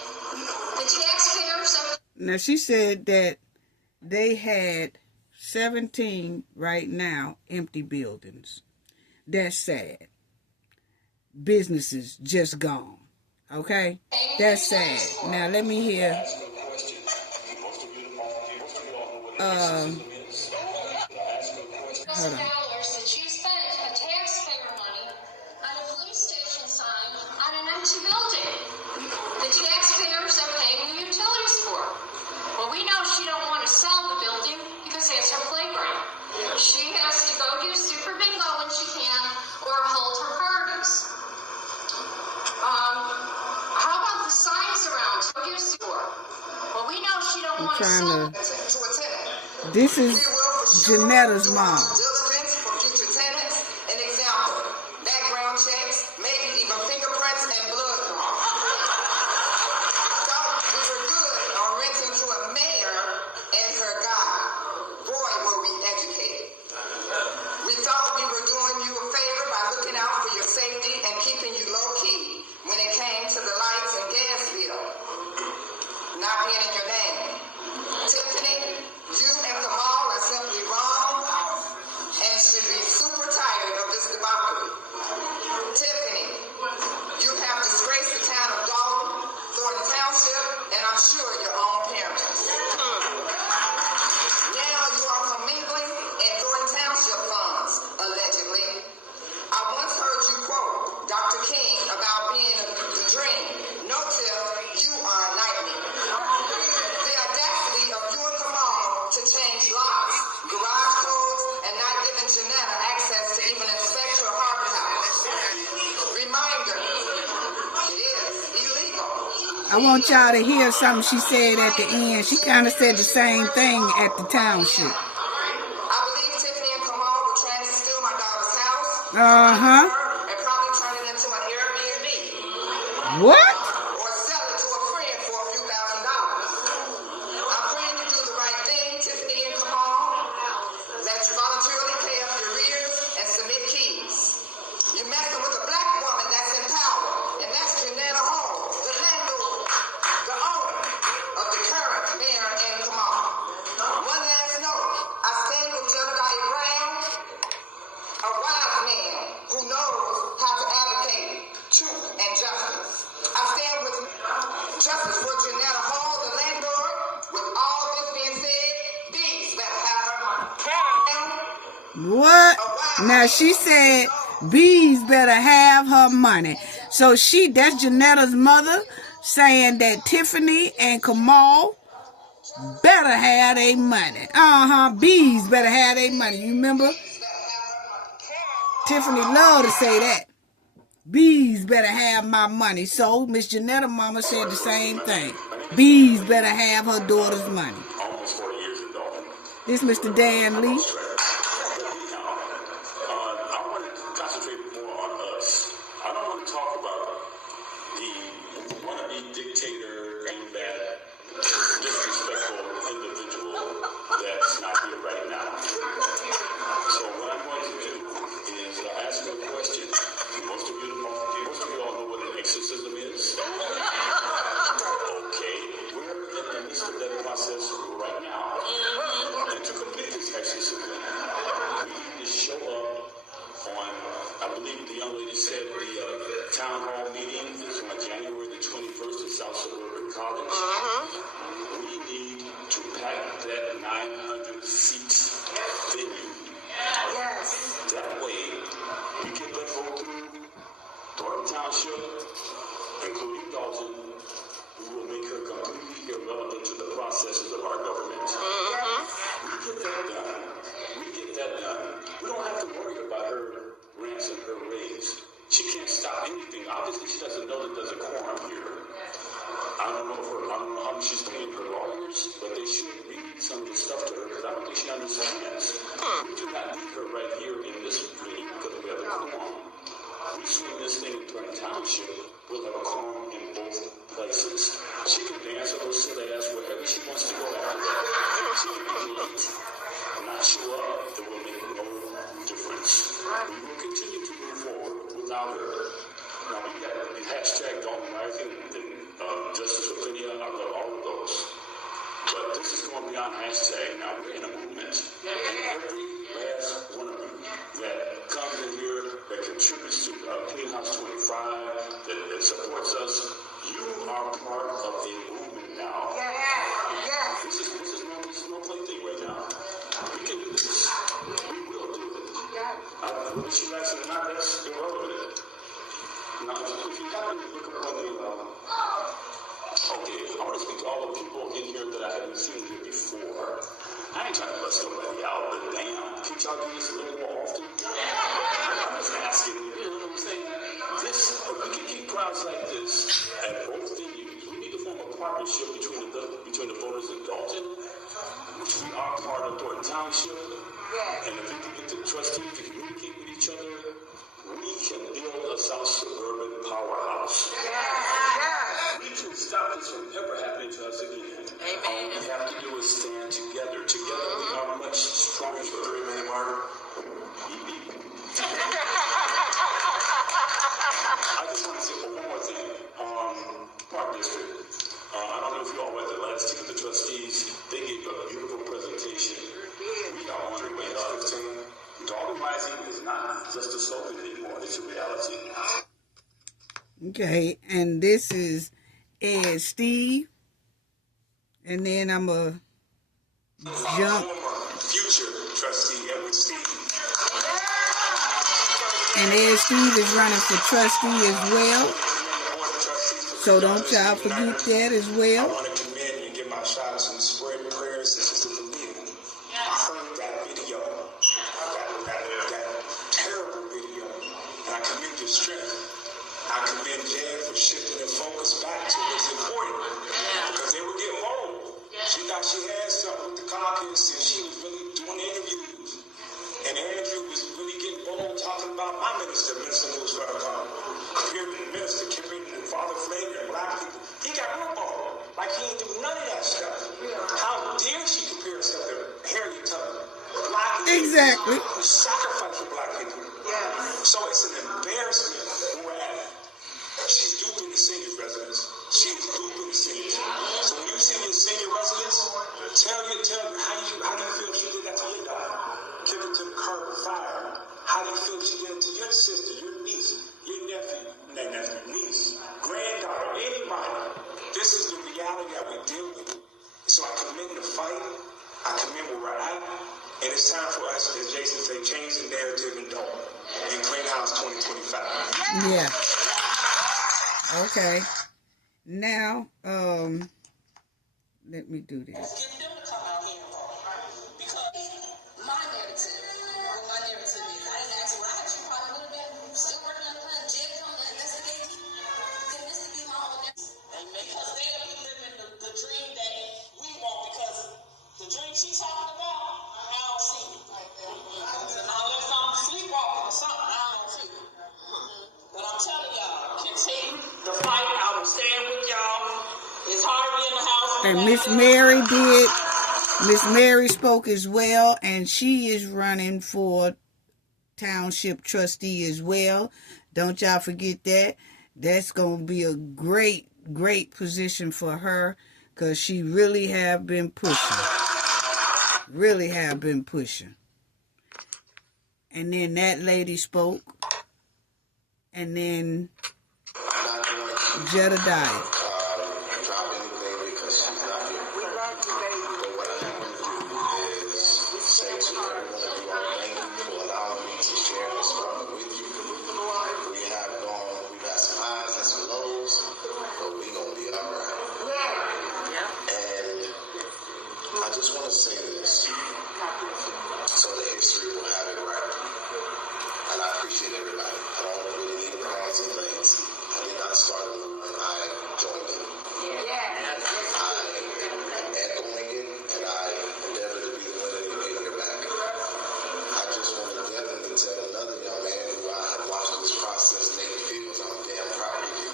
The taxpayers are... Now, she said that they had 17 right now empty buildings. That's sad. Businesses just gone. Okay? That's sad. Now, let me hear. Hold on. That you spent of taxpayer money on a police station sign on an empty building. The taxpayers trying to. This is Janetta's mom. Diligence for future tenants. An example: background checks, maybe even fingerprints and blood draws. Thought we were good on renting to a mayor and her guy. Boy, were we educated. We thought we were doing you a favor by looking out for your safety and keeping you low key when it came to the lights and gas bill. Not being in your name. Tiffany, you and Kamal are simply wrong and should be super tired of this debacle. Tiffany, you have disgraced the town of Dolton, Thornton Township, and I'm sure your own parents. Now you are commingling in Thornton Township funds, allegedly. I once heard you quote Dr. King about being the dream. No, Tiff, you are a nightmare. The audacity of you and Kamal to change locks, garage codes, and not giving Janetta access to even inspect her harbor house. Reminder, it is illegal. I want y'all to hear something she said at the end. She kind of said the same thing at the township. I believe Tiffany and Kamal were trying to steal my daughter's house. Uh-huh. And probably turn it into an Airbnb. What? Or sell it to a friend for a few $1,000s. I'm praying you do the right thing, Tiffany and Kamal. That you voluntarily pay up your arrears and submit keys. You're messing with a black woman that's in power, and that's Janetta Hall, the landlord, the owner of the current mayor and Kamal. One last note. I stand with Jedediah Brown, a wise man who knows how to advocate truth and justice. I stand with justice for Janetta Hall, the landlord. With all this being said, Bees better have her money. What? Now she said Bees better have her money. So that's Janetta's mother saying that Tiffany and Kamal better have their money. Bees better have their money. You remember? Tiffany loved to say that. Bees better have my money. So Miss Janetta's mama said the same thing. Bees better have her daughter's money. Almost 40 years in Dolton. This Mr. Dan Lee. I want to concentrate more on us. I don't want to talk about the wannabe dictator and that disrespectful individual that's not here right now. So what I'm going to do is ask you a question. Most of you all know what an exorcism is. Okay, we're in the midst of that process right now. And to complete this exorcism, we need to show up on, I believe the young lady said the town hall meeting is on January the 21st at South Suburban College. We need to pack that 900-seat venue. Yes. That way, we get that vote through Thornton Township, including Dolton. We will make her completely irrelevant to the processes of our government. We get that done. We don't have to worry about her rants and her raves. She can't stop anything. Obviously, she doesn't know that there's a quorum here. I don't know how much she's paying her lawyers, but they should read some of the stuff to her because I don't think she understands. We do not need her right here in this meeting because we have a quorum. We swing this thing in Thornton Township, we'll have a quorum in both places. She can dance or go sit ass wherever she wants to go after that. She can be late and not show up. It will make no difference. We will continue to move forward without her. Now, we got the hashtag Dolton Rising and Justice for Plenty. I love all of those. But this is going beyond hashtag. Now, we're in a movement. Every last one of them that comes in here, that contributes to Clean House 25, that supports us, you are part of a movement now. This is no plaything right now. We can do this. We will do it. Whether she likes it or not, that's irrelevant. Now, if you happen to look upon the, okay, I want to speak to all the people in here that I haven't seen here before. I ain't trying to bust nobody out, but damn, can't y'all do this a little more often? I'm just asking, you know what I'm saying? We can keep crowds like this at both venues. We need to form a partnership between the voters in Dolton, which we are part of Dolton Township. And if we can get the trustees to communicate with each other, we can build a South Suburban powerhouse. We can stop this from ever happening to us again. All we have to do is stand together. Together we are much stronger. 3-minute mark. I just want to say one more thing on Park District. I don't know if you all went to the last team of the trustees. They gave a beautiful presentation. We are on the way up. 15. Dogmatizing is not just a slogan anymore. It's a reality. Okay, and this is Ed Steve. And then I'm a jump. Future trustee Edward Steve. And Ed Steve is running for trustee as well. So don't y'all forget that as well. I want to commend you and give my shout-outs and spread prayers to Sister Camille. I heard that video, that terrible video, and I commend your strength. I commend Jan for shifting their focus back to what's important, because they were getting bold. She thought she had something with the caucus, and she was really doing interviews. And Andrew was really getting bold, talking about my minister who's going to come. Minister, Father Flavor, and black people. He got real bold. Like he ain't do none of that stuff. How dare she compare herself to Harriet Tubman? Black people. Exactly. Who sacrificed for black people. So it's an embarrassment where we're at. She's duping the senior residents. She's duping the seniors. So when you see your senior residents, tell you how do you feel she did that to your daughter? Give her to the curb of fire. How do you feel she did it to your sister, your niece, your nephew, niece, granddaughter, anybody? This is the reality that we deal with. So I commend the fight. I commend where we're at. And it's time for us, as Jason said, change the narrative in Dolton in Clean House 2025. Yeah. Okay. Now, let me do this. Get them to come out here and vote. Because my narrative, what my narrative is, I didn't ask why you probably would have been still working on the plan. Jed come to investigate me. Then this would be my own narrative. And because they are living the dream that we want, because the dream she's talking about, I don't see it. Unless I'm sleepwalking or something, I don't see it. But I'm telling y'all, continue the fight. I will stand with y'all. It's hard to be in the house. And Miss Mary did. Miss Mary spoke as well, and she is running for township trustee as well. Don't y'all forget that. That's going to be a great, great position for her, because she really have been pushing. Really have been pushing. And then that lady spoke. And then Jedediah. I just want to say this, so the history will have it right. And I appreciate everybody. I don't really need to pause the things. I did not start a movement. I joined it. I am echoing it, and I endeavor to be the one that you get your back. I just want to definitely tell another young man who I have watched this process make me feel I'm damn proud of you.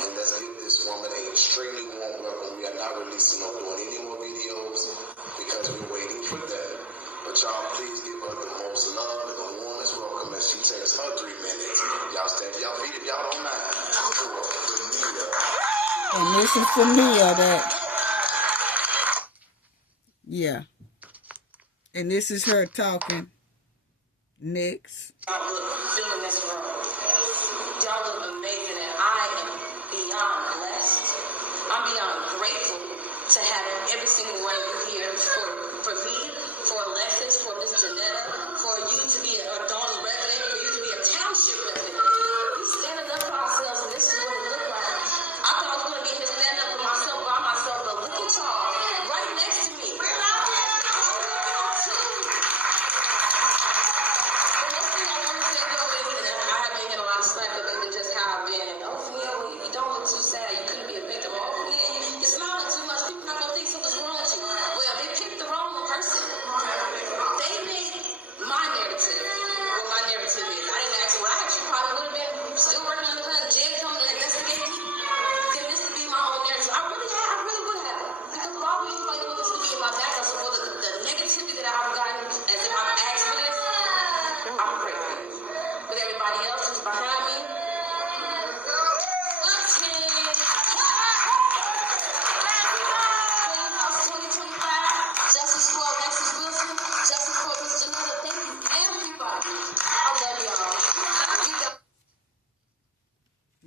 And let's give this woman an extremely warm welcome. We are not releasing or doing any more videos because we're waiting for that. But y'all, please give her the most love and the warmest welcome as she takes her 3 minutes. Y'all stand to y'all feet if y'all don't mind. And this is for Mia that, yeah. And this is her talking. Next. Y'all look filling this room. Y'all look amazing, and I am beyond blessed. I'm beyond grateful to have every single one of you here for me, for Alexis, for Miss Janetta, for you to be a Dolton resident, for you to be a Township resident. We standing up for ourselves, and this is what it looked like. I thought I was going to be here standing up for myself by myself, but look at y'all right next to me.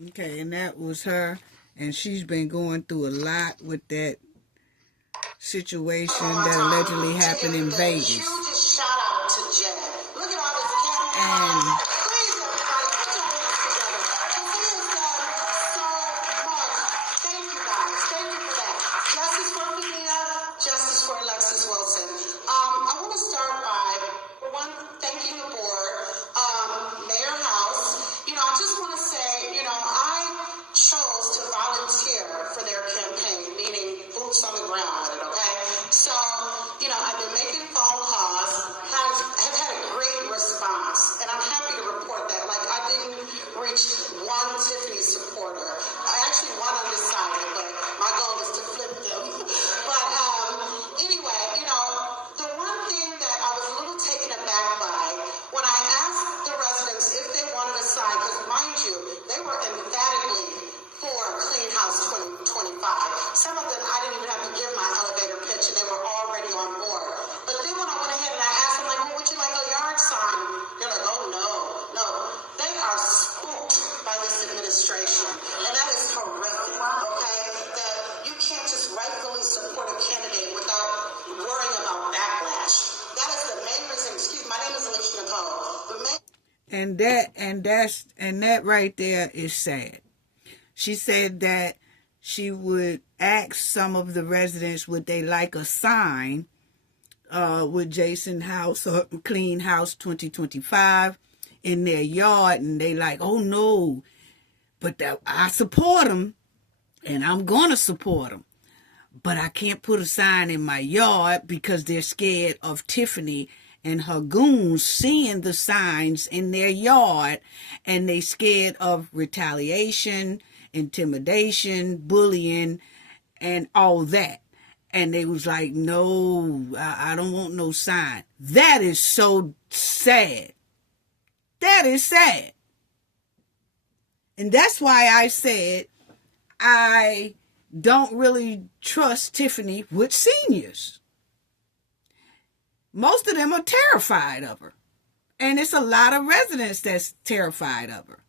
Okay, and that was her, and she's been going through a lot with that situation that allegedly happened in Vegas. Shout out to Jen. Look at all this camera. And Please, everybody, put your hands together. Because he has done so much. Thank you, guys. Thank you for that. Justice for Mia, justice for Alexis Wilson. I want to start by, for one, thanking the board, Mayor House. I just want to say, I chose to volunteer for their campaign, meaning boots on the ground with it, okay? So, I've been making phone calls, have had a great response, and I'm happy to report that. Like, I didn't reach one Tiffany supporter. I actually one undecided, but my goal is to flip them. But anyway, the one thing that I was a little taken aback by, when I asked the residents if they wanted a sign, because mind you, they were emphatically for Clean House 2025. Some of them, I didn't even have to give my elevator pitch, and they were already on board. But then when I went ahead and I asked them, like, well, would you like a yard sign? They're like, oh, no. They are spooked by this administration. And that is horrific, okay? That you can't just rightfully support a candidate without worrying about backlash. That is the main reason. Excuse me, my name is Alicia Nicole. And that right there is sad. She said that she would ask some of the residents would they like a sign with Jason House or Clean House 2025 in their yard, and they like, oh no, but I support them, and I'm gonna support them, but I can't put a sign in my yard because they're scared of Tiffany and her goons seeing the signs in their yard, and they scared of retaliation, intimidation, bullying, and all that. And they was like, no, I don't want no sign. That is so sad. That is sad. And that's why I said I don't really trust Tiffany with seniors. Most of them are terrified of her. And it's a lot of residents that's terrified of her.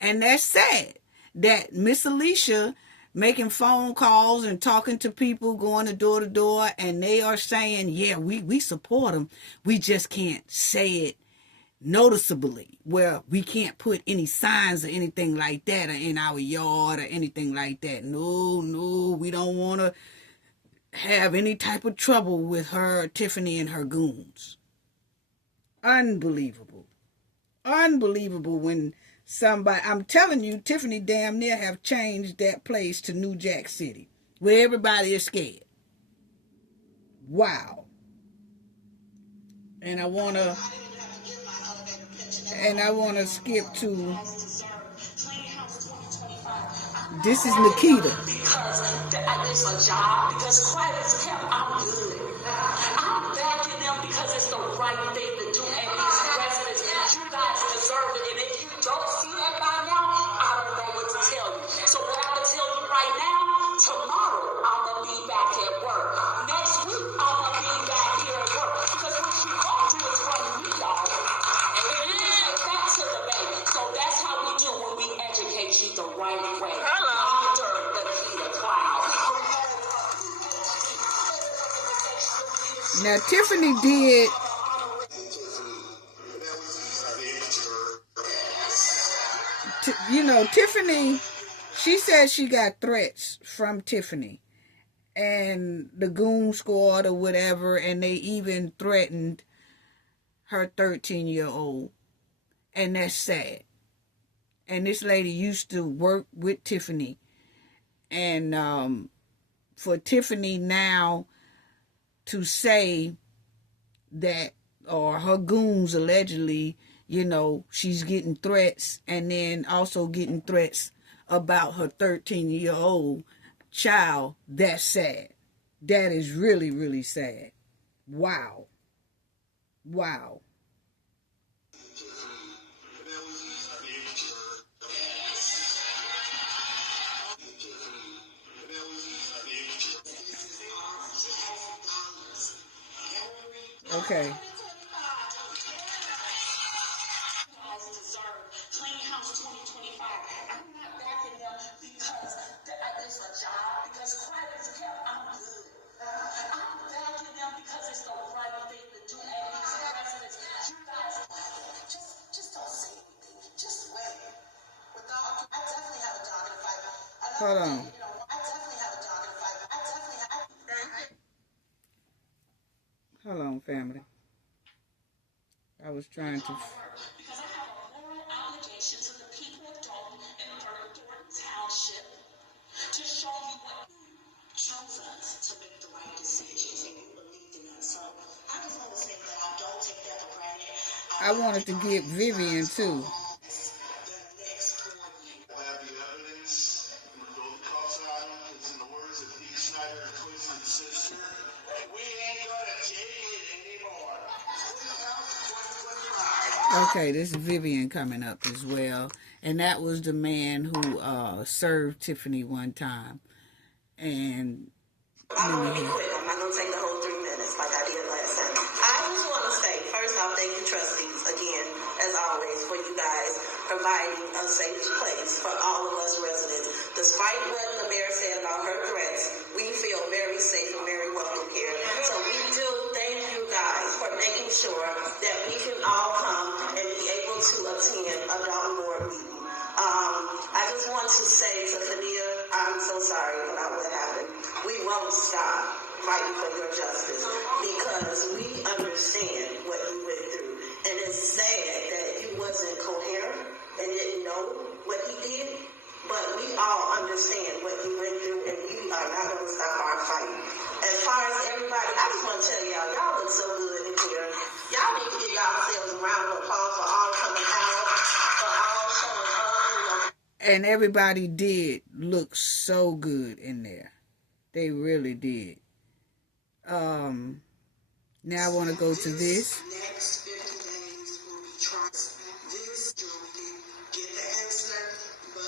And that's sad that Miss Alicia making phone calls and talking to people, going to door, and they are saying, yeah, we support them. We just can't say it noticeably, where we can't put any signs or anything like that in our yard or anything like that. No, we don't want to have any type of trouble with her, Tiffany, and her goons. Unbelievable when somebody, I'm telling you, Tiffany damn near have changed that place to New Jack City, where everybody is scared. Wow. And I wanna skip to This is Nikita. Because it's a job, because quiet as kept, I'm good. I'm backing them because it's the right thing to do. And these residents, you guys deserve it. And if you don't see that by now, I don't know what to tell you. So what I'm going to tell you right now, tomorrow I'm going to be back at work. Next week I'm going to be back here at work. Because what you won't do is from me, y'all. And back to the bank. So that's how we do when we educate you the right way. Under the Peter cloud. Now, Tiffany did. Tiffany, she said she got threats from Tiffany and the goon squad or whatever, and they even threatened her 13-year-old. And that's sad. And this lady used to work with Tiffany. And for Tiffany now to say that, or her goons allegedly, she's getting threats, and then also getting threats about her 13-year-old child, that's sad. That is really, really sad. Wow. Wow. Okay. Hold on. Hold on, family. I was trying to... Because I have a moral obligation to the people of Dolton and Thornton Township to show you what you chose us to make the right decisions, and you believed in us. So I just want to say that I don't take that for granted. I wanted to get Vivian too. Okay, this is Vivian coming up as well. And that was the man who served Tiffany one time. And I'm going to be quick. I'm not going to take the whole 3 minutes like I did last time. I just want to say, first off, thank you, trustees, again, as always, for you guys providing a safe place for all of us residents. Despite what the mayor said about her threats, we feel very safe and very welcome here. So we do thank you guys for making sure that we can all come and be able to attend a Dolton board meeting. I just want to say to Fania, I'm so sorry about what happened. We won't stop fighting for your justice because we understand what you went through. And it's sad that you wasn't coherent and didn't know what he did, but we all understand what you went through, and we are not going to stop our fight. As far as everybody, I just want to tell y'all look so good in here. Y'all need to give yourselves a round of applause for all coming out, for all showing up. And everybody did look so good in there. They really did. Now I want to go to this. Next 50 days will be trying this Julie, get the answer, but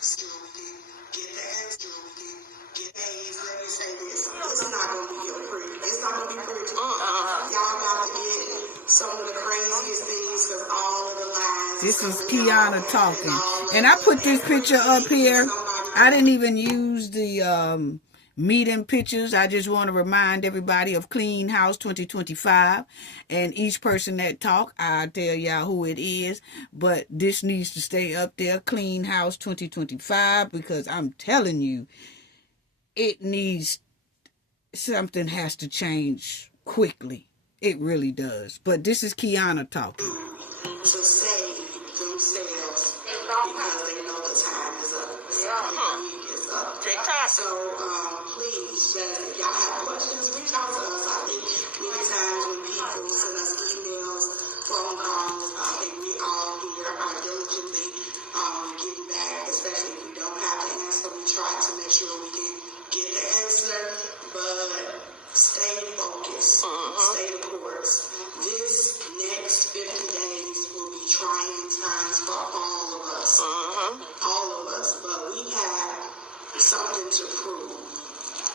Julie, get the answer, Julie, get A's. Let me say this. It's not going to be pretty. It's not going to be pretty. Y'all got to get some of the craziest things because all of the lies. This is Kiana talking. And I put this picture up here. I didn't even use the meeting pictures. I just want to remind everybody of Clean House 2025. And each person that talk, I'll tell y'all who it is. But this needs to stay up there, Clean House 2025, because I'm telling you, it needs, something has to change quickly. It really does. But this is Kiana talking. To save themselves because they know the time is up. The week is up. So please, if y'all have questions, reach out to us. I think many times when people send us emails, phone calls, I think we all here are diligently getting back, especially if we don't have the all of us, but we have something to prove.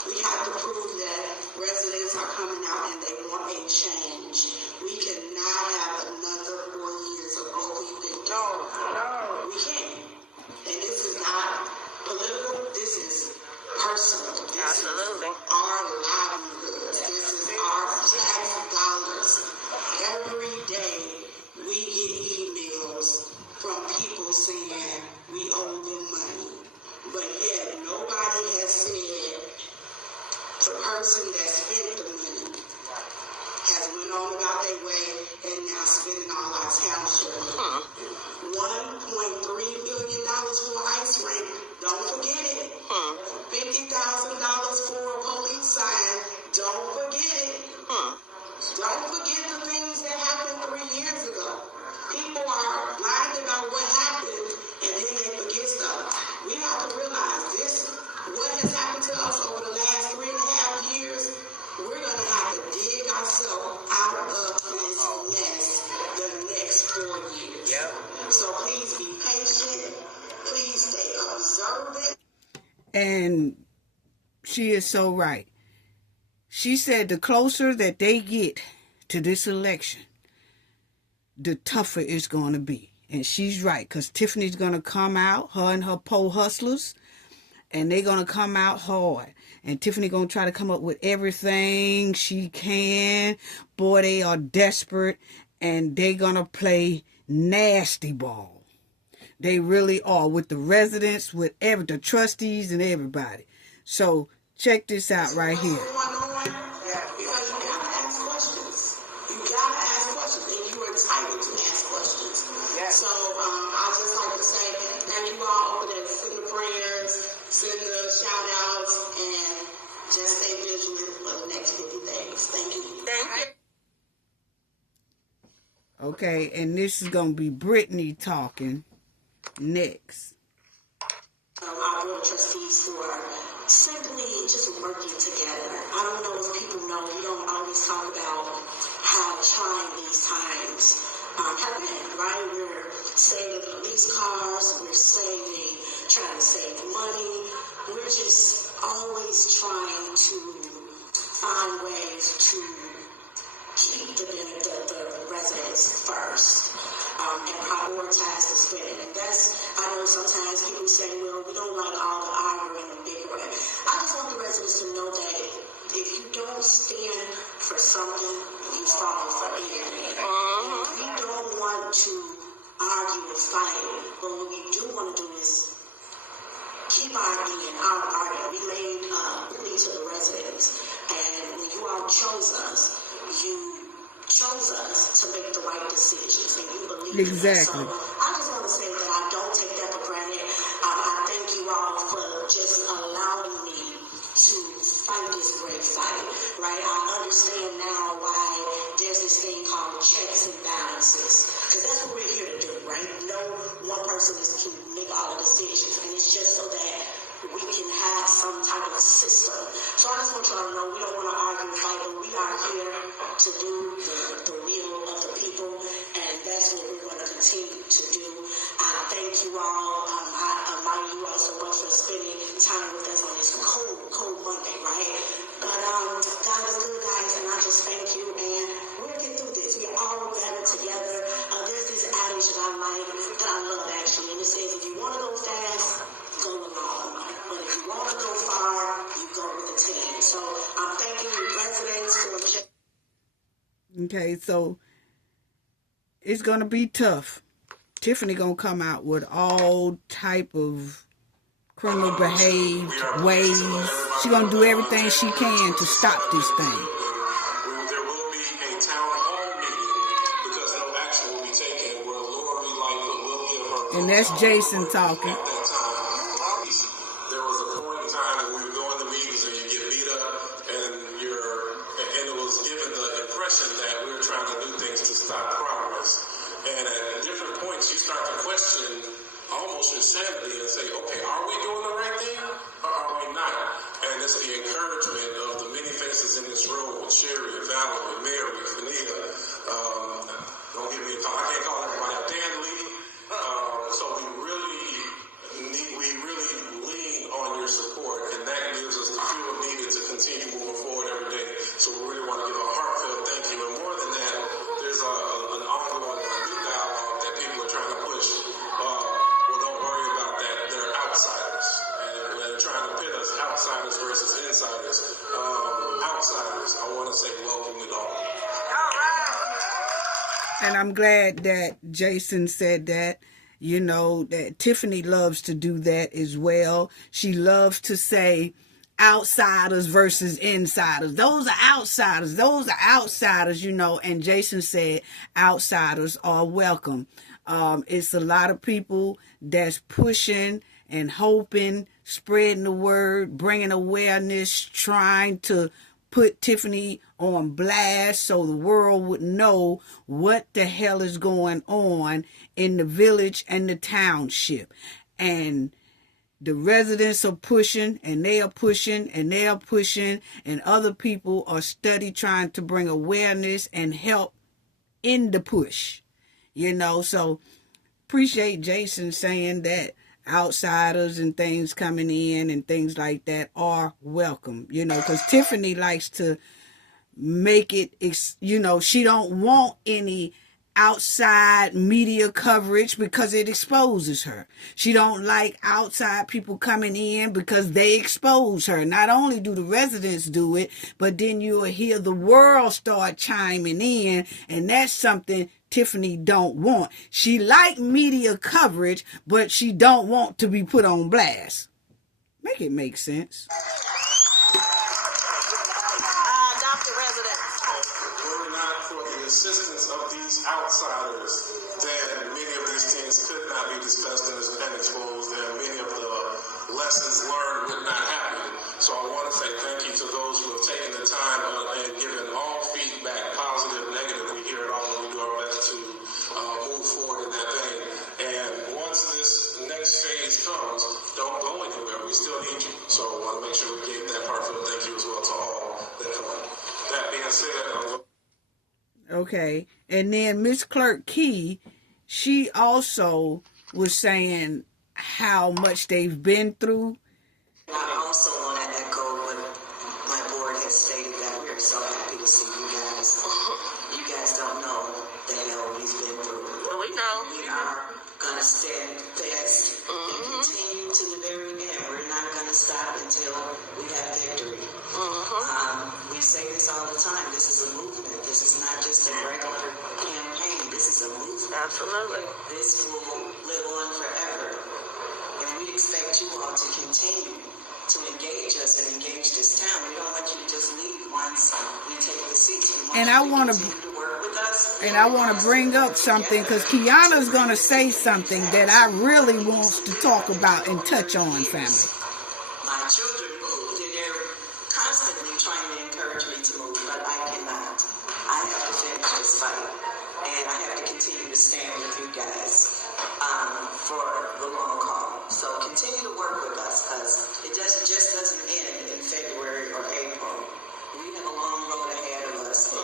We have to prove that residents are coming out and they want a change. We cannot have another 4 years of what we've been doing. No. We can't. And this is not political. This is personal. This is our livelihoods. This is our tax dollars. Every day we get emails from people saying we owe them money. But yet nobody has said the person that spent the money has went on about their way and now spending all our township money. $1.3 million for an ice rink. Don't forget it. $50,000 for a police sign. Don't forget it. Don't forget the things that happened 3 years ago. People are lying about what happened and then they forget stuff. We have to realize this, what has happened to us over the last 3.5 years, we're going to have to dig ourselves out of this mess the next 4 years. Yep. So please be patient. Please stay observant. And she is so right. She said the closer that they get to this election, the tougher it's going to be. And she's right, because Tiffany's going to come out, her and her pole hustlers, and they're going to come out hard. And Tiffany going to try to come up with everything she can. Boy, they are desperate, and they're going to play nasty ball. They really are, with the residents, with the trustees, and everybody. So check this out right here. So I just like to say thank you all for that. Send the prayers, send the shout outs, and just stay vigilant for the next 50 days. Thank you. Thank you. Okay, and this is going to be Brittany talking next. Our board of trustees for simply just working together. I don't know if people know, we don't always talk about how trying these times have been, right? We're saving police cars, we're trying to save money. We're just always trying to find ways to keep the residents first and prioritize the spending. And I know sometimes people say, well, we don't like all the arguing and bickering. I just want the residents to know that if you don't stand for something, you're falling for anything. We don't want to argue and fight, but what we do want to do is keep arguing our argument. We made plea to the residents, and when you all chose us, you chose us to make the right decisions, and you believe exactly. in us. So I just want to say that I don't take that for granted. I thank you all for just allowing me to fight this great fight, right? I understand now why there's this thing called checks and balances, because that's what we're here to do, right? No one person can make all the decisions, and it's just so that we can have some type of system. So I just want y'all to know we don't want to argue and fight, but we are here to do the will of the people, and that's what we're going to continue to do. I thank you all. I admire you all so much for spending time with us on this cold Monday, right? But God is good, guys, and I just thank you, and we're going to get through this. We're all better together. There's this adage that I like, that I love actually, and it says, if you want to go fast, go along. But if you want to go far, you go with the team. So I'm thanking you, residents, for... Okay, so it's going to be tough. Tiffany going to come out with all type of criminal behaved ways. She's going to do everything she can to stop this thing. There will be a town hall meeting because no action will be taken where Lori will give her... And that's Jason talking. At that time, there was a point in time when we would go in the meetings and you get beat up and it was given the impression that we were trying to do things to stop progress. And at different points, you start to question almost insanity and say, okay, are we doing the right thing or are we not? And it's the encouragement of the many faces in this room, Sherry, Valerie, Mary, Fanita, don't give me a call, I can't call everybody out, Dan Lee. So we really And I'm glad that Jason said that. You know, that Tiffany loves to do that as well. She loves to say outsiders versus insiders. Those are outsiders. Those are outsiders, you know. And Jason said outsiders are welcome. It's a lot of people that's pushing and hoping, spreading the word, bringing awareness, trying to put Tiffany on blast so the world would know what the hell is going on in the village and the township. And the residents are pushing, and they are pushing, and they are pushing, and other people are steady trying to bring awareness and help in the push. You know, so appreciate Jason saying that outsiders and things coming in and things like that are welcome, you know, because Tiffany likes to make it, you know, she don't want any outside media coverage because it exposes her. She don't like outside people coming in because they expose her. Not only do the residents do it, but then you'll hear the world start chiming in, and that's something Tiffany don't want. She like media coverage, but she don't want to be put on blast. Make it make sense. Dr. Resident. Were it not for the assistance of these outsiders, then many of these things could not be discussed and exposed, and many of the lessons learned would not happen. So I want to say thank you to those who have taken the time and given all feedback, positive, negative. We hear it all, and we do our best to move forward in that vein. And once this next phase comes, don't go anywhere. We still need you. So I want to make sure we gave that heartfelt thank you as well to all that come. That being said, okay, and then Miss Clerk Key, she also was saying how much they've been through. I also want to echo what my board has stated, that we're so happy to see you guys. You guys don't know the hell we've been through. Well, we know. We are going to stand fast and continue to the very end. We're not going to stop until we have victory. We say this all the time. This is a movement. This is not just a regular campaign. This is a movement. Absolutely. This will live on forever. And we expect you all to continue to engage us and engage this town. We don't want you to just leave once we take the seats. We want And you I to want continue to work with us. And I want to bring up something, because Kiana's going to say something that I really wants to talk about and touch on, family. My children moved, and they're constantly trying to encourage me to move, but I cannot. I have to finish this fight, and I have to continue to stand with you guys for the long haul. So continue to work with us, because it just doesn't end in February or April. We have a long road ahead of us.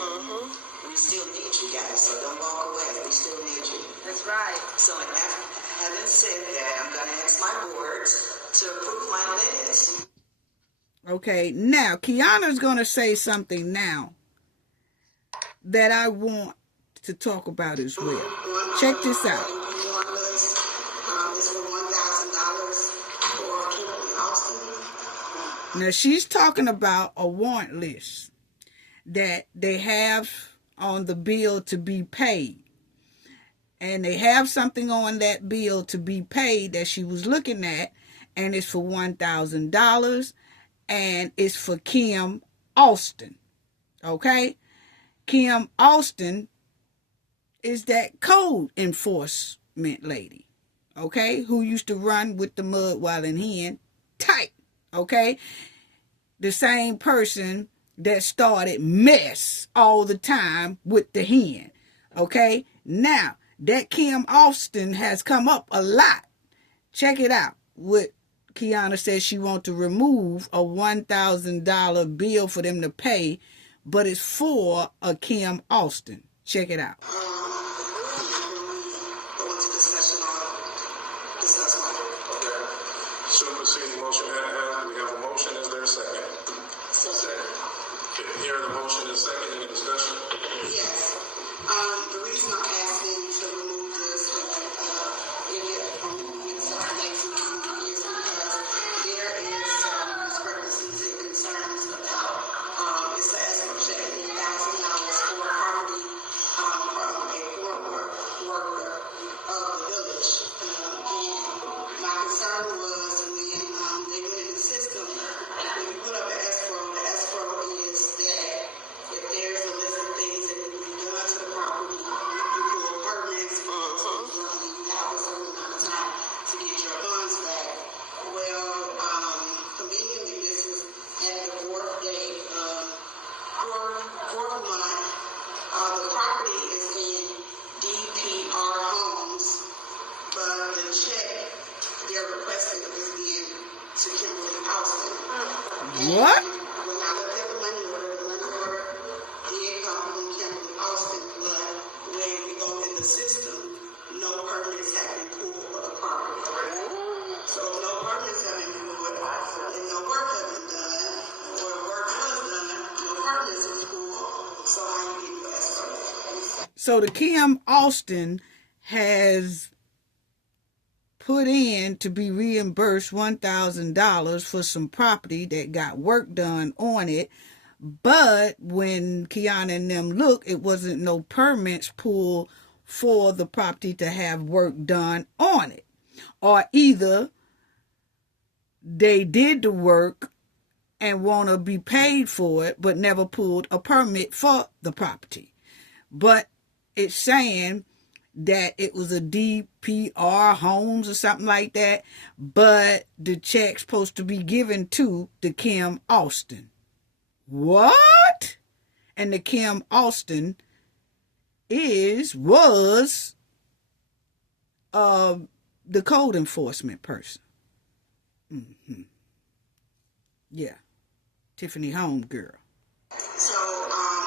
We still need you guys, so don't walk away. We still need you. That's right. So having said that, I'm going to ask my boards to approve my minutes. Okay, now Kiana's going to say something now that I want to talk about as well. Check this out. Now she's talking about a warrant list that they have on the bill to be paid. And they have something on that bill to be paid that she was looking at, and it's for $1,000, and it's for Kim Austin. Okay? Kim Austin is that code enforcement lady, okay, who used to run with the mud while in hen tight, okay? The same person that started mess all the time with the hen, okay? Now, that Kim Austin has come up a lot. Check it out. What Kiana says, she wants to remove a $1,000 bill for them to pay, but it's for a Kim Austin. Check it out. Superseding motion at hand. We have a motion. Is there a second? Second. Here the motion is second. Any discussion? Yes. The reason I'm asking to remove this from next week is because there is some discrepancies and concerns about it says $8,000 for property from a concern was when they went in the system, when you put up an escrow, the escrow is that if there's a list of things that need to be done to the property, you pull permits, you have a certain amount of time to get your funds back. Well, conveniently, this is at the fourth day, fourth month. The property is in DPR homes, but the check they're requesting is being to Kimberly Austin. What? When I looked at the money order did come from Kimberly Austin, but when we go in the system, no permits have been pulled for the property. So no permits have been pulled, and no work has been done, or work was done, no permits was pulled. So how you get your escrow? So the Kim Austin has put in to be reimbursed $1,000 for some property that got work done on it, but when Kiana and them look, it wasn't no permits pulled for the property to have work done on it. Or either they did the work and want to be paid for it, but never pulled a permit for the property. But it's saying that it was a DPR homes or something like that, but the check's supposed to be given to the Kim Austin. What? And the Kim Austin was the code enforcement person. Yeah. Tiffany home girl. So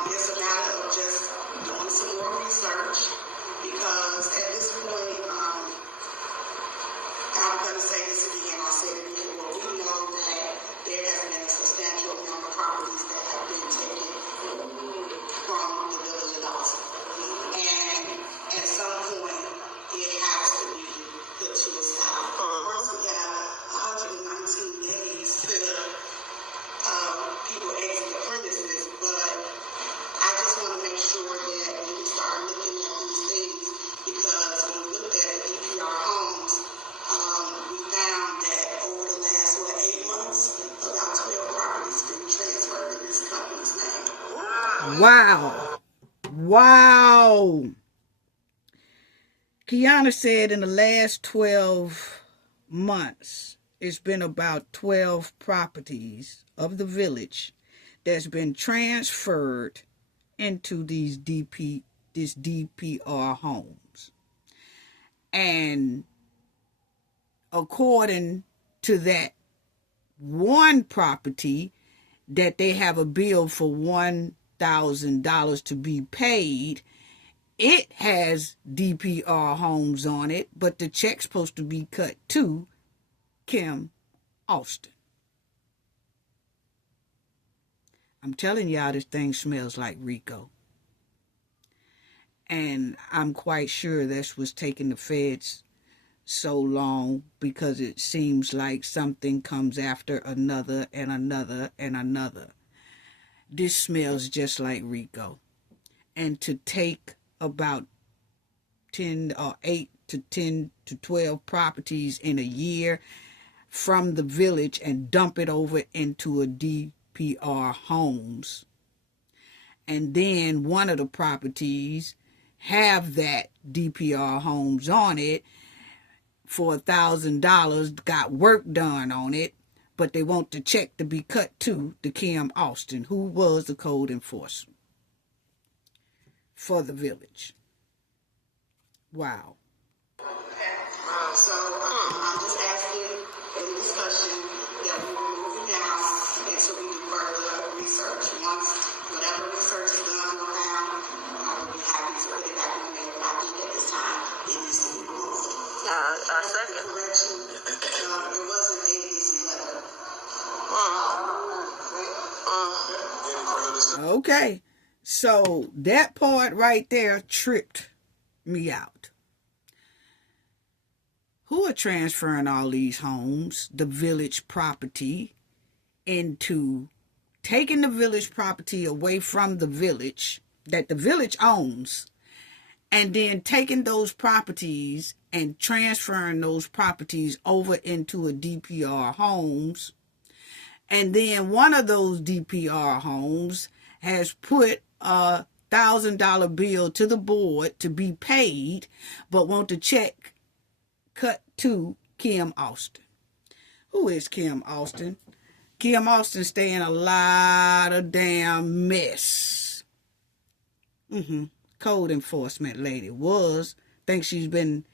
it's a matter of just doing some more research, because at this point, I'm going to say this again, I said it before, we know that there has been a substantial amount of properties that have been taken from the village of Dolton. And at some point, it has to be put to the side. First, we have 119 days to people exit the premises, but I just want to make sure that when we start looking at these things, because when we looked at the DPR homes, we found that over the last, 8 months, about 12 properties been transferred in this company's name. Wow. Kiana said in the last 12 months, it's been about 12 properties of the village that's been transferred into this DPR homes. And according to that one property that they have a bill for $1,000 to be paid, it has DPR homes on it, but the check's supposed to be cut to Kim Austin. I'm telling y'all, this thing smells like Rico. And I'm quite sure that's what's taking the feds so long, because it seems like something comes after another and another and another. This smells just like Rico. And to take about 8 to 10 to 12 properties in a year from the village and dump it over into a DPR homes, and then one of the properties have that DPR homes on it for $1,000, got work done on it, but they want the check to be cut to the Kim Austin, who was the code enforcer for the village. Wow. So I'm just asking in the discussion that we will move down until we do further research. Once whatever research is done or found, I will be happy to put it back in the mail. But I think at this time it needs to be moved. Second. Correction, it wasn't a easy letter. Okay. So that part right there tripped me out. Who are transferring all these homes, the village property, into taking the village property away from the village that the village owns, and then taking those properties and transferring those properties over into a DPR homes. And then one of those DPR homes has put a $1,000 bill to the board to be paid, but want the check cut to Kim Austin. Who is Kim Austin? Kim Austin stay in a lot of damn mess. Code enforcement lady think she's been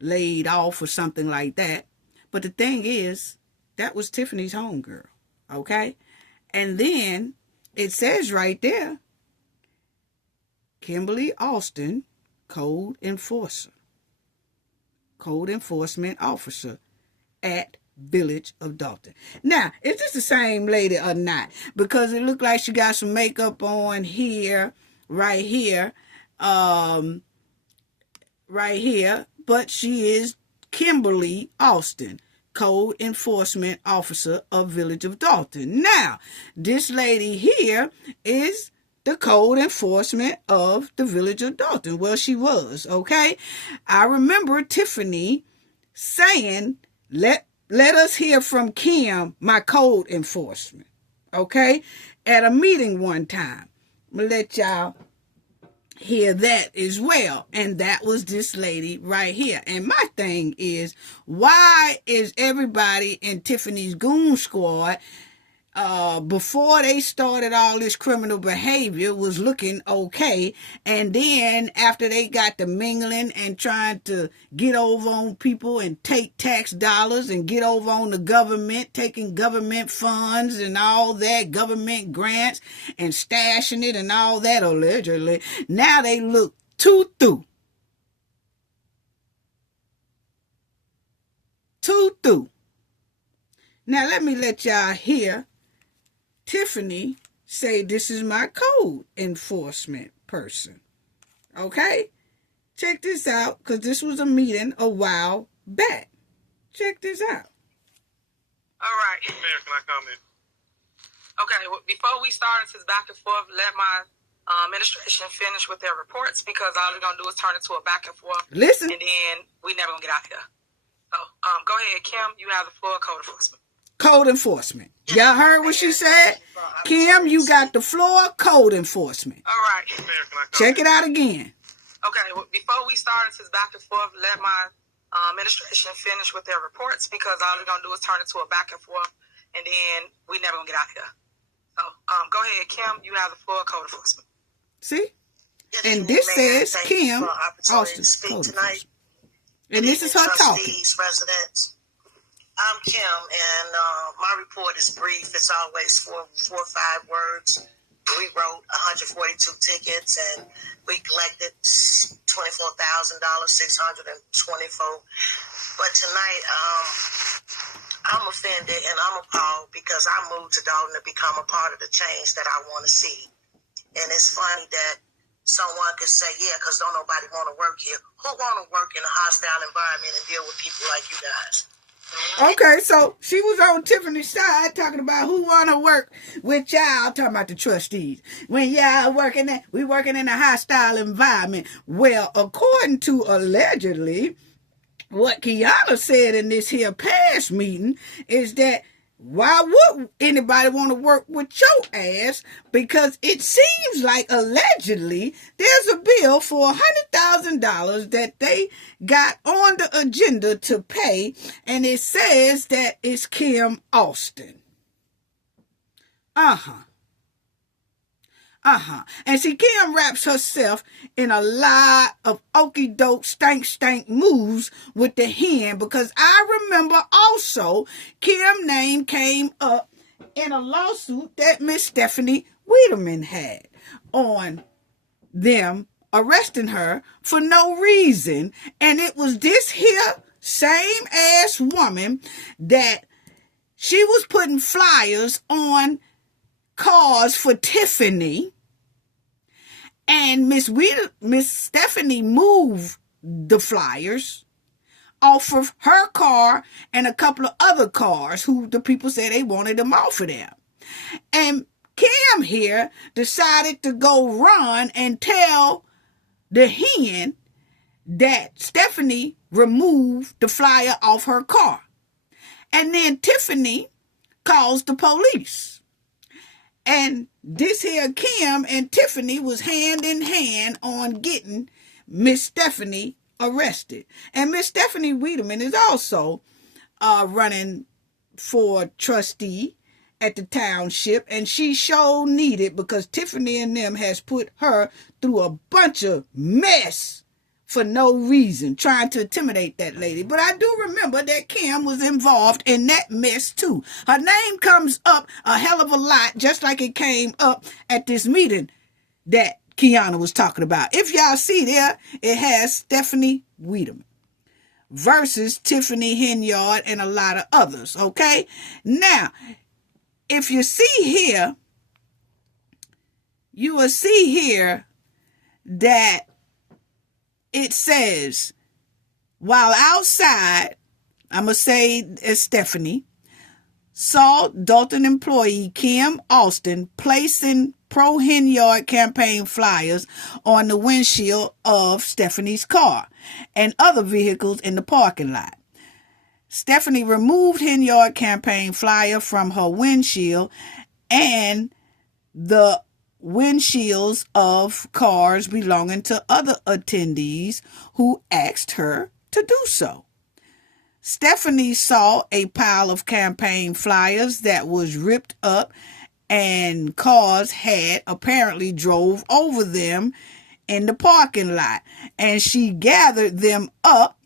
laid off or something like that. But the thing is, that was Tiffany's homegirl. Okay? And then it says right there, Kimberly Austin, code enforcement officer at Village of Dolton. Now, is this the same lady or not? Because it looked like she got some makeup on here, right here, but she is Kimberly Austin, Code Enforcement Officer of Village of Dolton. Now, this lady here is the code enforcement of the Village of Dolton. Well, she was, okay? I remember Tiffany saying, let us hear from Kim, my code enforcement, okay? At a meeting one time. I'm going to let y'all hear that as well. And that was this lady right here. And my thing is, why is everybody in Tiffany's goon squad, before they started all this criminal behavior, was looking okay, and then after they got to mingling and trying to get over on people and take tax dollars and get over on the government, taking government funds and all that, government grants and stashing it and all that allegedly, now they look through. Now let me let y'all hear Tiffany say, this is my code enforcement person. Okay? Check this out, because this was a meeting a while back. Check this out. All right. Mayor, can I comment? Okay, well, before we start this back and forth, let my administration finish with their reports, because all they're going to do is turn it to a back and forth. Listen. And then we never going to get out here. So, go ahead, Kim. You have the floor, code enforcement. Code enforcement. Y'all heard what she said? Kim, you got the floor, code enforcement. All right. Mayor, can I comment? Check it out again. Okay, well, before we start this back and forth, let my administration finish with their reports, because all they're going to do is turn it to a back and forth, and then we never going to get out here. So, go ahead, Kim. You have the floor, code enforcement. See? And this says Kim Austin, code enforcement. And this is her talking. Trustees, residents. I'm Kim, and my report is brief. It's always four or five words. We wrote 142 tickets, and we collected $24,624. But tonight, I'm offended and I'm appalled, because I moved to Dolton to become a part of the change that I want to see. And it's funny that someone could say, yeah, because don't nobody want to work here. Who want to work in a hostile environment and deal with people like you guys? Okay, so she was on Tiffany's side talking about who want to work with y'all, talking about the trustees. When y'all we working in a hostile environment. Well, according to allegedly what Kiana said in this here past meeting is that why would anybody want to work with your ass? Because it seems like allegedly there's a bill for $100,000 that they got on the agenda to pay, and it says that it's Kim Austin. And see, Kim wraps herself in a lot of okie doke stank moves with the hen, because I remember also Kim's name came up in a lawsuit that Miss Stephanie Wiedemann had on them arresting her for no reason. And it was this here same ass woman that she was putting flyers on cars for Tiffany, and Miss Stephanie moved the flyers off of her car and a couple of other cars who the people said they wanted them off of there. And Kim here decided to go run and tell the hen that Stephanie remove the flyer off her car. And then Tiffany calls the police. And this here Kim and Tiffany was hand in hand on getting Miss Stephanie arrested. And Miss Stephanie Wiedemann is also running for trustee at the township, and she sure needed, because Tiffany and them has put her through a bunch of mess for no reason, trying to intimidate that lady. But I do remember that Kim was involved in that mess too. Her name comes up a hell of a lot, just like it came up at this meeting that Kiana was talking about. If y'all see there, it has Stephanie Wiedemann versus Tiffany Henyard and a lot of others, okay? Now, if you see here, you will see here that it says, while outside, I'm going to say it's Stephanie, saw Dolton employee Kim Austin placing pro-Henyard campaign flyers on the windshield of Stephanie's car and other vehicles in the parking lot. Stephanie removed Henyard campaign flyer from her windshield and the windshields of cars belonging to other attendees who asked her to do so. Stephanie saw a pile of campaign flyers that was ripped up, and cars had apparently drove over them in the parking lot, and she gathered them up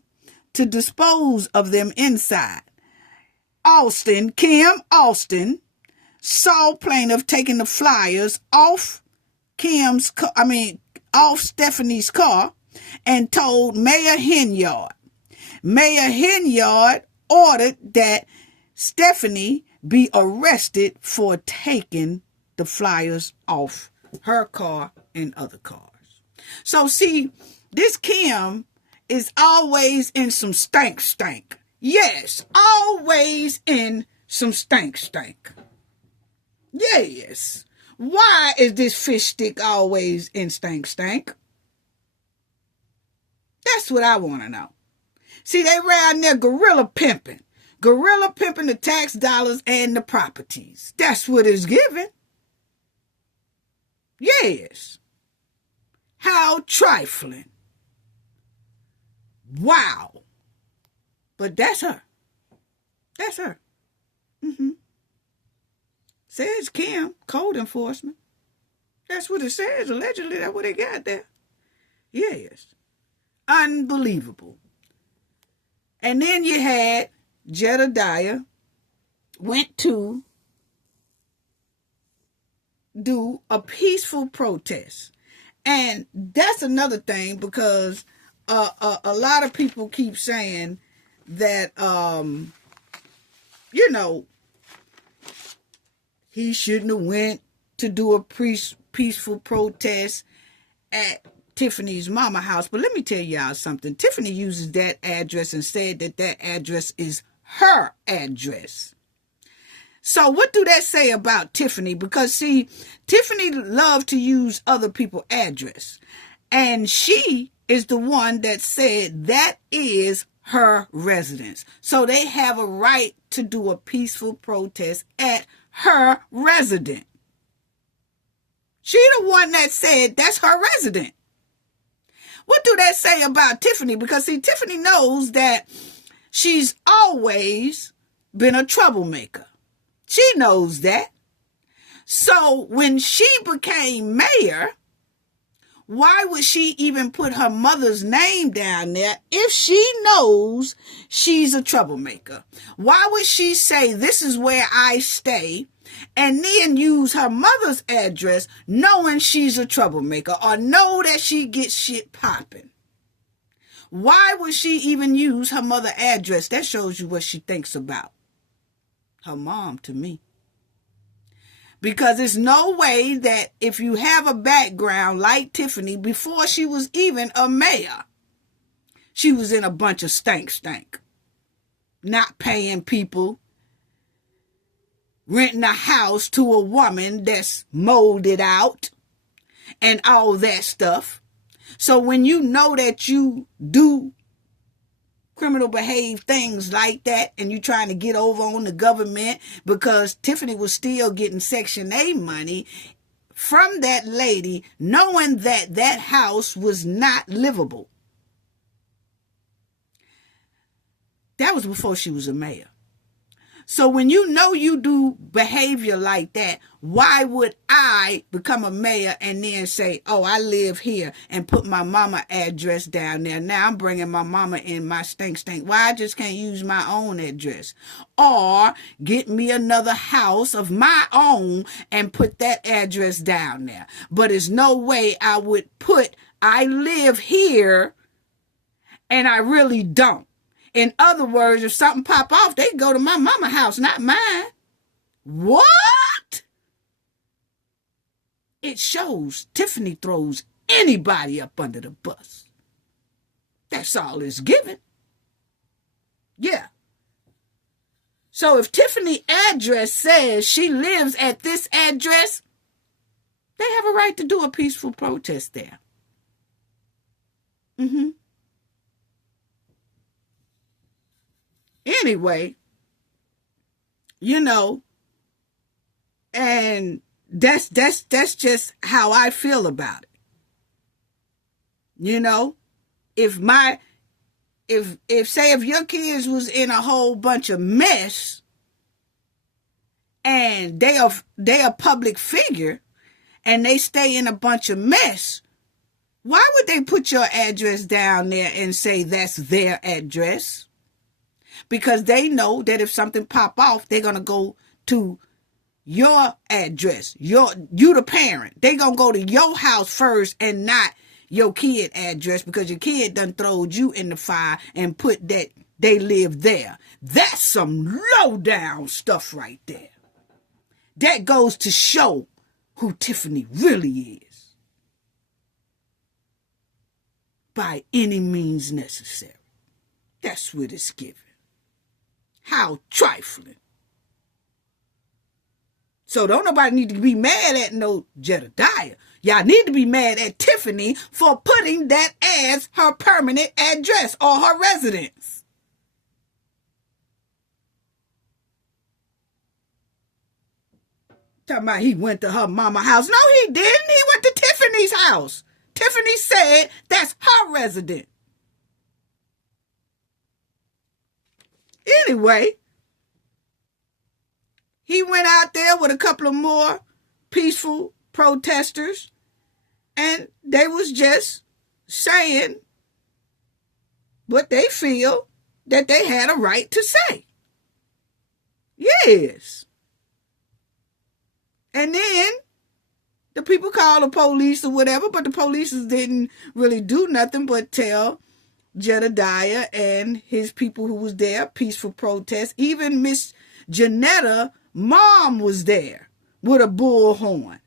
to dispose of them inside. Kim Austin, saw plaintiff taking the flyers off Stephanie's car and told Mayor Henyard. Mayor Henyard ordered that Stephanie be arrested for taking the flyers off her car and other cars. So see, this Kim is always in some stank. Yes, always in some stank. Yes. Why is this fish stick always in stank? That's what I want to know. See, they around there gorilla pimping the tax dollars and the properties. That's what it's giving. Yes. How trifling. Wow. But that's her. Says Kim, code enforcement. That's what it says. Allegedly, that's what they got there. Yes. Unbelievable. And then you had Jedediah went to do a peaceful protest. And that's another thing, because a lot of people keep saying that, he shouldn't have went to do a peaceful protest at Tiffany's mama house. But let me tell y'all something. Tiffany uses that address and said that address is her address. So what do that say about Tiffany? Because see, Tiffany loves to use other people's address. And she is the one that said that is her residence. So they have a right to do a peaceful protest at her residence. She the one that said that's her residence. What do that say about Tiffany? Because see, Tiffany knows that she's always been a troublemaker. She knows that. So when she became mayor, why would she even put her mother's name down there if she knows she's a troublemaker? Why would she say, this is where I stay, and then use her mother's address knowing she's a troublemaker or know that she gets shit popping? Why would she even use her mother's address? That shows you what she thinks about her mom to me. Because there's no way that if you have a background like Tiffany, before she was even a mayor, she was in a bunch of stank. Not paying people, renting a house to a woman that's molded out, and all that stuff. So when you know that you do criminal behave things like that, and you trying to get over on the government because Tiffany was still getting Section 8 money from that lady, knowing that that house was not livable. That was before she was a mayor. So when you know you do behavior like that, why would I become a mayor and then say, oh, I live here and put my mama address down there? Now I'm bringing my mama in my stink. Why I just can't use my own address? Or get me another house of my own and put that address down there. But there's no way I would put, I live here and I really don't. In other words, if something pop off, they go to my mama house, not mine. What? It shows Tiffany throws anybody up under the bus. That's all it's given. Yeah. So if Tiffany address says she lives at this address, they have a right to do a peaceful protest there. Anyway, you know, and that's just how I feel about it. You know, if your kids was in a whole bunch of mess and they a public figure and they stay in a bunch of mess, why would they put your address down there and say that's their address? Because they know that if something pop off, they're going to go to your address. You the parent. They're going to go to your house first and not your kid address because your kid done throwed you in the fire and put that they live there. That's some low down stuff right there. That goes to show who Tiffany really is. By any means necessary. That's what it's given. How trifling. So don't nobody need to be mad at no Jedediah. Y'all need to be mad at Tiffany for putting that as her permanent address or her residence. Talking about he went to her mama's house. No, he didn't. He went to Tiffany's house. Tiffany said that's her residence. Anyway, he went out there with a couple of more peaceful protesters, and they was just saying what they feel that they had a right to say. Yes. And then the people called the police or whatever, but the police didn't really do nothing but tell Jedediah and his people who was there, peaceful protest. Even Miss Janetta, mom, was there with a bullhorn,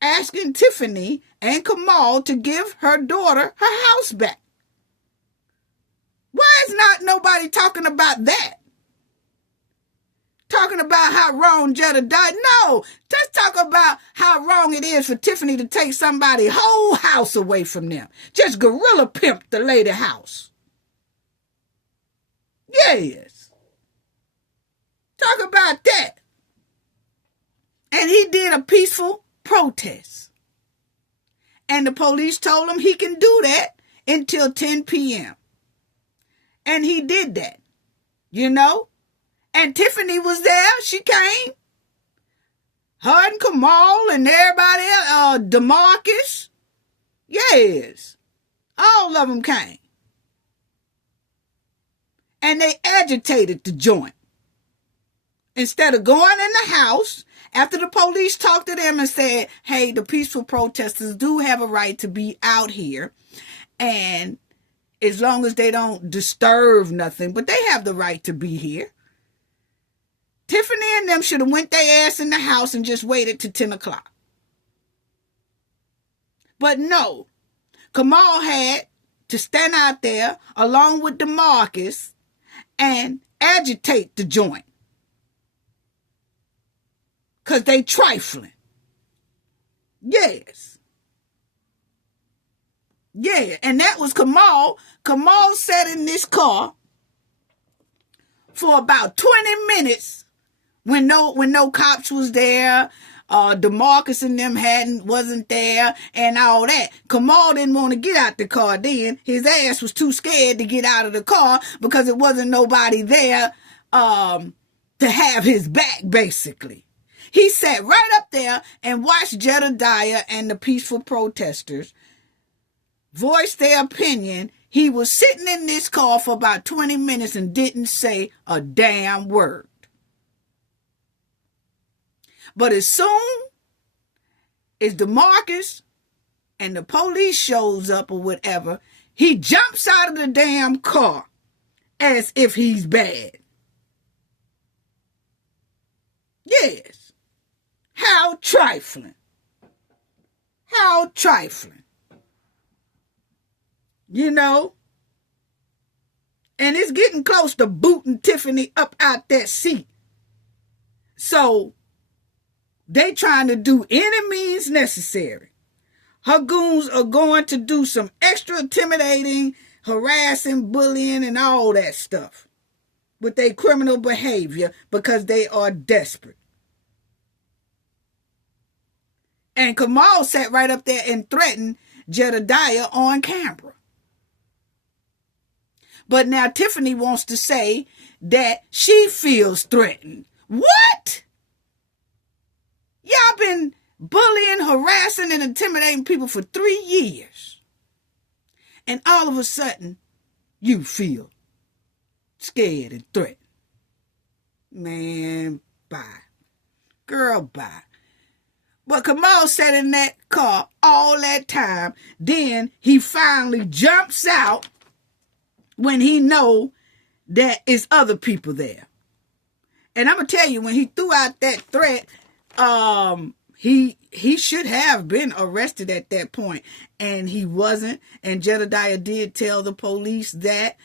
asking Tiffany and Kamal to give her daughter her house back. Why is not nobody talking about that? Talking about how wrong Jedediah. No, let's talk about how wrong it is for Tiffany to take somebody's whole house away from them. Just gorilla pimp the lady house. Yes. Talk about that. And he did a peaceful protest. And the police told him he can do that until 10 p.m. And he did that, you know. And Tiffany was there. She came. Her and Kamal and everybody else. DeMarcus. Yes. All of them came. And they agitated the joint. Instead of going in the house, after the police talked to them and said, hey, the peaceful protesters do have a right to be out here. And as long as they don't disturb nothing, but they have the right to be here. Tiffany and them should have went their ass in the house and just waited till 10 o'clock. But no, Kamal had to stand out there along with DeMarcus and agitate the joint. Because they trifling. Yes. Yeah, and that was Kamal. Kamal sat in this car for about 20 minutes when no cops was there. DeMarcus and them wasn't there and all that. Kamal didn't want to get out the car then. His ass was too scared to get out of the car because it wasn't nobody there to have his back, basically. He sat right up there and watched Jedediah and the peaceful protesters voice their opinion. He was sitting in this car for about 20 minutes and didn't say a damn word. But as soon as DeMarcus and the police shows up or whatever, he jumps out of the damn car as if he's bad. Yes. How trifling. How trifling. You know? And it's getting close to booting Tiffany up out that seat. So they trying to do any means necessary. Her goons are going to do some extra intimidating, harassing, bullying, and all that stuff with their criminal behavior because they are desperate. And Kamal sat right up there and threatened Jedediah on camera. But now Tiffany wants to say that she feels threatened. What? Y'all been bullying, harassing, and intimidating people for 3 years. And all of a sudden, you feel scared and threatened. Man, bye. Girl, bye. But Kamal sat in that car all that time. Then he finally jumps out when he know that it's other people there. And I'm going to tell you, when he threw out that threat, he should have been arrested at that point, and he wasn't. And Jedediah did tell the police that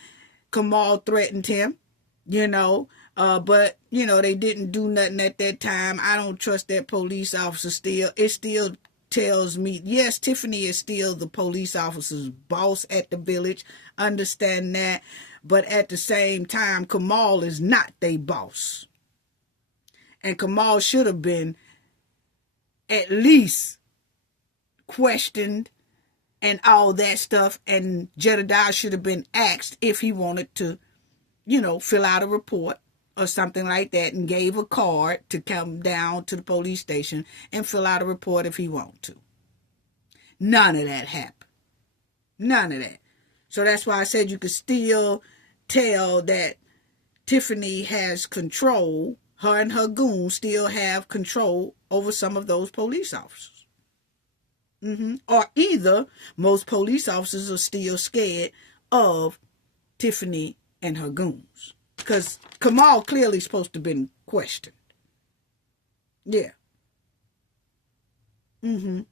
Kamal threatened him, but they didn't do nothing at that time. I don't trust that police officer still. It still tells me, yes, Tiffany is still the police officer's boss at the village. Understand that. But at the same time, Kamal is not their boss. And Kamal should have been at least questioned and all that stuff. And Jedediah should have been asked if he wanted to, fill out a report or something like that, and gave a card to come down to the police station and fill out a report if he wanted to. None of that happened. None of that. So that's why I said you could still tell that Tiffany has control. Her and her goons still have control over some of those police officers. Or either most police officers are still scared of Tiffany and her goons. Because Kamal clearly supposed to have been questioned. Yeah. And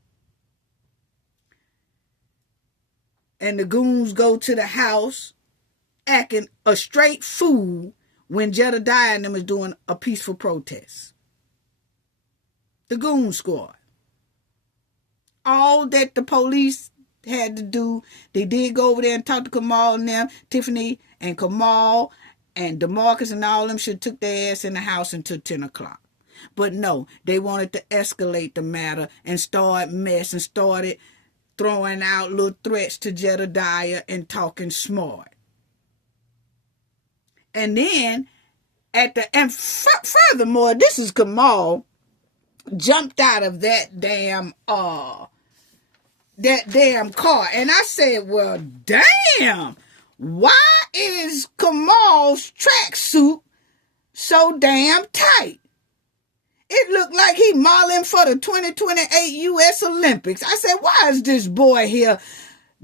the goons go to the house acting a straight fool when Jedediah and them is doing a peaceful protest. The goon squad. All that the police had to do, they did go over there and talk to Kamal and them. Tiffany and Kamal and DeMarcus and all them should have took their ass in the house until 10 o'clock. But no, they wanted to escalate the matter and start mess and started throwing out little threats to Jedediah and talking smart. And then furthermore, this is Kamal jumped out of that damn car. And I said, well, damn, why is Kamal's tracksuit so damn tight? It looked like he modeling for the 2028 U.S. Olympics. I said, why is this boy here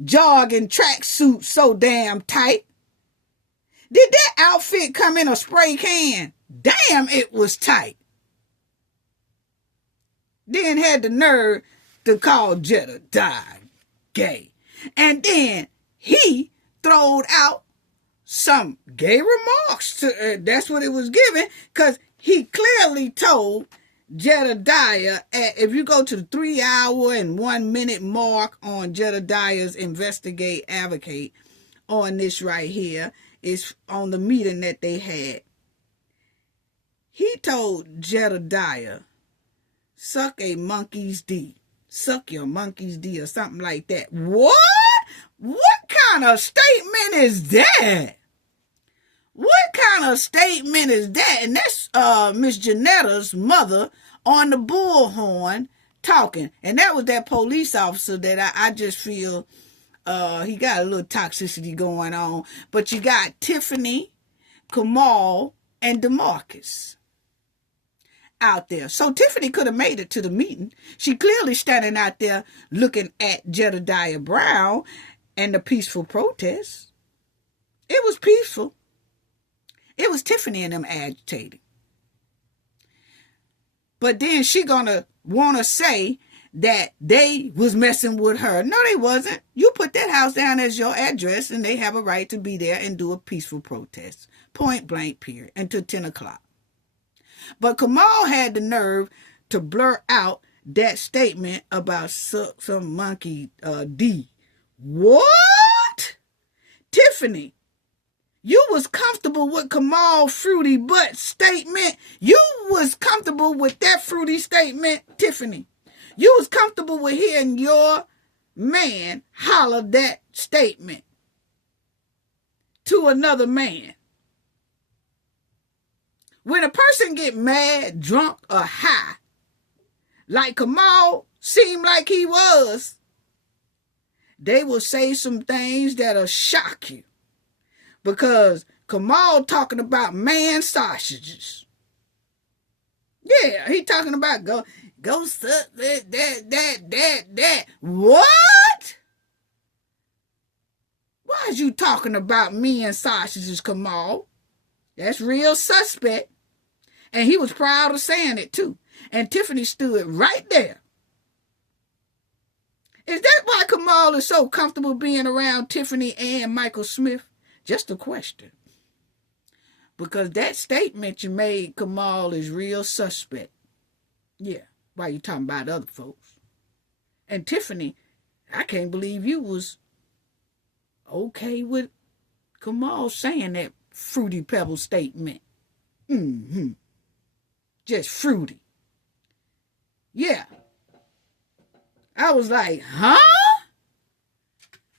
jogging tracksuit so damn tight? Did that outfit come in a spray can? Damn, it was tight. Then had the nerve to call Jedediah gay. And then he throwed out some gay remarks. That's what it was given, because he clearly told Jedediah, if you go to the 3 hour and 1 minute mark on Jedediah's investigate advocate on this right here, is on the meeting that they had. He told Jedediah, suck a monkey's D. Suck your monkey's D or something like that. What? What kind of statement is that? What kind of statement is that? And that's Miss Janetta's mother on the bullhorn talking. And that was that police officer that I just feel he got a little toxicity going on. But you got Tiffany, Kamal, and DeMarcus out there. So Tiffany could have made it to the meeting. She clearly standing out there looking at Jedediah Brown and the peaceful protest. It was peaceful. It was Tiffany and them agitating. But then she gonna want to say that they was messing with her. No, they wasn't. You put that house down as your address and they have a right to be there and do a peaceful protest. Point blank period. Until 10 o'clock. But Kamal had the nerve to blurt out that statement about some monkey D. What? Tiffany, you was comfortable with Kamal fruity butt statement. You was comfortable with that fruity statement, Tiffany. You was comfortable with hearing your man holler that statement to another man. When a person get mad, drunk, or high, like Kamal seemed like he was, they will say some things that'll shock you. Because Kamal talking about man sausages. Yeah, he talking about go suck that. What? Why is you talking about men sausages, Kamal? That's real suspect. And he was proud of saying it too. And Tiffany stood right there. Is that why Kamal is so comfortable being around Tiffany and Michael Smith? Just a question. Because that statement you made, Kamal, is real suspect. Yeah, why you talking about other folks? And Tiffany, I can't believe you was okay with Kamal saying that fruity pebble statement. Just fruity. Yeah. I was like, huh?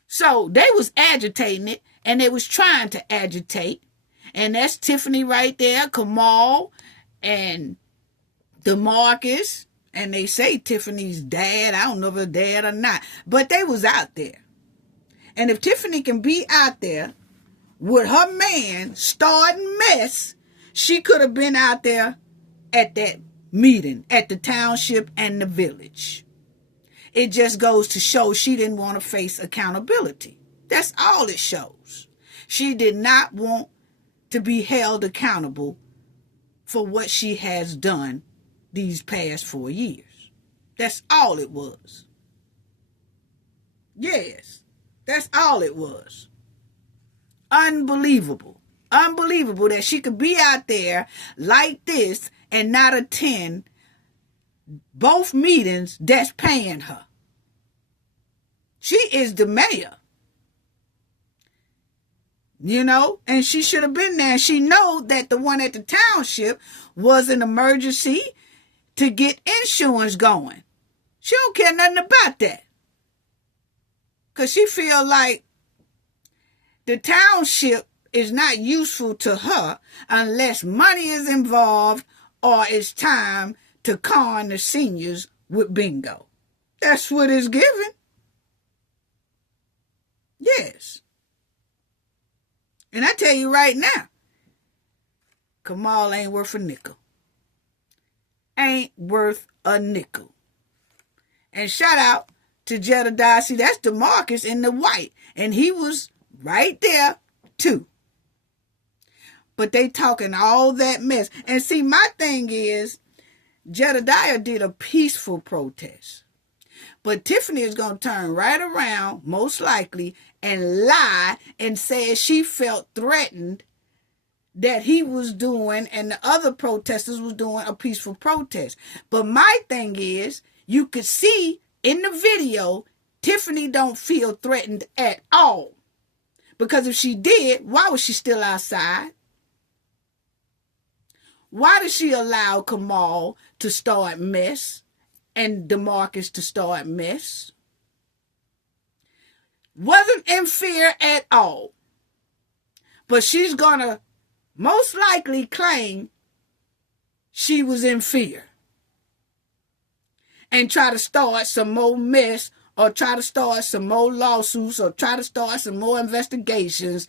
So they was agitating it, and they was trying to agitate. And that's Tiffany right there, Kamal, and DeMarcus. And they say Tiffany's dad. I don't know if it's dad or not. But they was out there. And if Tiffany can be out there with her man starting mess, she could have been out there at that meeting at the Township and the Village. It just goes to show she didn't want to face accountability. That's all it shows. She did not want to be held accountable for what she has done these past 4 years. That's all it was. Yes, that's all it was. Unbelievable. Unbelievable that she could be out there like this and not attend both meetings that's paying her. She is the mayor. You know, and she should have been there. She know that the one at the township was an emergency to get insurance going. She don't care nothing about that. Because she feel like the township is not useful to her unless money is involved or it's time to con the seniors with bingo. That's what it's given. Yes. And I tell you right now, Kamal ain't worth a nickel. Ain't worth a nickel. And shout out to Jedediah. See, that's DeMarcus in the white. And he was right there too. But they talking all that mess. And see, my thing is, Jedediah did a peaceful protest. But Tiffany is going to turn right around, most likely, and lie and say she felt threatened that he was doing and the other protesters was doing a peaceful protest. But my thing is, you could see in the video, Tiffany don't feel threatened at all. Because if she did, why was she still outside? Why did she allow Kamal to start mess and DeMarcus to start mess? Wasn't in fear at all. But she's going to most likely claim she was in fear and try to start some more mess or try to start some more lawsuits or try to start some more investigations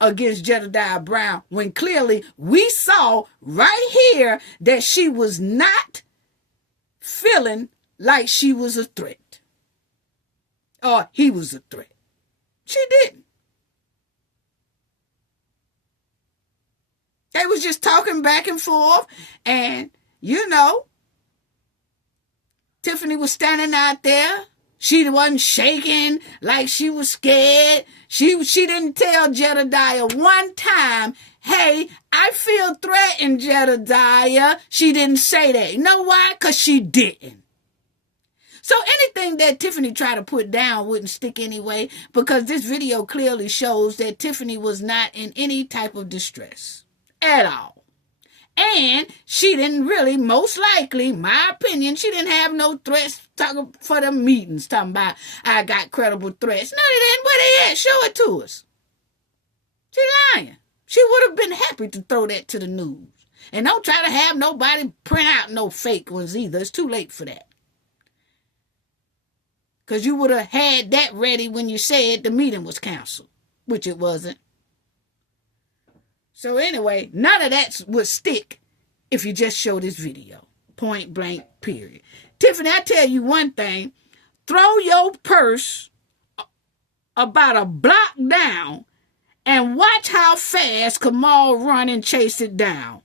against Jedediah Brown, when clearly we saw right here that she was not feeling like she was a threat or he was a threat. She didn't. They was just talking back and forth, and Tiffany was standing out there. She wasn't shaking like she was scared. She didn't tell Jedediah one time, hey, I feel threatened, Jedediah. She didn't say that. You know why? Because she didn't. So anything that Tiffany tried to put down wouldn't stick anyway, because this video clearly shows that Tiffany was not in any type of distress at all. And she didn't really, most likely, my opinion, she didn't have no threats talking for the meetings, talking about, I got credible threats. No, they didn't. Where they at? Show it to us. She lying. She would have been happy to throw that to the news. And don't try to have nobody print out no fake ones either. It's too late for that. Because you would have had that ready when you said the meeting was canceled, which it wasn't. So anyway, none of that would stick if you just show this video. Point blank, period. Tiffany, I tell you one thing. Throw your purse about a block down and watch how fast Kamal run and chase it down.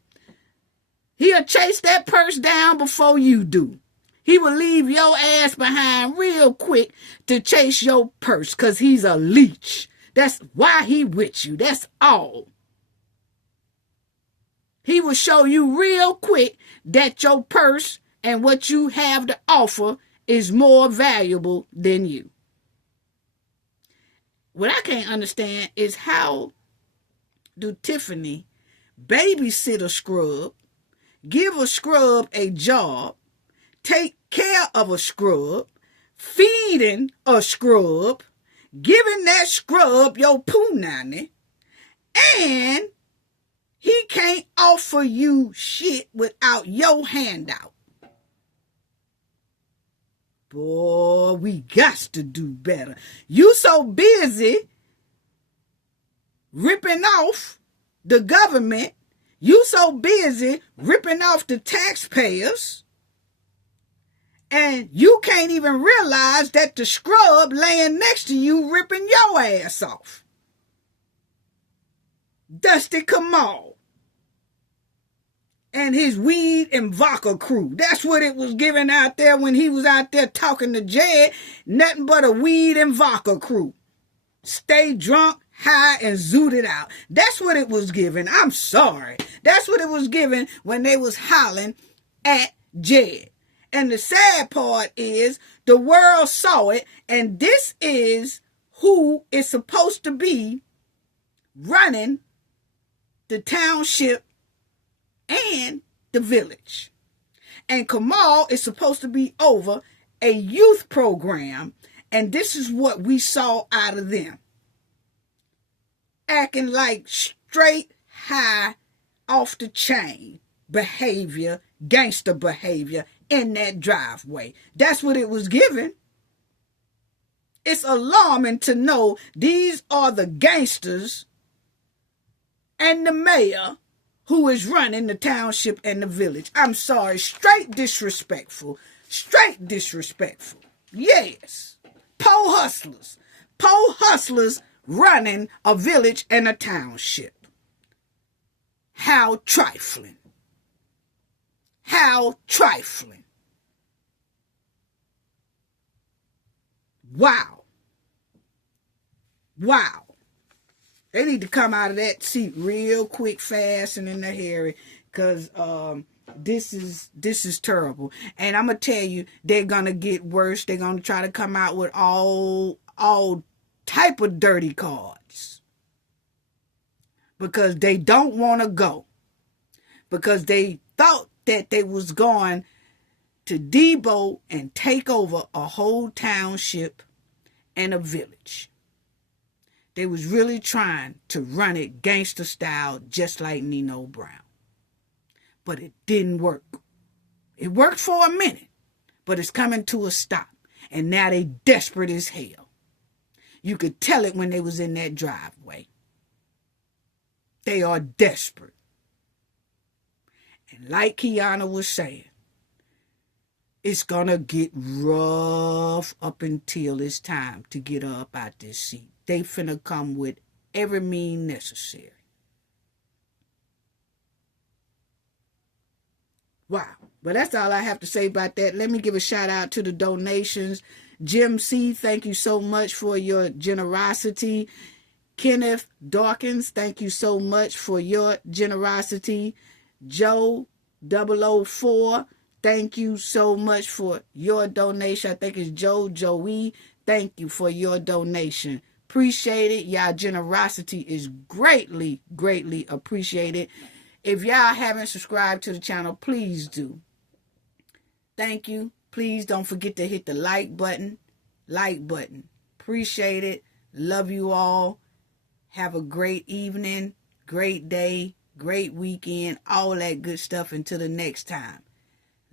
He'll chase that purse down before you do. He will leave your ass behind real quick to chase your purse because he's a leech. That's why he with you. That's all. He will show you real quick that your purse and what you have to offer is more valuable than you. What I can't understand is how do Tiffany babysit a scrub, give a scrub a job, take care of a scrub, feeding a scrub, giving that scrub your punani, and he can't offer you shit without your handout. Boy, we got to do better. You so busy ripping off the government. You so busy ripping off the taxpayers. And you can't even realize that the scrub laying next to you ripping your ass off. Dusty Kamal and his weed and vodka crew. That's what it was giving out there when he was out there talking to Jed. Nothing but a weed and vodka crew. Stay drunk, high, and zooted out. That's what it was giving. I'm sorry. That's what it was giving when they was hollering at Jed. And the sad part is the world saw it, and this is who is supposed to be running the township and the village. And Kamal is supposed to be over a youth program, and this is what we saw out of them. Acting like straight high off the chain behavior, gangster behavior in that driveway. That's what it was given. It's alarming to know these are the gangsters and the mayor who is running the township and the village. I'm sorry, straight disrespectful. Straight disrespectful. Yes. Po hustlers. Po hustlers running a village and a township. How trifling. How trifling. Wow. Wow. They need to come out of that seat real quick, fast, and in a hurry, because this is terrible. And I'm gonna tell you, they're gonna get worse. They're gonna try to come out with all type of dirty cards, because they don't want to go, because they thought that they was going to debo and take over a whole township and a village. They was really trying to run it gangster style, just like Nino Brown. But it didn't work. It worked for a minute, but it's coming to a stop. And now they desperate as hell. You could tell it when they was in that driveway. They are desperate. And like Kiana was saying, it's going to get rough up until it's time to get her up out this seat. They finna come with every means necessary. Wow. But that's all I have to say about that. Let me give a shout out to the donations. Jim C., thank you so much for your generosity. Kenneth Dawkins, thank you so much for your generosity. Joe 004, thank you so much for your donation. I think it's Joey. Thank you for your donation. Appreciate it. Y'all generosity is greatly, greatly appreciated. If y'all haven't subscribed to the channel, please do. Thank you. Please don't forget to hit the like button. Like button. Appreciate it. Love you all. Have a great evening, great day, great weekend, all that good stuff until the next time.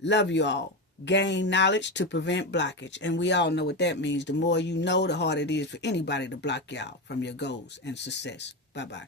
Love you all. Gain knowledge to prevent blockage. And we all know what that means. The more you know, the harder it is for anybody to block y'all from your goals and success. Bye-bye.